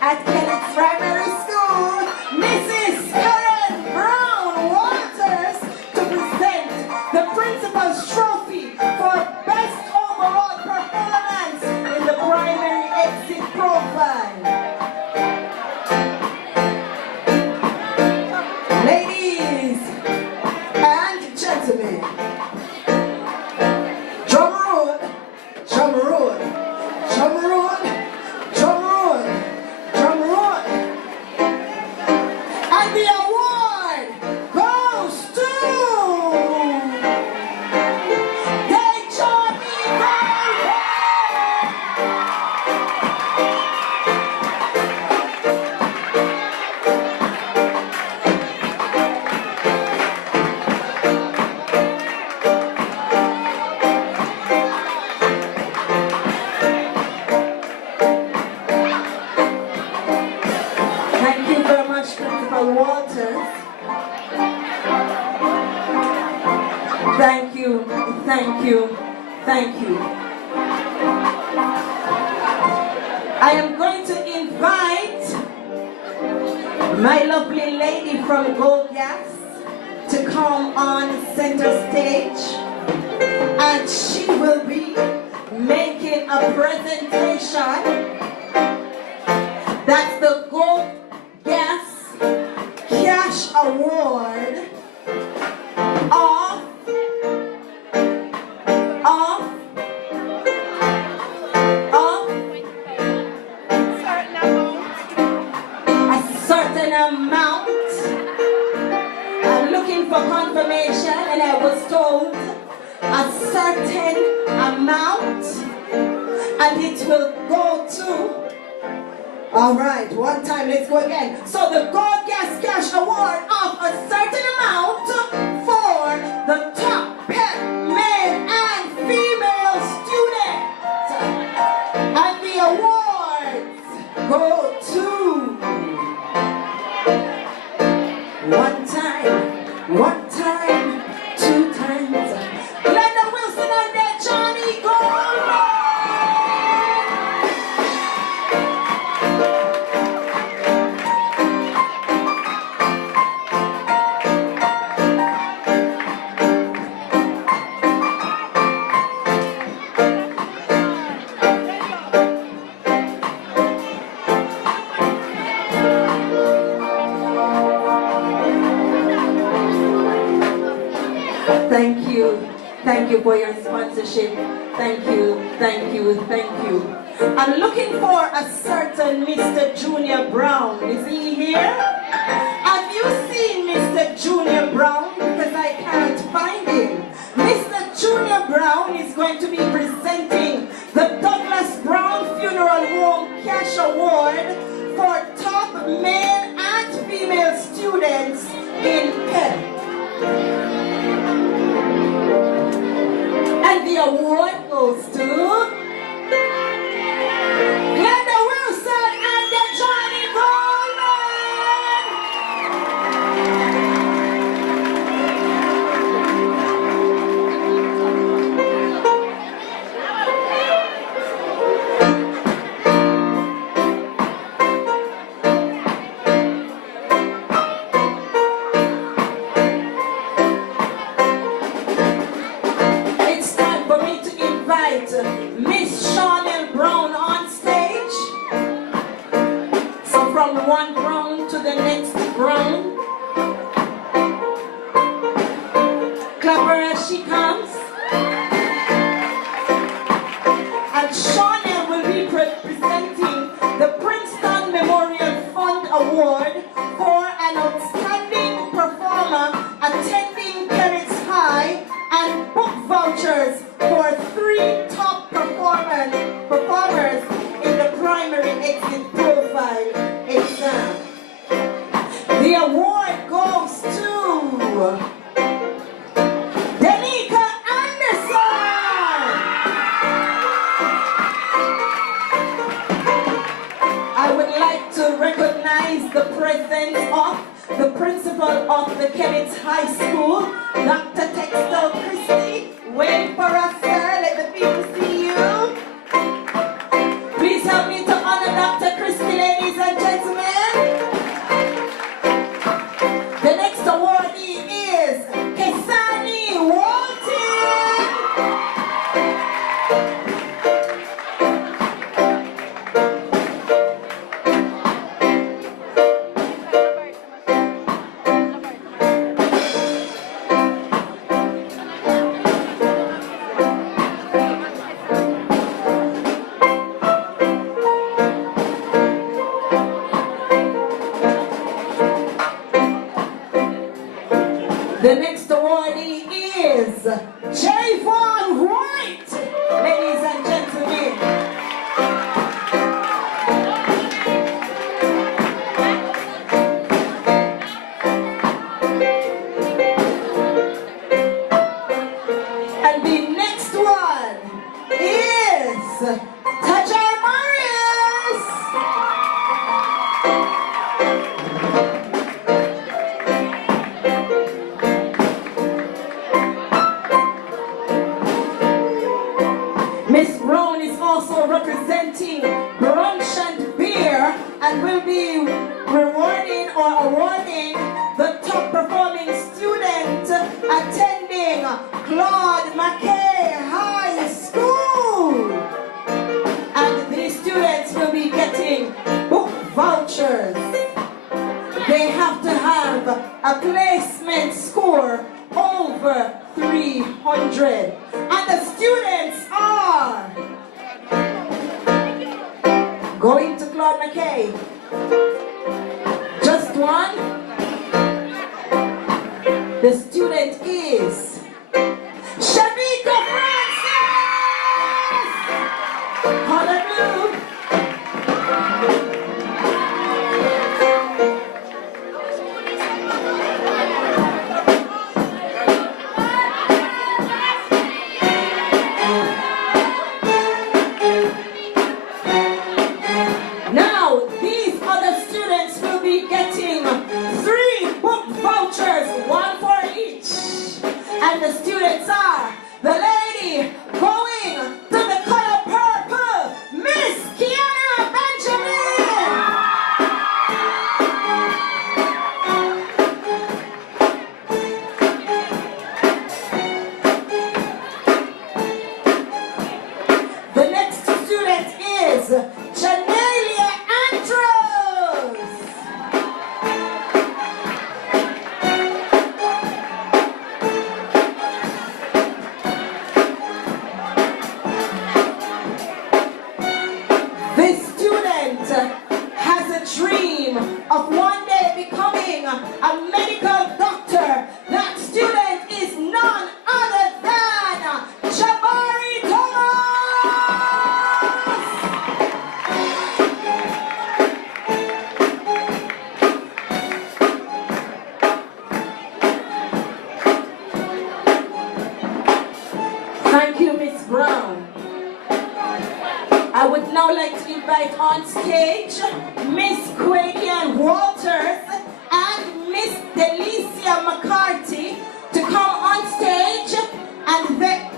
at Kellits Primary School, Mrs. Karen Brown Waters, to present the principal's trophy for best overall performance in the primary exit profile. Ladies and gentlemen, drum roll, drum roll, drum roll, drum roll, drum roll. And the award goes to Day Johnny Brown. Thank you very much, Principal Walters. Thank you, thank you, thank you. I am going to invite my lovely lady from Gold Gas to come on center stage, and she will be making a presentation. That's the Gold Gas Cash Award of a certain amount. I'm looking for confirmation, and I was told a certain amount, and it will go to. All right, one time, let's go again. So the Gold Gas Cash Award of a certain amount for the top pet male and female students. And the awards go to one time, two times. Glenda Wilson and their Johnny Gold. Thank you for your sponsorship. Thank you, thank you, thank you. I'm looking for a certain Mr. Junior Brown. Is he here? Have you seen Mr. Junior Brown? Because I can't find him. Mr. Junior Brown is going to be presenting the Douglas Brown Funeral Home Cash Award for top male and female students in Penn. clap her as she comes. And Shawnee will be presenting the Princeton Memorial Fund Award for an outstanding performer attending Kellits High and book vouchers for 3 top performers in the primary exit profile exam. The award goes to Danica Anderson. I would like to recognize the presence of the principal of the Kellits High School, Dr. Textile Christie. Wait for us, sir. Let the people see you. Please help me to honor Dr. Christie, ladies and gentlemen. The next awardee is Kesani Walton. The next awardee is Javon White, ladies and gentlemen. And the next one is Tajar Marius. Miss Brown is also representing Brunch and Beer and will be rewarding or awarding the top performing student attending Claude McKay High School. And these students will be getting book vouchers. They have to have a placement score over 300. And the students are going to Claude McKay. Just one. The student is Shavika Francis. Hallelujah. Now, these other students will be getting 3 book vouchers, 1 for each. And the students are the lady going to the color purple, Miss Kiana Benjamin. The next student is Janelia Andrews. This student has a dream of one day becoming a medical doctor. That student is none other than Jabari Thomas. Thank you, Miss Brown. I would now like to invite on stage Miss Quadian Walters and Miss Delicia McCarthy to come on stage, and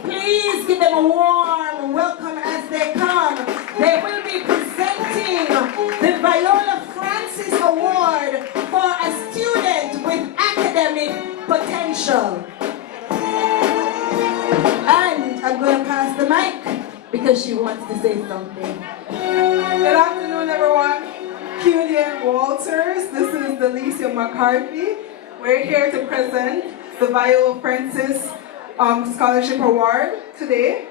please give them a warm welcome as they come. They will be presenting the Viola Francis Award for a student with academic potential. And I'm going to pass the mic because she wants to say something. Good afternoon, everyone. Quadian Walters, this is Delicia McCarthy. We're here to present the Viola Francis Scholarship Award today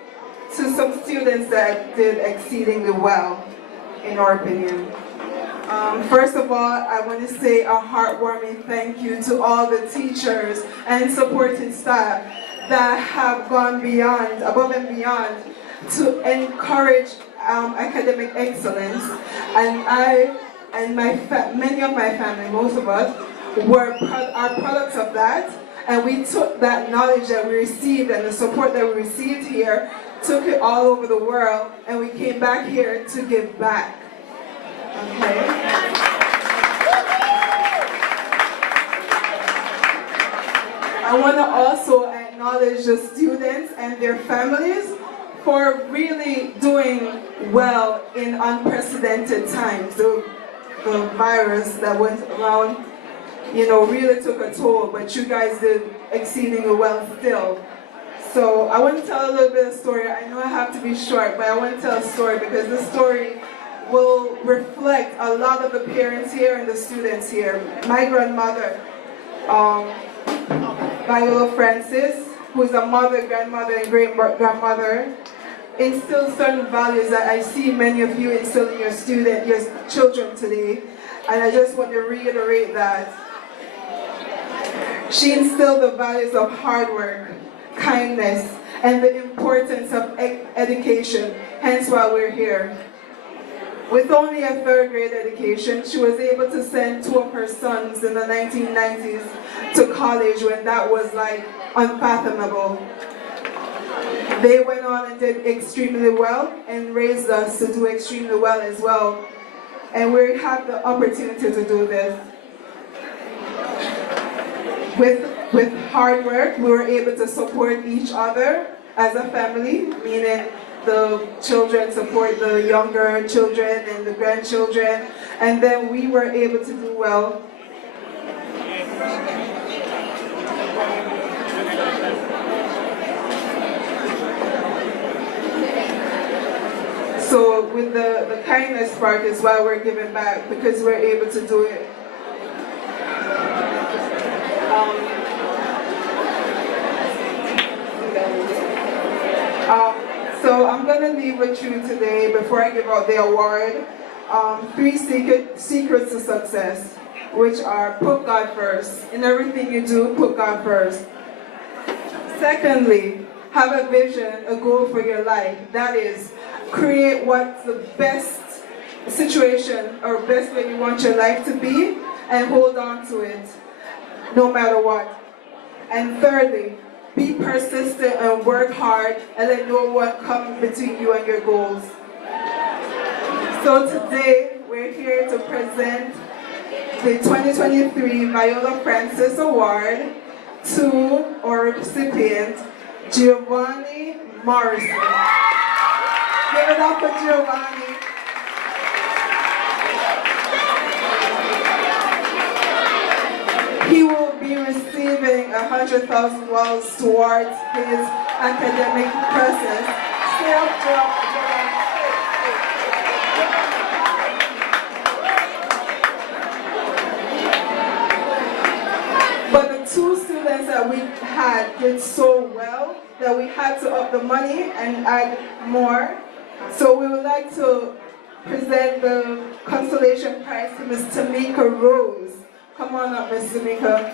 to some students that did exceedingly well, in our opinion. First of all, I want to say a heartwarming thank you to all the teachers and supporting staff that have gone beyond, above and beyond, to encourage academic excellence. And I and many of my family, most of us, are products of that. And we took that knowledge that we received and the support that we received here, took it all over the world, and we came back here to give back. Okay? I want to also acknowledge the students and their families for really doing well in unprecedented times. The virus that went around, really took a toll, but you guys did exceedingly well still. So I want to tell a little bit of story. I know I have to be short, but I want to tell a story because the story will reflect a lot of the parents here and the students here. My grandmother, Viola Francis, who is a mother, grandmother, and great-grandmother, instilled certain values that I see many of you instill in your children today. And I just want to reiterate that. She instilled the values of hard work, kindness, and the importance of education, hence why we're here. With only a third grade education, she was able to send two of her sons in the 1990s to college when that was like unfathomable. They went on and did extremely well and raised us to do extremely well as well. And we have the opportunity to do this. With hard work, we were able to support each other as a family, meaning the children support the younger children and the grandchildren, and then we were able to do well. So with the kindness part is why we're giving back, because we're able to do it. So I'm going to leave with you today, before I give out the award, 3 secrets to success, which are put God first. In everything you do, put God first. Secondly, have a vision, a goal for your life. That is, create what's the best situation or best way you want your life to be and hold on to it, no matter what. And thirdly, be persistent and work hard and let no one come between you and your goals. So today, we're here to present the 2023 Viola Francis Award to our recipient, Giovanni Morrison. Give it up for Giovanni. He will be receiving $100,000 towards his academic process. Stay up, But the 2 students that we had did so well that we had to up the money and add more. So we would like to present the consolation prize to Ms. Tamika Rose. Come on up, Ms. Tamika.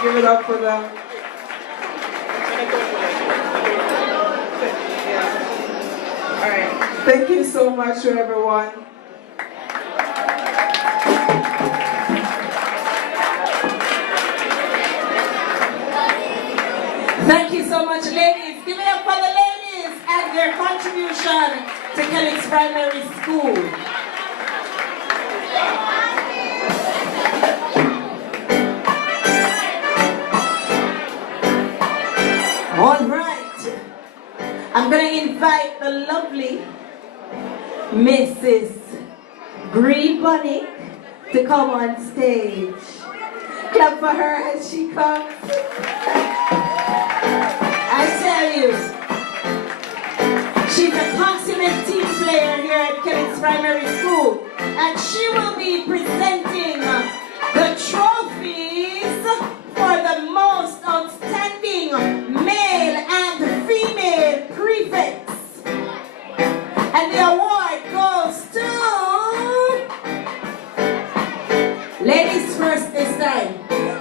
Give it up for them. All right. Thank you so much to everyone. Thank you so much, ladies. Give it up for the ladies and their contribution to Kellits Primary School. All right. I'm going to invite the lovely Mrs. Green Bunny to come on stage. Clap for her as she comes. I tell you, she's a consummate team player here at Kellits Primary School, and she will be presenting Ladies first this time.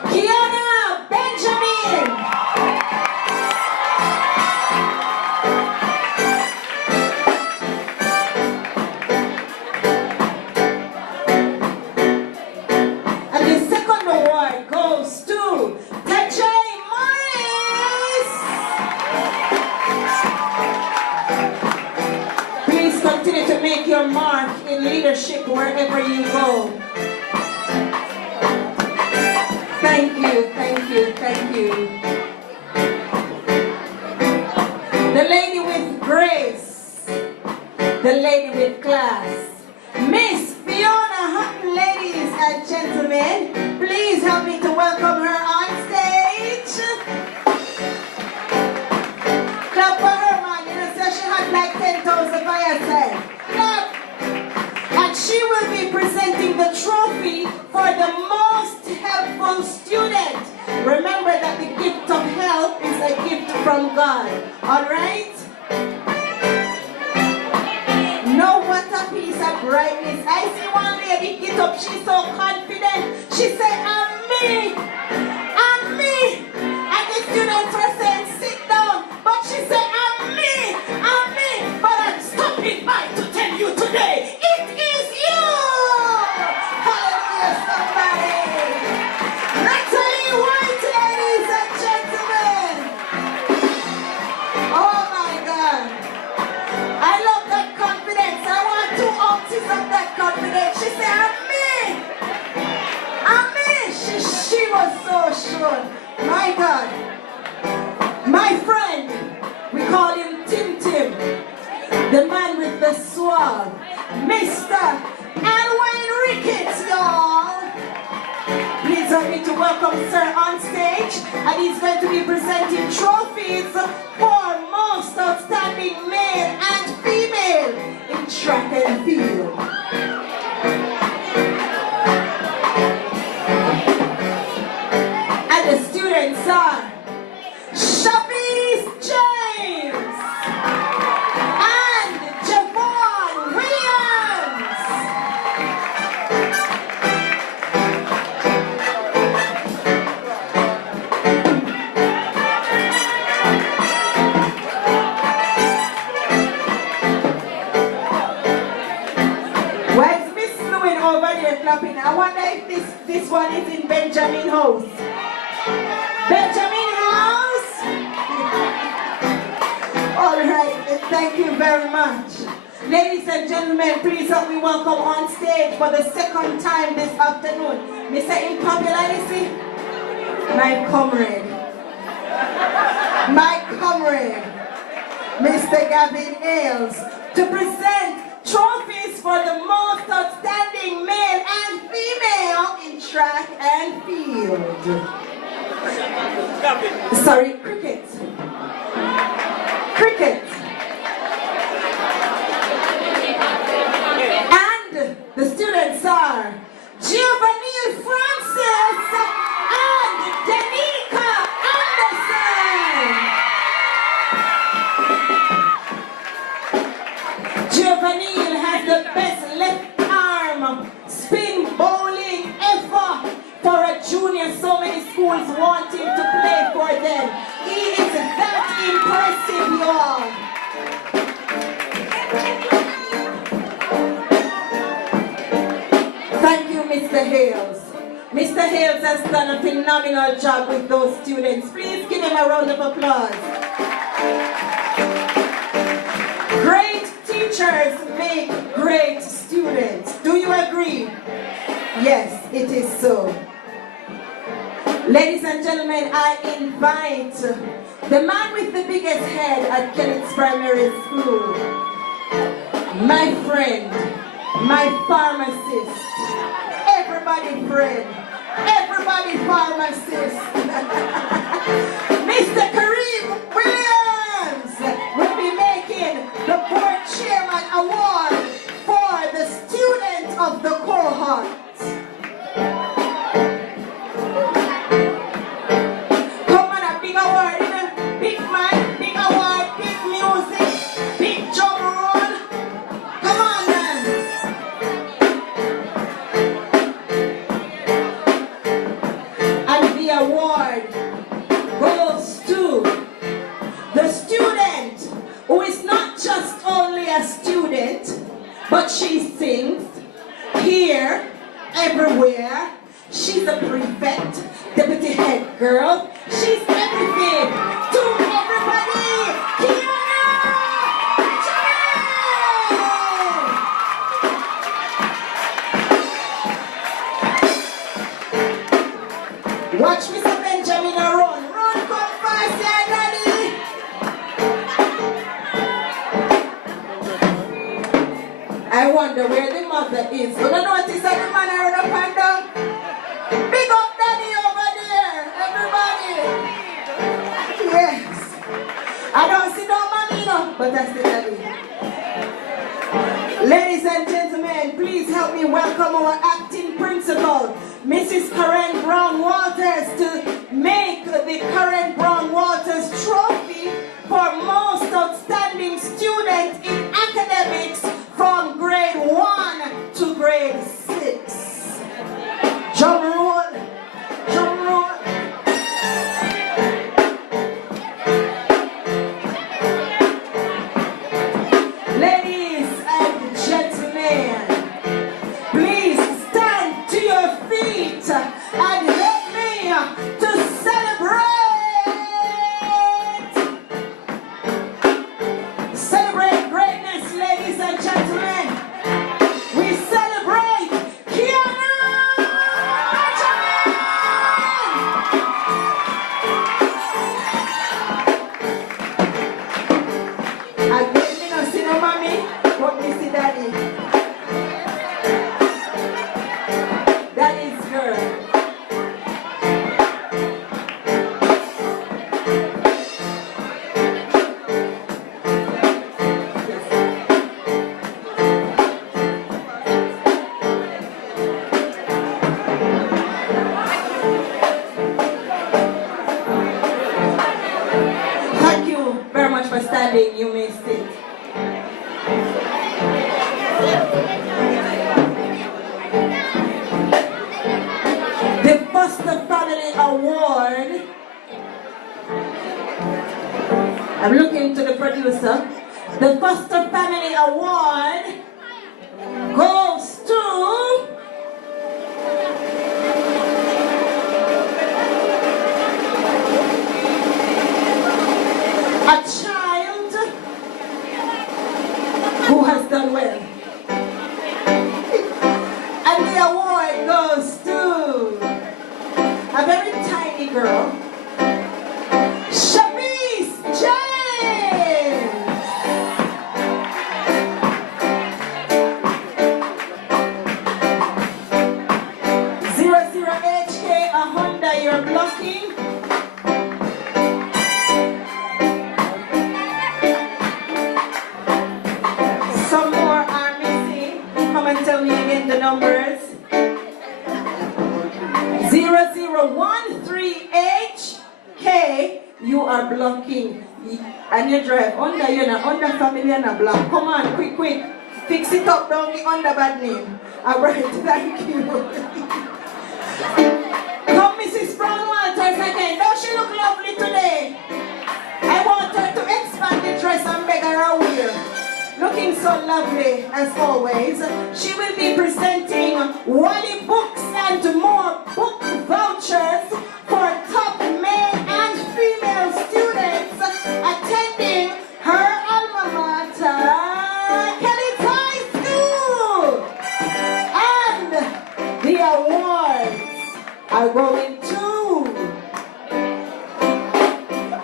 Kiana Benjamin. And the second award goes to Tajay Morris. Please continue to make your mark in leadership wherever you go. Thank you, thank you, thank you. The lady with grace, the lady with class, Miss Fiona Hutton, ladies and gentlemen, please help me to welcome her on stage. Clap for her, man. You know, so she had like 10,000 by herself. Clap. And she will be presenting the trophy for the most helpful student. Remember that the gift of help is a gift from God. All right? Know what a piece of brightness. I see one lady get up. She's so confident. She said, I'm me. I'm me. And the students were saying, sit down. But she said, I'm me. I'm me. But I'm stopping by to tell you today, it is you. Hallelujah, somebody. Natalie White, ladies and gentlemen. Oh my God. I love that confidence. I want 2 ounces of that confidence. She said, I'm me. I'm me. She was so sure. My God. My friend, we call him Tim Tim, the man with the swag, Mr. Alwyn Ricketts, y'all. Please help me to welcome Sir on stage, and he's going to be presenting trophies for most outstanding male and female in track and field. And the students are Shabiz James and Javon Williams. Where's Miss Lewin over there clapping? I wonder if this one is in Benjamin House. Benjamin House? All right, thank you very much. Ladies and gentlemen, please help me welcome on stage for the second time this afternoon, Mr. Impopularity, my comrade, Mr. Gavin Ailes, to present trophies for the most outstanding male and female in track and field. Sorry, cricket. And the students are Viola Francis and Danica Anderson. Giovanni has the best left arm spin bowling ever for a junior. So many schools want him to play for them. He is that impressive, y'all. Thank you, Mr. Hales. Mr. Hales has done a phenomenal job with those students. Please give him a round of applause. Great teachers make great students. Do you agree? Yes, it is so. Ladies and gentlemen, I invite the man with the biggest head at Kellits Primary School, my friend, my pharmacist, everybody friend, everybody pharmacist, Mr. Kareem Williams will be making the board chairman award for the student of the cohort. Come on, a big award, you know? Big man, big award, big music, big drum roll. Come on, man. everywhere. She's a prefect, deputy head girl. She's everything to everybody. Kiana! Watch Mr. Benjamin run. Run, come fast, yeah, daddy. I wonder where the mother is. You don't notice that the man are up and down? Big up daddy over there, everybody. Yes. I don't see no mommy, no, but that's the daddy. Ladies and gentlemen, please help me welcome our acting principal, Mrs. Karen Brown Walters, to make the Karen Brown Walters Trophy for most outstanding student in academics from grade 1 to grade 6. Drum roll, drum roll. Ladies and gentlemen, please stand to your feet and help me to celebrate. Celebrate greatness, ladies and gentlemen. We celebrate Kiana Benjamin. Again, me no see no mommy, but me see daddy. Daddy's girl. Thank you very much for standing. You may sit. The Foster Family Award. I'm looking to the producer. The Foster Family Award goes to a child who has done well. And the award goes to a very tiny girl, Shamice James. 00HK, a Honda, you're blocking. Some more are missing. Come and tell me again the numbers. 0013HK, you are blocking. And you drive under, you're not under family and a block. Come on, quick, quick. Fix it up, don't be under bad name. Alright, thank you. Come, Mrs. Brown Walters again. Don't she look lovely today? I want her to expand the dress and beg her a wear. Looking so lovely as always. She will be presenting Wally Books and more book vouchers for top male and female students attending her alma mater, Kellits High School. And the awards are going to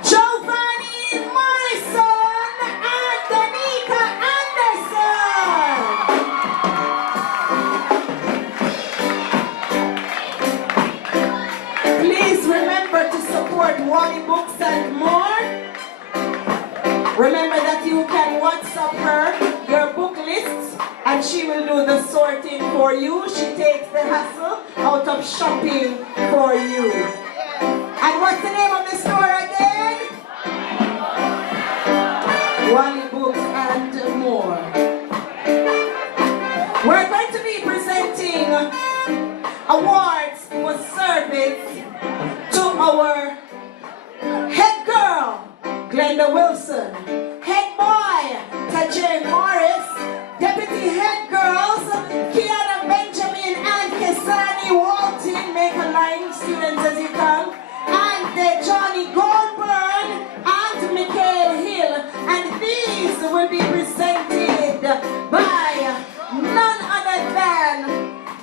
Giovanni Morrison and Danica Anderson. Please remember to support Wally Books and more. Remember that you can WhatsApp her your book lists and she will do the sorting for you. She takes the hassle out of shopping for you. And what's the name of the store again? Wally Books and more. We're going to be presenting awards for service to our head girl, Glenda Wilson, head boy, Tajay Morris, deputy head girls, Kiana Benjamin and Kesa. Walton, make a line, students as you come, and Johnny Goldburn and Michael Hill, and these will be presented by none other than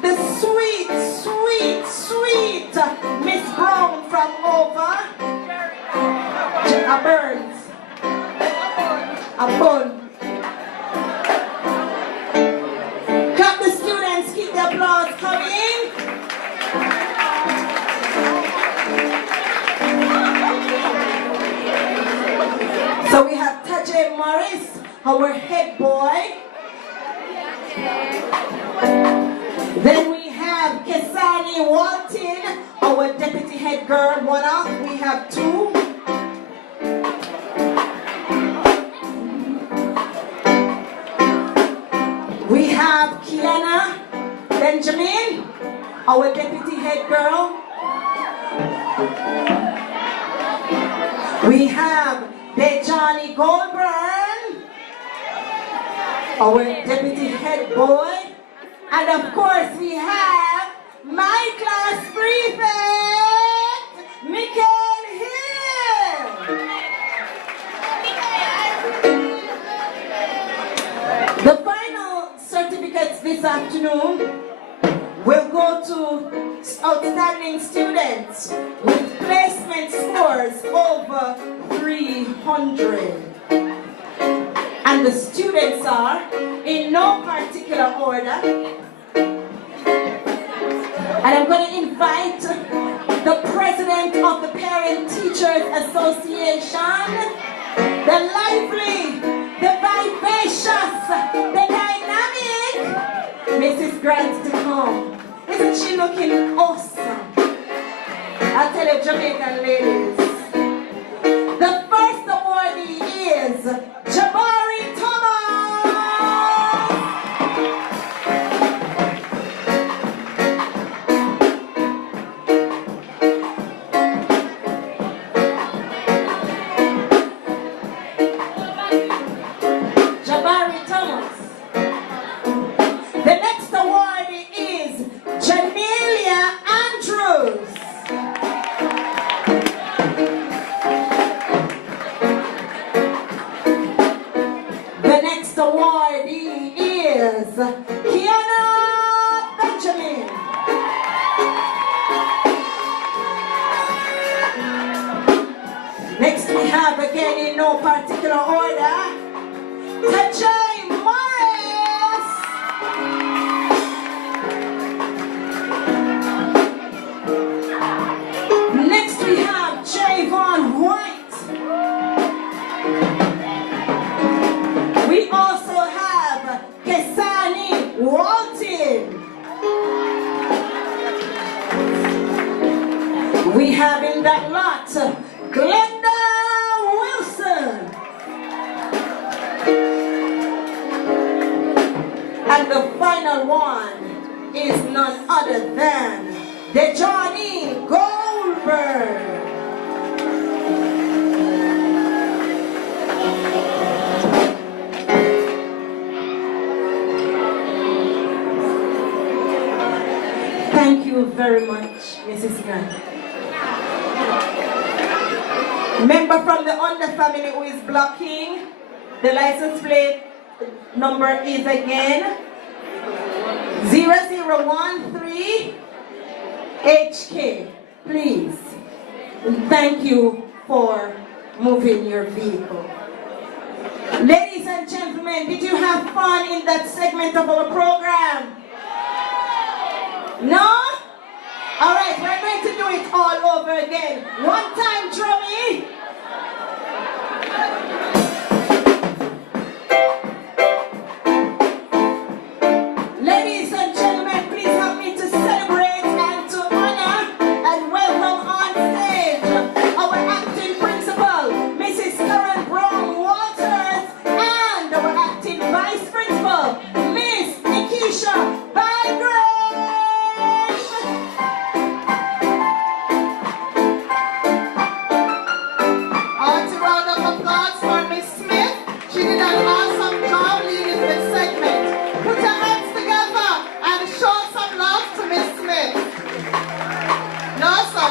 the sweet, sweet, sweet Miss Brown from over Burns. A bun. Clap the students, keep the applause coming. So we have Tajay Morris, our head boy. Then we have Kesani Walton, our deputy head girl, one off. We have two. We have Kiana Benjamin, our deputy head girl. We have Dejani Goldburn, our deputy head boy. And of course we have my class prefect, Michael Hill. The final certificates this afternoon will go to outstanding students with placement scores over 300. And the students are, in no particular order, and I'm going to invite the president of the Parent Teachers Association, the lively, the vivacious, the dynamic, Mrs. Grant to come. Isn't she looking awesome? I tell you, Jamaican ladies. The first awardee is Jabari Thomas. Jabari Thomas. The next awardee is Janelia Andrews. The next awardee is Kiana Benjamin. Next we have, again in no particular order, Tajay Morris. Next we have Javon White. We also have Kesani Walton. We have in that lot Glenda Wilson. And the final one is none other than Dejani Goldberg. Thank you very much, Mrs. Grant. Member from the Under family who is blocking, the license plate number is again 0013 HK. Please. And thank you for moving your vehicle. Ladies and gentlemen, did you have fun in that segment of our program? No? All right, we're going to do it all over again. One time, drummy. Ladies and gentlemen, please help me to celebrate and to honor and welcome on stage our acting principal, Mrs. Karen Brown Walters, and our acting vice principal, Miss Nikisha Bygrave.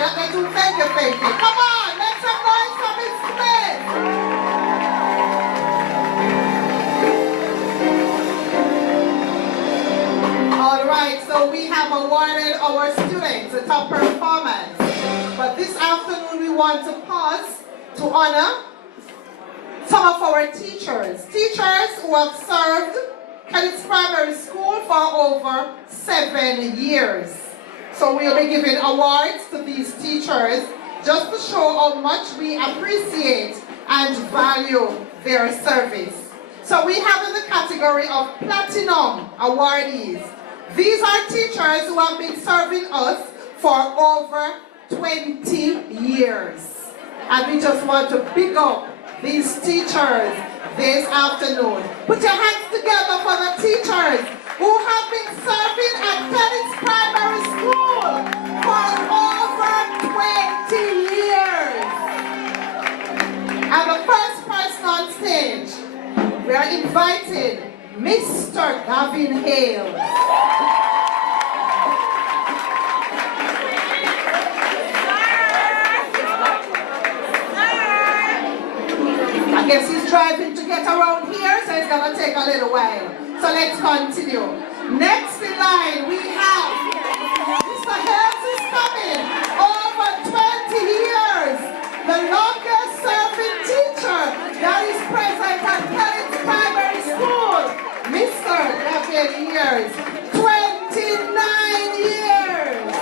let me do thank you. Come on, make some noise for Miss Smith. All right, so we have awarded our students the top performance. But this afternoon we want to pause to honor some of our teachers. Teachers who have served Kellits Primary School for over 7 years. So we'll be giving awards to these teachers just to show how much we appreciate and value their service. So we have in the category of Platinum awardees. These are teachers who have been serving us for over 20 years. And we just want to pick up these teachers this afternoon. Put your hands together for the teachers who have been serving at Kellits Primary School for over 20 years. And the first person on stage, we are inviting Mr. Gavin Hale. I guess he's driving to get around here, so it's gonna take a little while. So let's continue. Next in line, we have Mr. Hales is coming. Over 20 years, the longest serving teacher that is present at Kellits Primary School. Mr. Gavin Years, 29 years.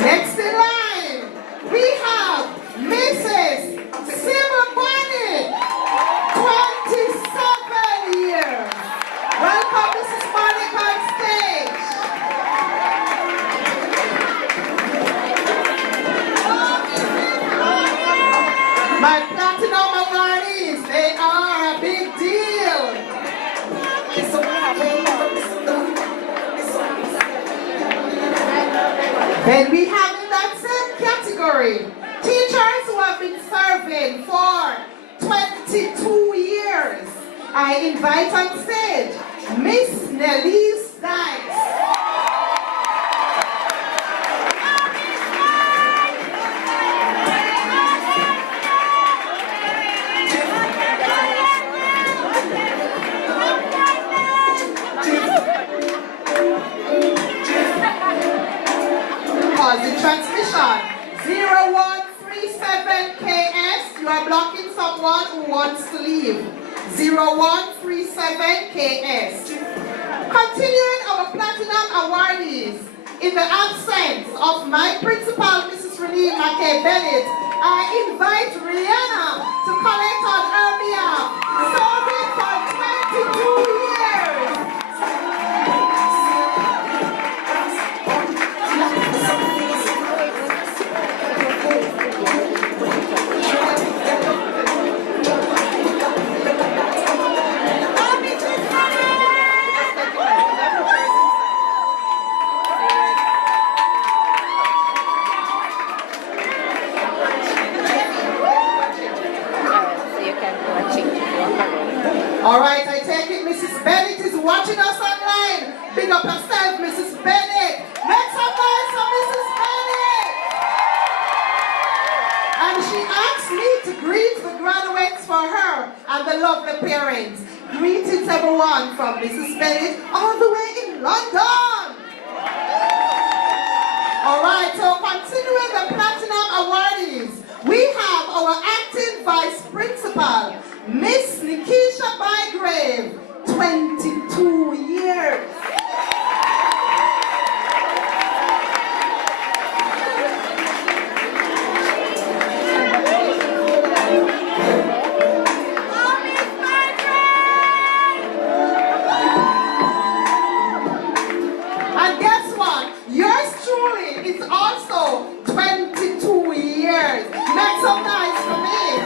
Next in line, we have Mrs. Simon Bonnet, 27 years. Welcome, Mrs. Bonnet, on stage. My platinum awardees, they are a big deal. Then we have in that same category, teachers who have been serving for 22 years. I invite on stage, Miss Nelise Dykes. Pausing transmission. 0137KS. You are blocking someone who wants to leave. 0137KS. Continuing our platinum awardees. In the absence of my principal, Mrs. Renee McKay Bennett, I invite Rihanna to collect on her behalf. Serving for 22 years. All right, I take it Mrs. Bennett is watching us online. Big up yourself, Mrs. Bennett. Make some noise for Mrs. Bennett. And she asked me to greet the graduates for her and the lovely parents. Greetings everyone from Mrs. Bennett all the way in London. All right, so continuing the platinum awardees, we have our acting vice principal, Miss Nikisha Bygrave, 22 years. And guess what? Yours truly is also 22 years. Make some noise for me.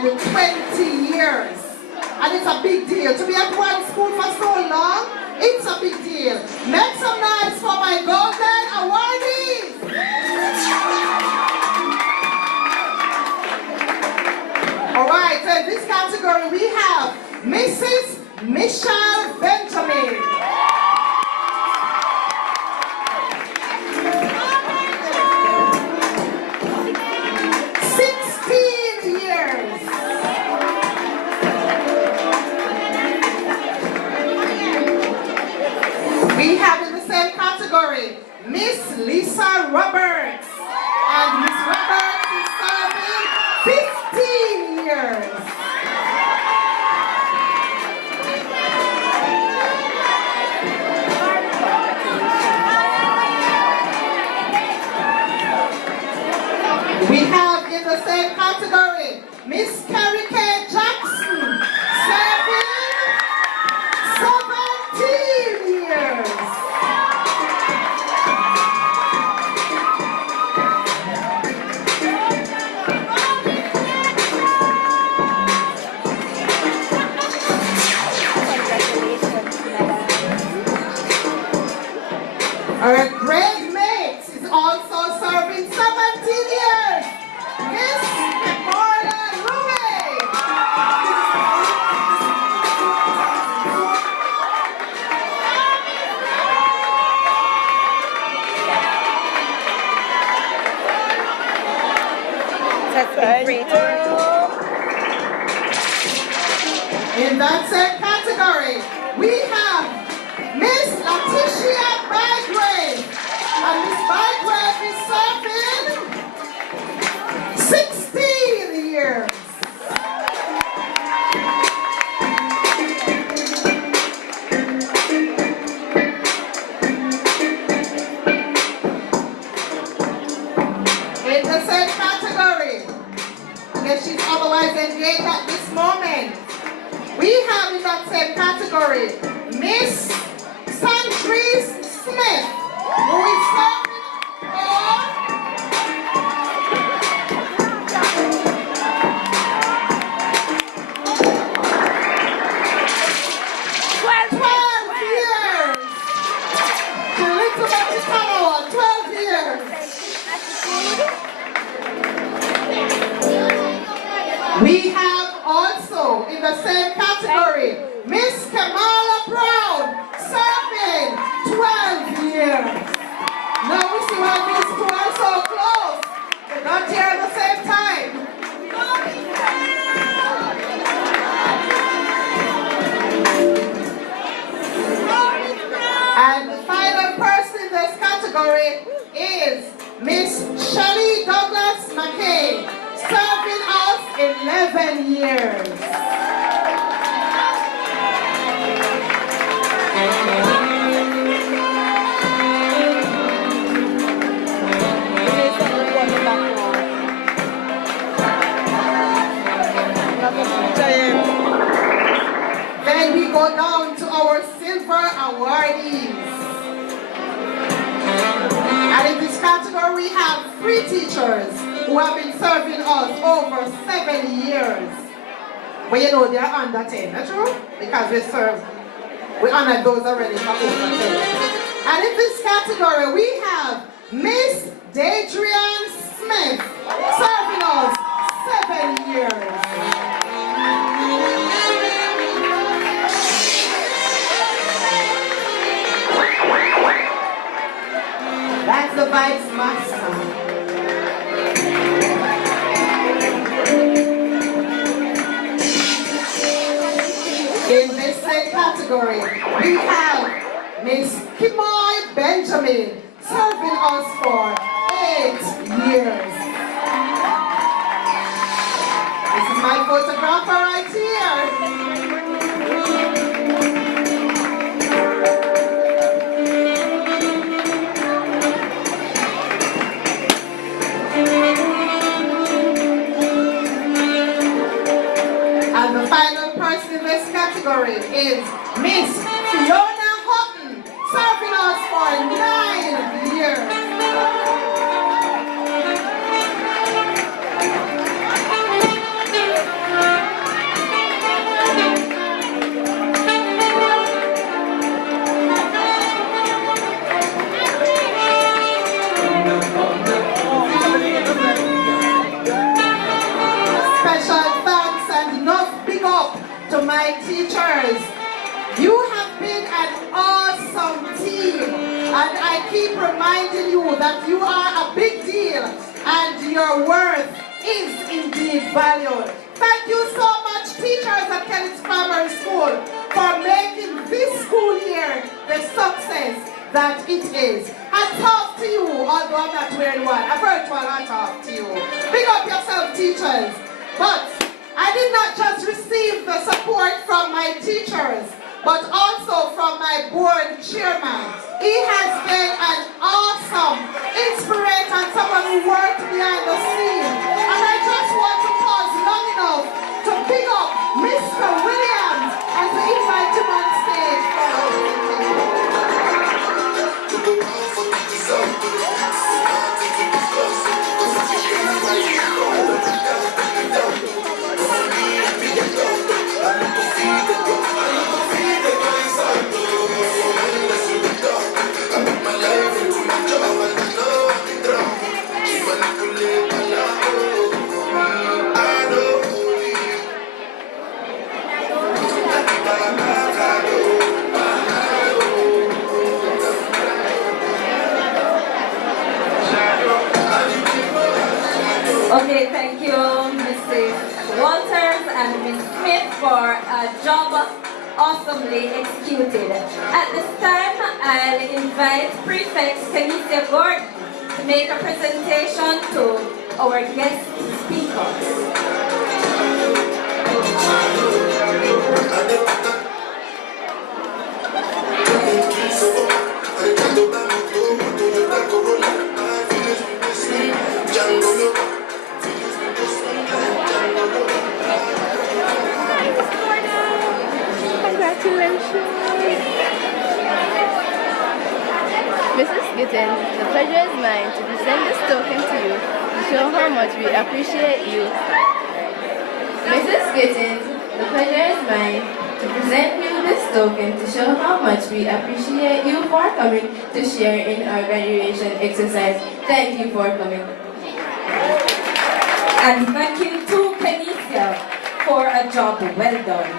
20 years. And it's a big deal. To be at one school for so long, it's a big deal. Make some noise for my golden awardees. All right, so in this category we have Mrs. Michelle Benjamin. We have in the same category Miss Lisa Roberts, and Miss Roberts is serving 15 years. We have in the same category Miss Carrie K. Jackson, serving 17 years. Our grade mate is also serving 17 years. Miss Marla Ruby. In that same category, we have Miss Letitia Bygrave. And Miss Bygrave is serving 16 years. In the same category, I guess she's otherwise engaged at this moment. We have in that same category Miss Santrice Smith, who is serving for 12 years. The little bit 12 years. We have also in the same category Miss Kamala Brown, serving 12 years. Now we see why these two are so close. They're not here at the same time. And the final person in this category is Miss Shelley Douglas McKay, serving us 11 years. Then we go down to our silver awardees. And in this category we have 3 teachers who have been serving us over 7 years. But you know they are under 10, that's true? Because we honored those already for over 10. And in this category we have Miss Dadrian Smith, serving us 7 years. That's the Vibes Master. In this same category, we have Miss Kimoy Benjamin, serving us for 8 years. This is my photographer right here. And the final person in this category is Miss Fiona Houghton, serving us for 9 years. to my teachers. You have been an awesome team, and I keep reminding you that you are a big deal and your worth is indeed valued. Thank you so much, teachers at Kellits Primary School, for making this school year the success that it is. Hats off to you, although I'm not wearing one, a virtual hat off to you. Big up yourself, teachers. But I did not just receive the support from my teachers, but also from my board chairman. He has been an awesome inspirator and someone who worked behind the scene. And I just want to pause long enough to pick up Mr. Williams and to invite him on stage for a Okay, thank you, Mrs. Walters and Ms. Smith for a job awesomely executed. At this time, I'll invite Prefect Kenisia Gordon to make a presentation to our guest speakers. Mrs. Gittens, the pleasure is mine to present this token to you to show how much we appreciate you. Mrs. Gittens, the pleasure is mine to present you this token to show how much we appreciate you for coming to share in our graduation exercise. Thank you for coming. And thank you to Kenisia for a job well done.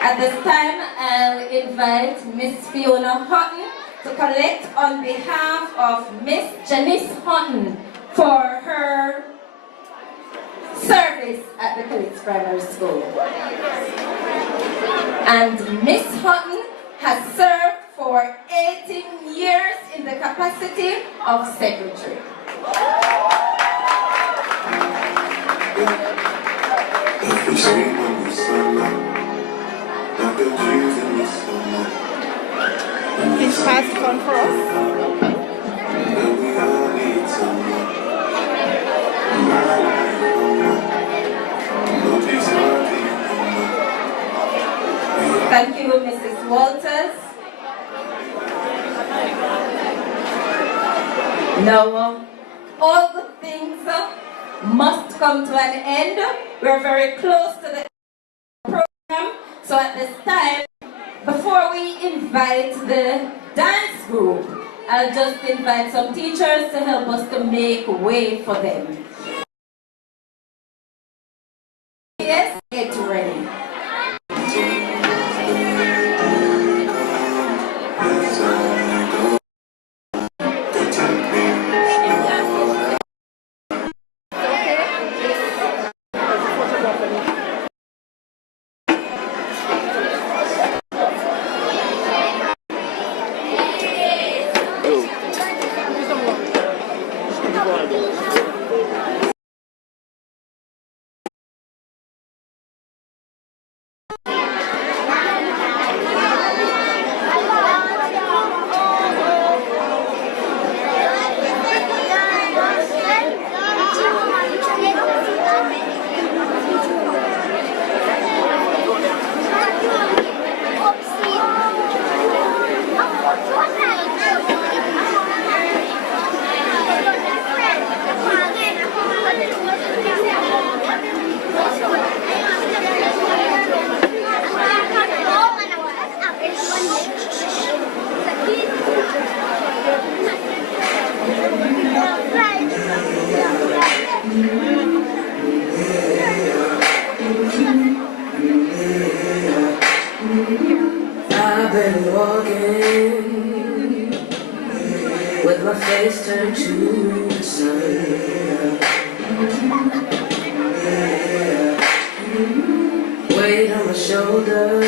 At this time, I'll invite Miss Fiona Hutton to collect on behalf of Miss Janice Hutton for her service at the Kellits Primary School. And Miss Hutton has served for 18 years in the capacity of secretary. Please pass it on for us. Thank you, Mrs. Walters. Now, all good things must come to an end. We're very close to the program, so at this time, before we invite the dance group, I'll just invite some teachers to help us to make way for them. Yes, get ready. I've been walking with my face turned to the sun. Weight on my shoulders,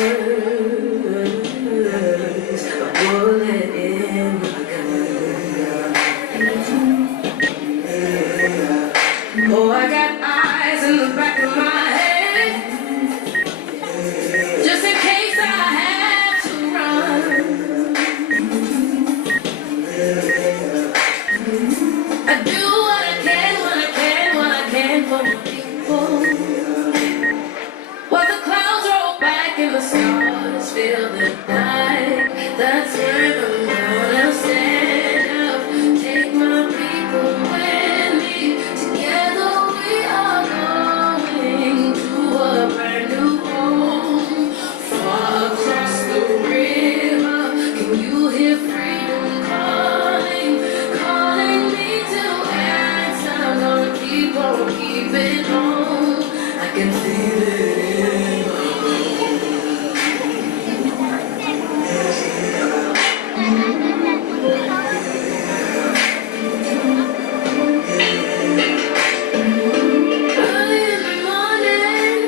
a bullet in my gun. Oh, I got eyes in the back of my head, just in case I have to run. I do what I can, when I can, when I can for my people. While the clouds roll back and the stars fill the night, that's when I'm gonna stand up. Take my people with me. Together we are going to a brand new home. Far across the river, can you hear freedom calling? Calling me to answer. I'm gonna keep on keeping on. I can feel it. Early in the morning,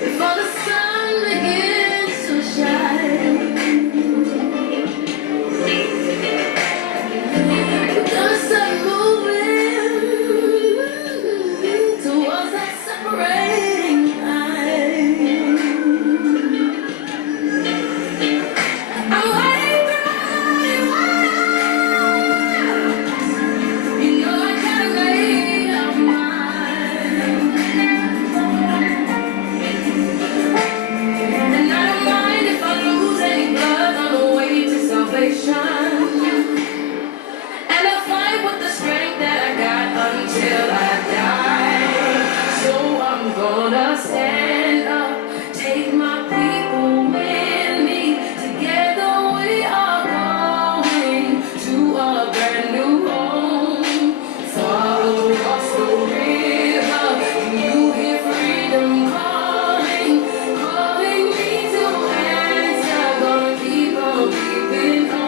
before the sun begins to shine, we're gonna start moving towards that separating line. I'm waiting for you. You know I gotta make up mine. And I don't mind if I lose any blood on the way to salvation. And I'll fight with the strength that I got until I die. So I'm gonna stand up, take my people with me. Together we are going to a brand new home. Far across the river, can you hear freedom calling? Calling me to answer. Gonna keep on keeping on.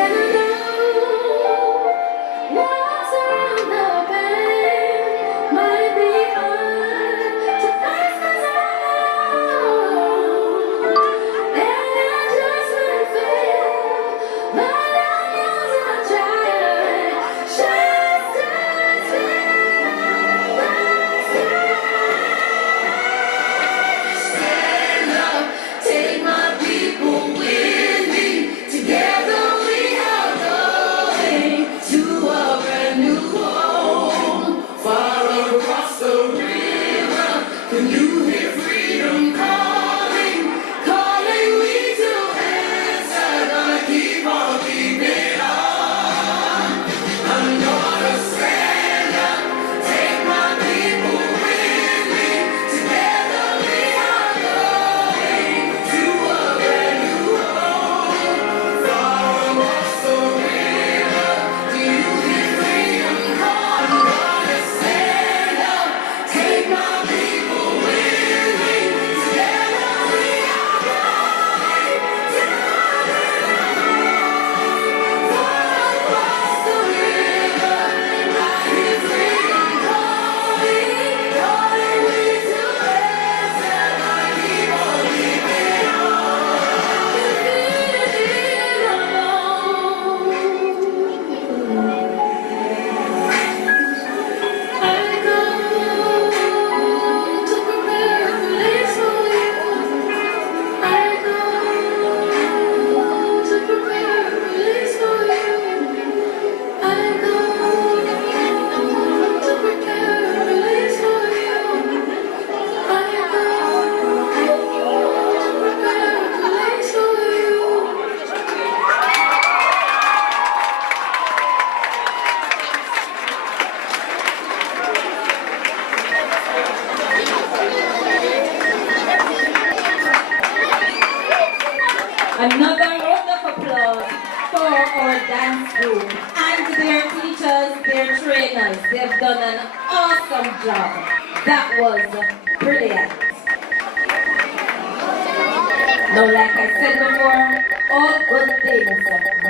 And I know what's around the bend might be hard to face, 'cause I know that adjustment failed, but I use my tried. Just stand up, take my people with me. Together we are going to a brand new home. Far across the river, can you hear freedom calling? Calling me to answer. Gonna keep on keeping on. I'm gonna stand up, take my people with me. Together we are going to a brand new home. Far across the river, do you hear freedom call? I'm gonna stand up, take my people with me. Together we are going to a brand new home. Far across the river, I hear freedom calling, calling me to answer. Gonna keep on keeping Another round of applause for our dance group and their teachers, their trainers. They've done an awesome job. That was brilliant. Now, like I said before, all good things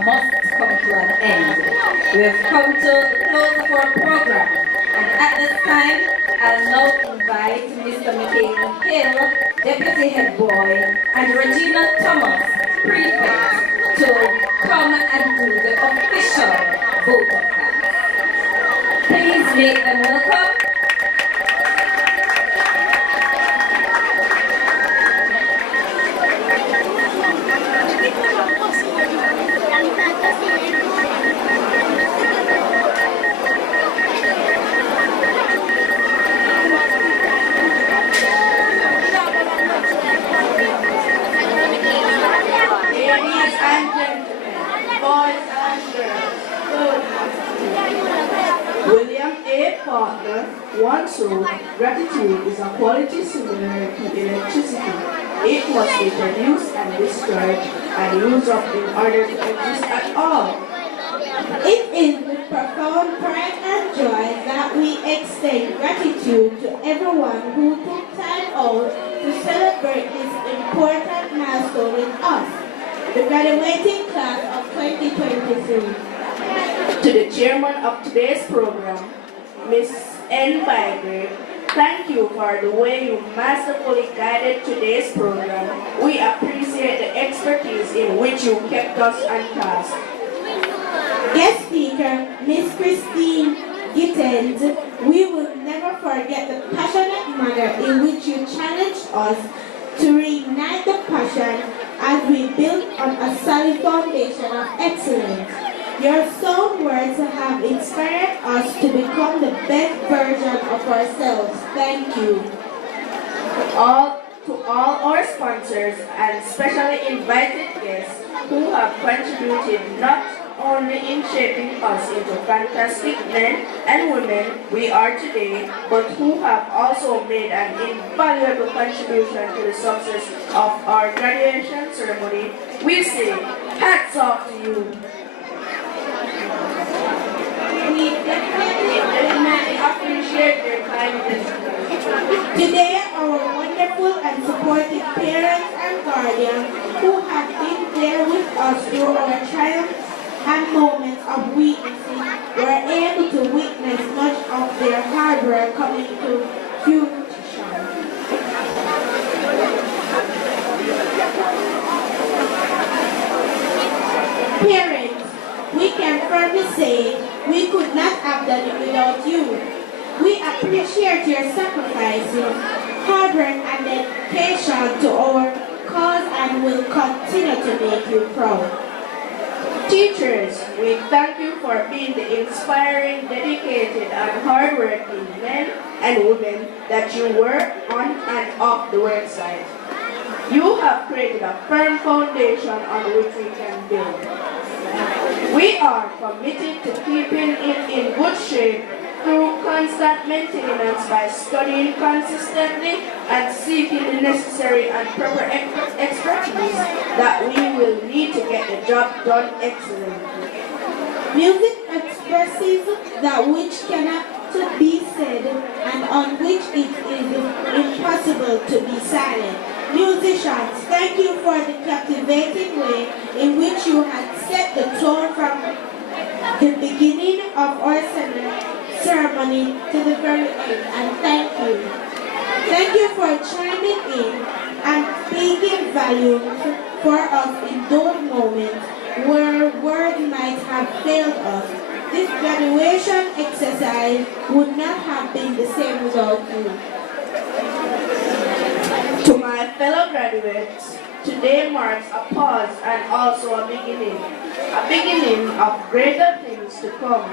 must come to an end. We have come to the close of our program, and at this time, I'll now invite Mr. Michael Hill, Deputy Head Boy, and Regina Thomas, Prefect, to come and do the official vote of thanks. Please make them welcome. Ladies and gentlemen, boys and girls, William A. Faulkner once wrote, "Gratitude is a quality similar to electricity. It must be produced and discharged and used up in order to exist at all." It is with profound pride and joy that we extend gratitude to everyone who took time out to celebrate this important milestone with us, the graduating class of 2023. To the chairman of today's program, Ms. N. Bygrave, thank you for the way you masterfully guided today's program. We appreciate the expertise in which you kept us on task. Guest speaker, Ms. Christine Gittens, we will never forget the passionate manner in which you challenged us to reignite the passion as we build on a solid foundation of excellence. Your sound words have inspired us to become the best version of ourselves. Thank you. To all our sponsors and specially invited guests who have contributed not only in shaping us into fantastic men and women we are today, but who have also made an invaluable contribution to the success of our graduation ceremony, we say, hats off to you. We definitely appreciate your kindness. Today, our wonderful and supportive parents and guardians who have been there with us through our triumphs and moments of weaknesses were able to witness much of their hard work coming to fruition. Parents, we can firmly say we could not have done it without you. We appreciate your sacrifices, hard work and dedication to our cause and will continue to make you proud. Teachers, we thank you for being the inspiring, dedicated, and hardworking men and women that you were on and off the worksite. You have created a firm foundation on which we can build. We are committed to keeping it in good shape through constant maintenance by studying consistently and seeking the necessary and proper expertise that we will need to get the job done excellently. Music expresses that which cannot be said and on which it is impossible to be silent. Musicians, thank you for the captivating way in which you had set the tone from the beginning of our ceremony to the very end, and thank you. Thank you for chiming in and speaking volumes for us in those moments where words might have failed us. This graduation exercise would not have been the same without you. To my fellow graduates, today marks a pause and also a beginning of greater things to come.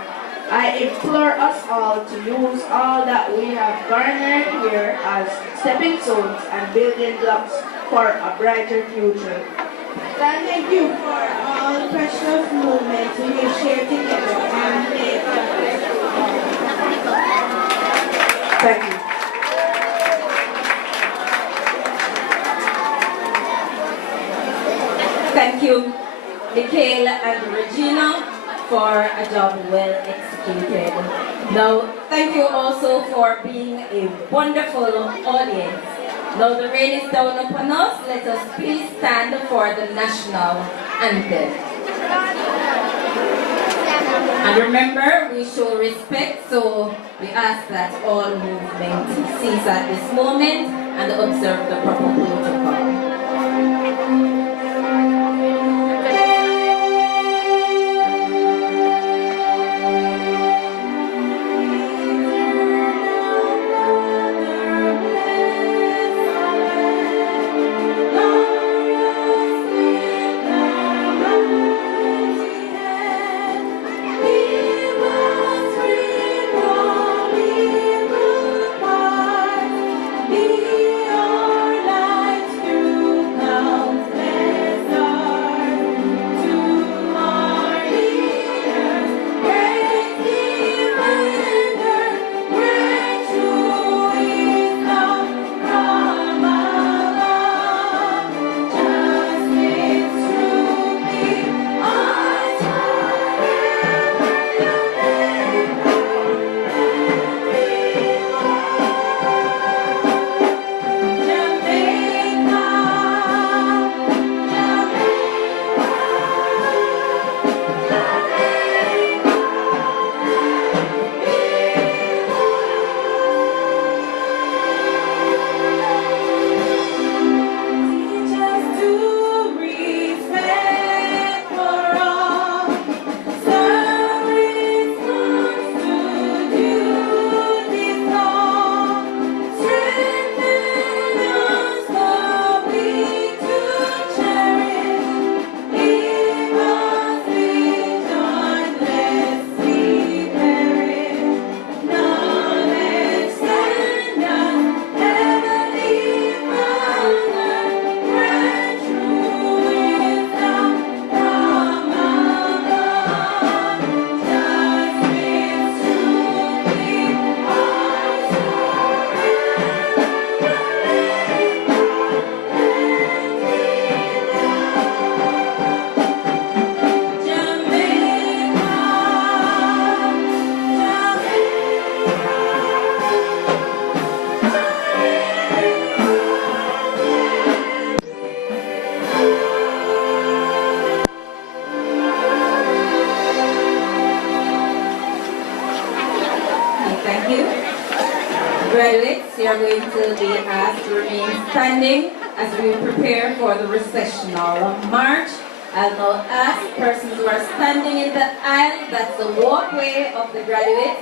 I implore us all to use all that we have garnered here as stepping stones and building blocks for a brighter future. Thank you for all precious moments we will share together and make Thank you. Thank you, Michaela and Regina, for a job well executed. Now, thank you also also for being a wonderful audience. Now the rain is down upon us. Let us please stand for the national anthem. And remember, we show respect, so we ask that all movement cease at this moment and observe the proper protocol. Graduates, you are going to be asked to remain standing as we prepare for the recessional march. I'll now ask persons who are standing in the aisle, that's the walkway of the graduates.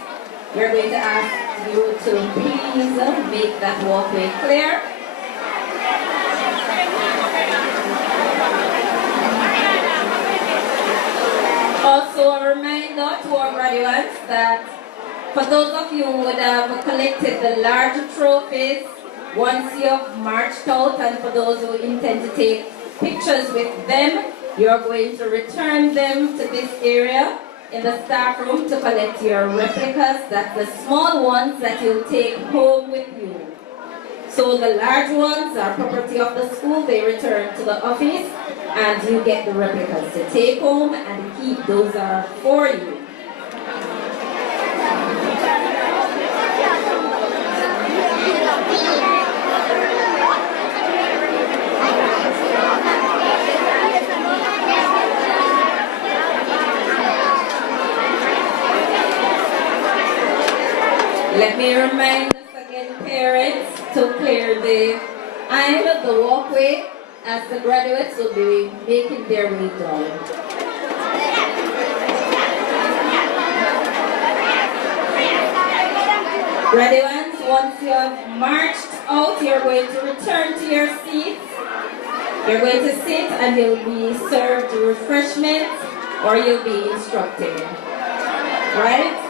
We're going to ask you to please make that walkway clear. Also a reminder to our graduates that for those of you who would have collected the large trophies once you have marched out, and for those who intend to take pictures with them, you're going to return them to this area in the staff room to collect your replicas. That's the small ones that you'll take home with you. So the large ones are property of the school. They return to the office and you get the replicas to take home and keep. Those are for you. Let me remind us again, parents, to clear the aisle, the walkway, as the graduates will be making their way down. Graduates, once you have marched out, you're going to return to your seats. You're going to sit and you'll be served refreshments or you'll be instructed. Right?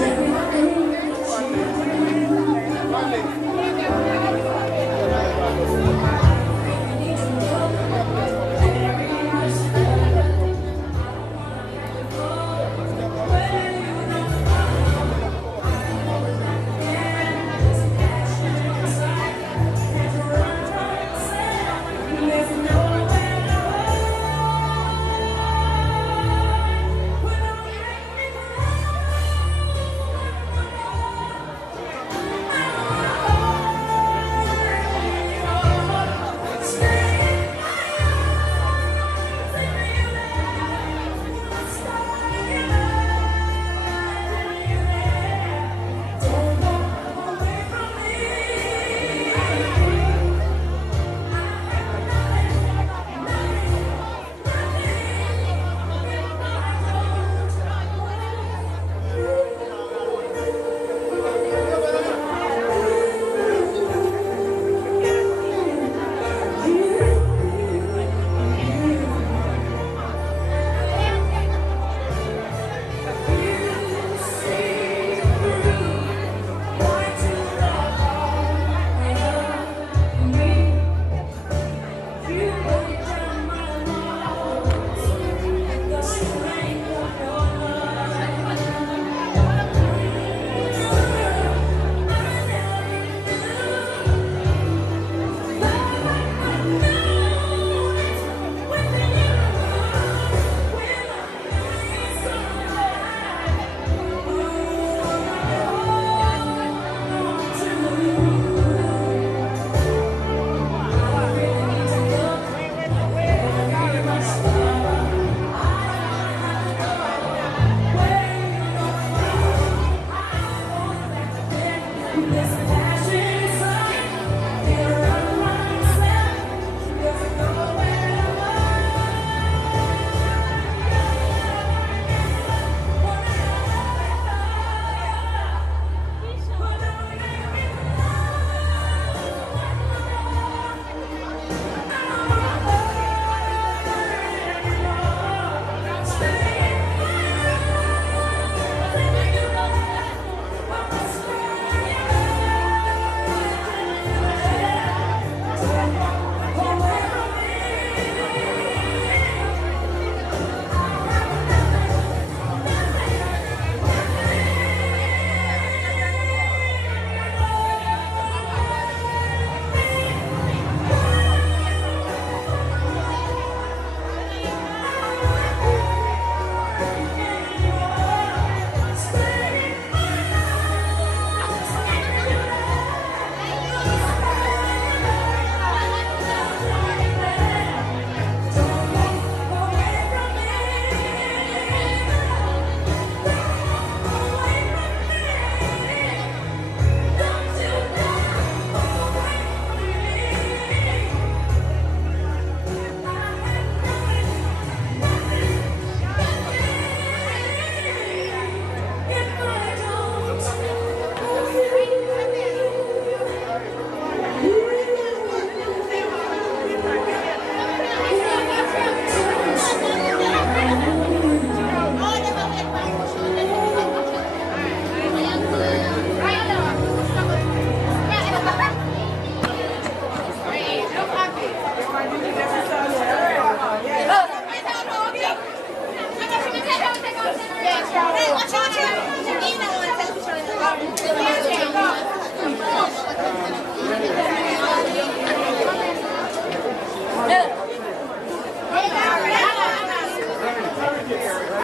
Thank you.